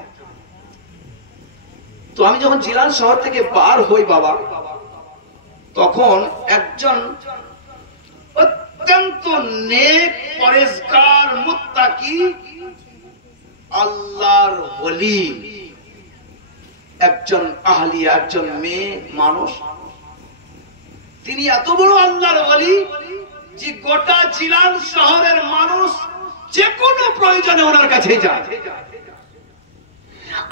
তো আমি যখন জিলান শহর থেকে বার হই বাবা, তখন একজন অত্যন্ত নেক, পরেজগার, মুত্তাকি, আল্লাহর ওলি, একজন আহলিয়া, একজন মেয়ে মানুষ, তিনি এত বড় আল্লাহর ওলি যে গোটা জিলান শহরের মানুষ যে কোনো প্রয়োজনে ওনার কাছে যায়।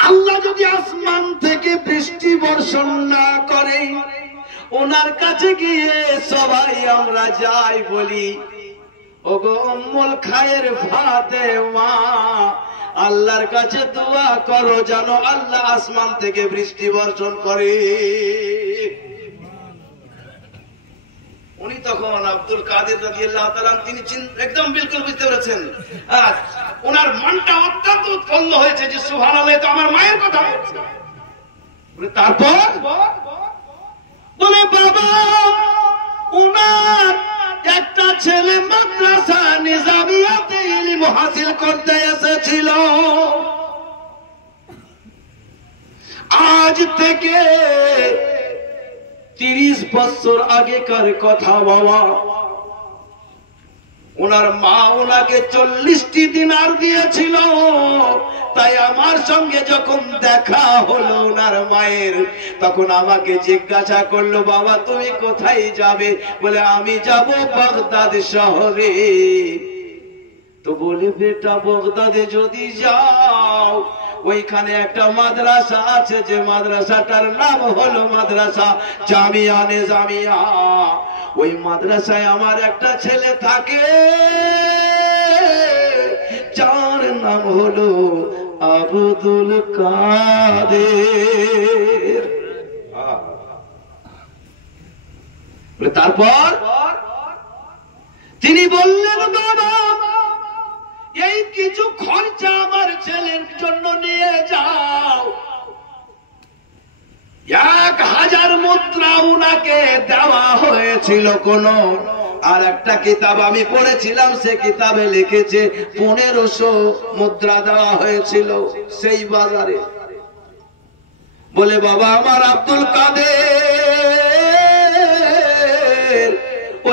আল্লাহ যদি আসমান থেকে বৃষ্টি বর্ষণ না করে, ওনার কাছে গিয়ে সবাই আমরা যাই, বলি, ওগো উম্মুল খায়ের ফাতেমা, আল্লাহর কাছে দোয়া করো যেন আল্লাহ আসমান থেকে বৃষ্টি বর্ষণ করে। উনি তখন আব্দুল কাদের রাদিয়াল্লাহু তাআলা, তিনি একদম বিলকুল বুঝতে পেরেছেন, ওনার মনটা অত্যন্ত উৎফুল্ল হয়েছে যে সুবহানাল্লাহ, তো আমার মায়ের কথা বলছে। তারপর বলে, বাবা, উনার একটা ছেলে মাদ্রাসা নিজামিয়াতে ইলম হাসিল করতে এসেছিল। আজ থেকে 30 বছর আগেকার কথা বাবা। ওনার মা ওনাকে 40টি দিনার দিয়েছিল। তাই আমার সঙ্গে যখন দেখা হলো ওনার মায়ের, তখন আমাকে জিজ্ঞাসা করলো, বাবা তুমি কোথায় যাবে? বলে, আমি যাব বাগদাদ শহরে। তো বলে, বেটা বাগদাদে যদি যাও, ওইখানে একটা মাদ্রাসা আছে, যে মাদ্রাসাটার নাম হলো মাদ্রাসা জামিয়া নিজামিয়া। ওই মাদ্রাসায় আমার একটা ছেলে থাকে, যার নাম হলো আব্দুল কাদের। তারপর তিনি বললেন, বাবা এই কিছু খরচা আমার ছেলের জন্য নিয়ে যাও। 1000 মুদ্রা উনাকে দেওয়া হয়েছিল। কোন আর একটা কিতাব আমি পড়েছিলাম, সে কিতাবে লিখেছে 1500 মুদ্রা দেওয়া হয়েছিল সেই বাজারে। বলে, বাবা আমার আব্দুল কাদের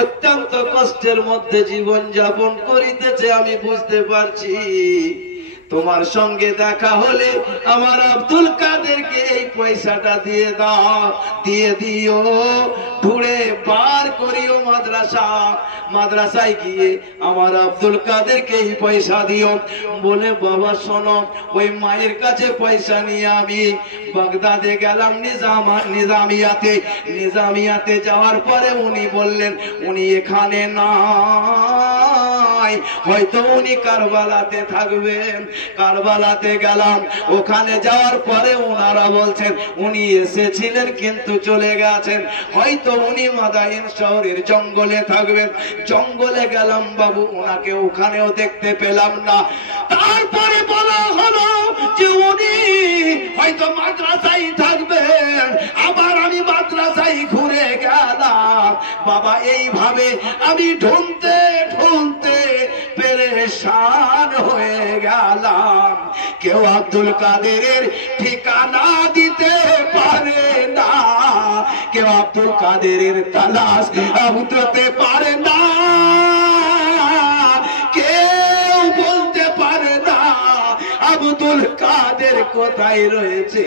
অত্যন্ত কষ্টের মধ্যে জীবন যাপন করিতেছে, আমি বুঝতে পারছি। তোমার সঙ্গে দেখা হলে আমার আব্দুল কাদেরকে এই পয়সাটা দিয়ে দাও, দিয়ে দিও, ঘুরে বার করিও মাদ্রাসায় গিয়ে আমার আব্দুল কাদেরকে এই পয়সা দিও। বলে, বাবা শোনো, ওই মায়ের কাছে পয়সা নিয়ে আমি বাগদাদে গেলাম নিজামিয়াতে যাওয়ার পরে উনি বললেন উনি এখানে নাই, হয়তো উনি কারবালাতে থাকবেন। কারবালাতে গেলাম, ওখানে যাওয়ার পরে ওনারা বলছেন উনি এসেছিলেন কিন্তু চলে গেছেন, হয়তো উনি মাদাইন শহরের জঙ্গলে থাকবেন। জঙ্গলে গেলাম বাবু, ওনাকে ওখানেও দেখতে পেলাম না। তারপরে বলা হলো যে উনি হয়তো মাদ্রাসায় থাকবেন। আবার আমি মাদ্রাসায় ঘুরে গেলাম বাবা। এইভাবে আমি ঢুনতে ঢুনতে পেরেশান হয়ে গেলাম। কেউ আব্দুল কাদেরের ঠিকানা দিতে পারে না, কেউ আব্দুল কাদেরের তালাশ বুঝতে পারে না, কেউ বলতে পারে না আব্দুল কাদের কোথায় রয়েছে।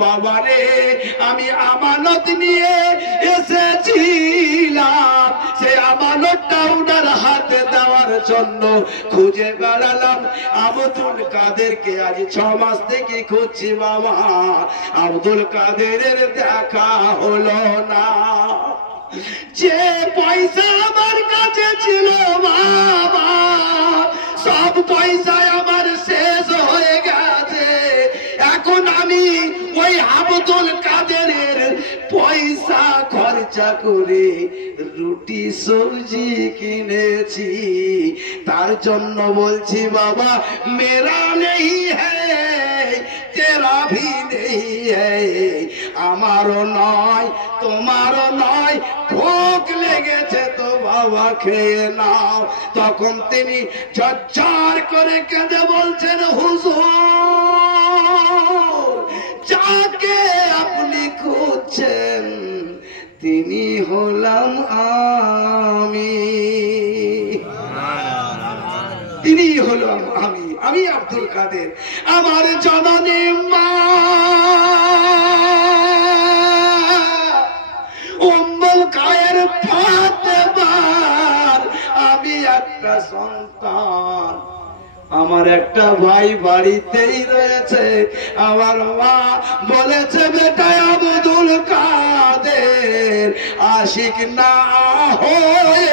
বাবারে, আমি আমানত নিয়ে এসেছিলাম, সে আমানতটা ওনার হাতে দেওয়ার জন্য খুঁজে বেড়ালাম আব্দুল কাদেরকে, আজ 6 মাস থেকে খুঁজছি বাবা, আব্দুল কাদেরের দেখা হলো না। যে পয়সা আমার কাছে ছিল বাবা, সব পয়সা আমার শেষ হয়ে গেছে। এখন আমি ওই আব্দুল কাদেরের পয়সা খরচা করে রুটি সবজি কিনেছি। তার জন্য বলছি বাবা, মেরা নেই হ্যায় তেরা ভি নেই হ্যায়, আমারও নয় তোমারও নয়, ভোগ লেগেছে তো বাবা খেয়ে নাও। তখন তিনি ঝরঝর করে কেঁদে বলছেন, হুজুর যাকে আপনি খুঁজছেন তিনি হলাম আমি, তিনি হলাম আমি, আমি আব্দুল কাদের। আমার জননী মা উম্মুল খায়ের ফাতেমার আমি একটা সন্তান। আমার একটা ভাই বাড়িতেই রয়েছে। আমার মা বলেছে, বেটা আব্দুল কাদের আশিক না হয়ে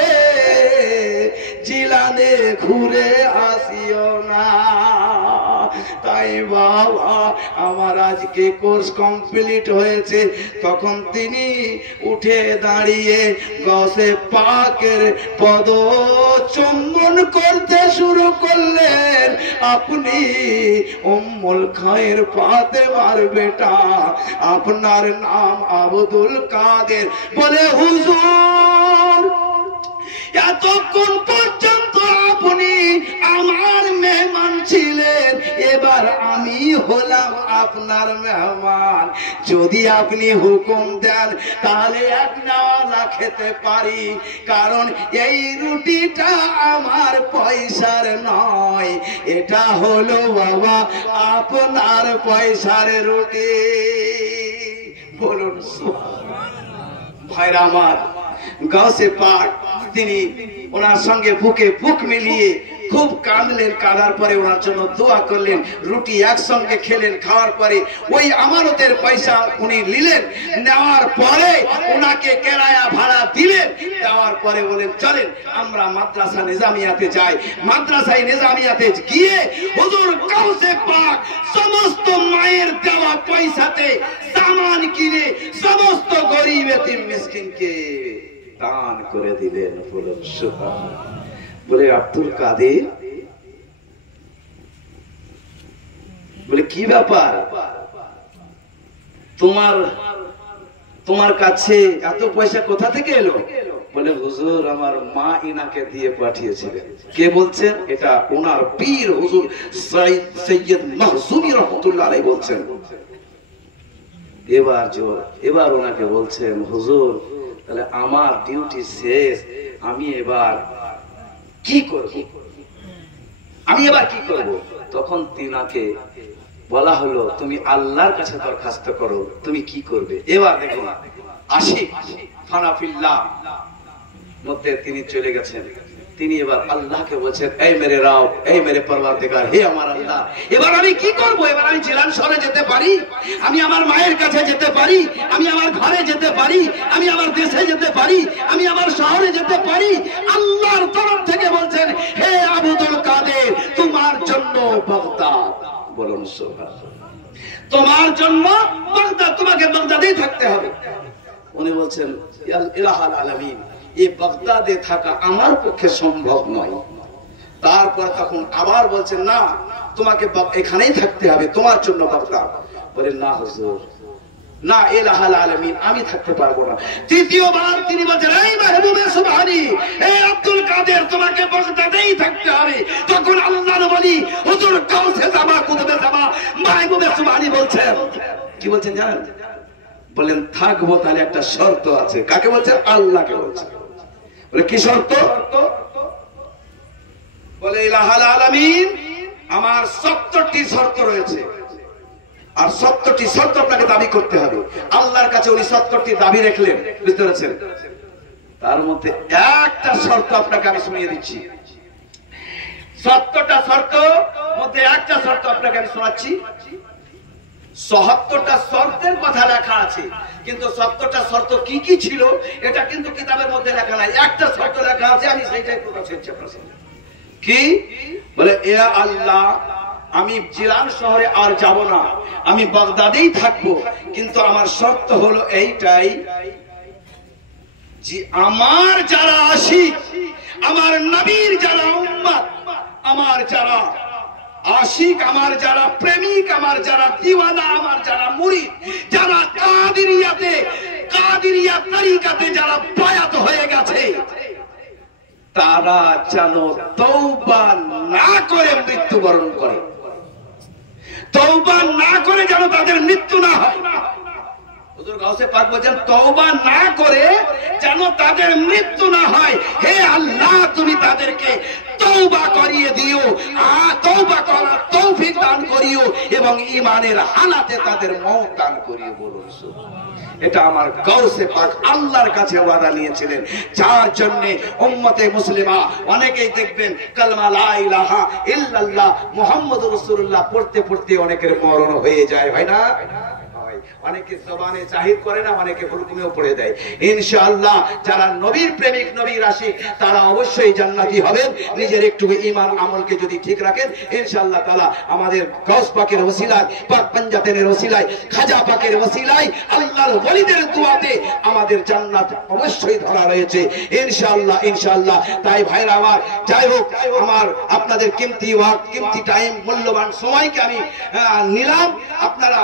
জিলানে ঘুরে আসিও না। তাই বাবা আমার আজকে কোর্স কমপ্লিট হয়েছে। তখন তিনি উঠে দাঁড়িয়ে গসে পাকের পদ চুম্বন করতে শুরু করলেন। আপনি উম্মুল খায়ের ফাতেমার বেটা, আপনার নাম আব্দুল কাদের। বলে, হুজুর এতক্ষণ পর্যন্ত আপনি আমার মেহমান ছিলেন, এবার আমি হলাম আপনার মেহমান। যদি আপনি হুকুম দেন তাহলে এক নাওয়ালা খেতে পারি, কারণ এই রুটিটা আমার পয়সার নয়, এটা হলো বাবা আপনার পয়সার রুটি। বলুন ভাইরা আমার, গাউসে পাক তিনি ওনার সঙ্গে বুকে বুক মিলিয়ে খুব কাঁদলেন। কাঁদার পরে ওনার জন্য দোয়া করলেন। রুটি একসঙ্গে খেলেন। খাওয়ার পরে ওই আমানতের পয়সা উনি নিলেন। নেওয়ার পরে ওনাকে কেরায়া ভাড়া দিলেন। দেওয়ার পরে বলেন, চলেন আমরা মাদ্রাসা নিজামিয়াতে যাই। মাদ্রাসায় নিজামিয়াতে গিয়ে হুজুর গাউসে পাক সমস্ত মায়ের দেওয়া পয়সাতে সামান কিনে সমস্ত গরিব এতিম মিসকিনকে দান করে দিলেন। বলুন সুবহানাল্লাহ। বলে, আব্দুল কাদের, বলে কি ব্যাপার, তোমার কাছে এত পয়সা কোথা থেকে এলো? বলে, হুজুর আমার মা ইনাকে দিয়ে পাঠিয়েছিলেন। কে বলছেন? এটা ওনার পীর হুজুর সৈয়দ মাহজুবী রহমাতুল্লাহ আলাইহি বলছেন। এবার ওনাকে বলছেন, হুজুর তাহলে আমার ডিউটি শেষ, আমি এবার কি করব? তখন তিনাকে বলা হলো, তুমি আল্লাহর কাছে দরখাস্ত করো, তুমি কি করবে? এবার দেখুন, আশিক ফানাফিল্লাহ মধ্যে তিনি চলে গেছেন। তিনি এবার আল্লাহকে বলছেন, এই মেরে রব, এই মেরে পরওয়ারদিগার, হে আমার আল্লাহ, এবার আমি কি করব? এবার আমি জিলান শহরে যেতে পারি, আমি আমার মায়ের কাছে যেতে পারি, আমি আমার ঘরে যেতে পারি, আমি আমার দেশে যেতে পারি, আমি আমার শহরে যেতে পারি। আল্লাহর তরফ থেকে বলছেন, হে আব্দুল কাদের, তোমার জন্য বাগদাদ। বলুন সুবহানাল্লাহ। তোমার জন্য বাগদাদ, তোমাকে বাগদাদেই থাকতে হবে। উনি বলছেন, ইয়া ইলাহাল আলামিন, এই বাগদাদে থাকা আমার পক্ষে সম্ভব নয়। তারপর তখন আবার বলছেন, না তোমাকে এখানেই থাকতে হবে, তোমার জন্য বাগদাদ। বলেন, না হুজুর, না ইলাহাল আলামিন, আমি থাকতে পারবো না। তৃতীয়বার তিনি বলছেন, এই মাহবুবে সুবহানী, এই আব্দুল কাদের, তোমাকে বাগদাদেই থাকতে হবে। তখন আল্লাহর ওলি হুজুর গাউসে জামা কুতুবে জামা মাহবুবে সুবহানী বলছেন, কি বলছেন জানেন? বলেন, থাকবো, তাহলে একটা শর্ত আছে। কাকে বলছেন? আল্লাহকে বলছেন। বলে, কি শর্ত? বলে, ইলাহাল আলামিন, আমার 70টি শর্ত রয়েছে, আর 70টি শর্ত আপনাকে দাবি করতে হবে। আল্লাহর কাছে উনি 70টি দাবি রাখলেন, বুঝতে পেরেছেন? তার মধ্যে একটা শর্ত আপনাকে আমি শুনিয়ে দিচ্ছি। 70টা শর্ত মধ্যে একটা শর্ত আপনাকে আমি শোনাচ্ছি। ৭০টা শর্তের কথা লেখা আছে, কিন্তু ৭০টা শর্ত কি কি ছিল এটা কিন্তু কিতাবের মধ্যে লেখা নাই। একটা শর্ত লেখা আছে, আমি সেইটাই প্রকাশ করছি আপনার সামনে। কি বলে? এ আল্লাহ, আমি জিলান শহরে আর যাব না, আমি বাগদাদেই থাকবো, কিন্তু আমার শর্ত হলো এইটাই যে আমার যারা আশিক, আমার নবীর যারা উম্মত, আমার যারা আশিক, আমার যারা প্রেমিক, আমার যারা দিওয়ানা, আমার যারা মুরিদ, যারা কাদিরিয়া তরিকাতে যারা বায়াত হয়ে গেছে, তারা যেন তওবা না করে মৃত্যুবরণ করে। তওবা না করে যেন তাদের মৃত্যু না হয়। হুজুর গাউসে পাক বলেন তওবা না করে যেন তাদের মৃত্যু না হয়। হে আল্লাহ, তুমি তাদেরকে তওবা করিয়ে দিও, তওবা করার তৌফিক দান করিও এবং ঈমানের হালাতে তাদের মওত দান করিও। বলুন সুবহানাল্লাহ। এটা আমার গাউসে পাক আল্লাহর কাছে ওয়াদা নিয়েছিলেন, যার জন্য উম্মতে মুসলিমা অনেকেই দেখবেন কালমা লা ইলাহা ইল্লাল্লাহ মুহাম্মাদুর রাসূলুল্লাহ পড়তে পড়তে অনেকের মরণ হয়ে যায়, ভাই না? অনেকে জবানে জাহির করে না, অনেকে হুকুমেও পড়ে দেয়। ইনশাআল্লাহ যারা নবীর প্রেমিক, নবীর আশিক, তারা অবশ্যই জান্নাতি হবেন, নিজের একটু ঈমান আমলকে যদি ঠিক রাখেন। ইনশাআল্লাহ তাআলা আমাদের গাউস পাকের ওসিলায়, পাক পাঞ্জাতের ওসিলায়, খাজা পাকের ওসিলায়, আল্লাহর ওলিদের দুআতে আমাদের জান্নাত অবশ্যই ধরা রয়েছে ইনশাআল্লাহ, ইনশাআল্লাহ। তাই ভাইরা আমার, যাই হোক, আমার আপনাদের কিমতি ওয়াক্ত, কিমতি টাইম, মূল্যবান সময়কে আমি নিলাম। আপনারা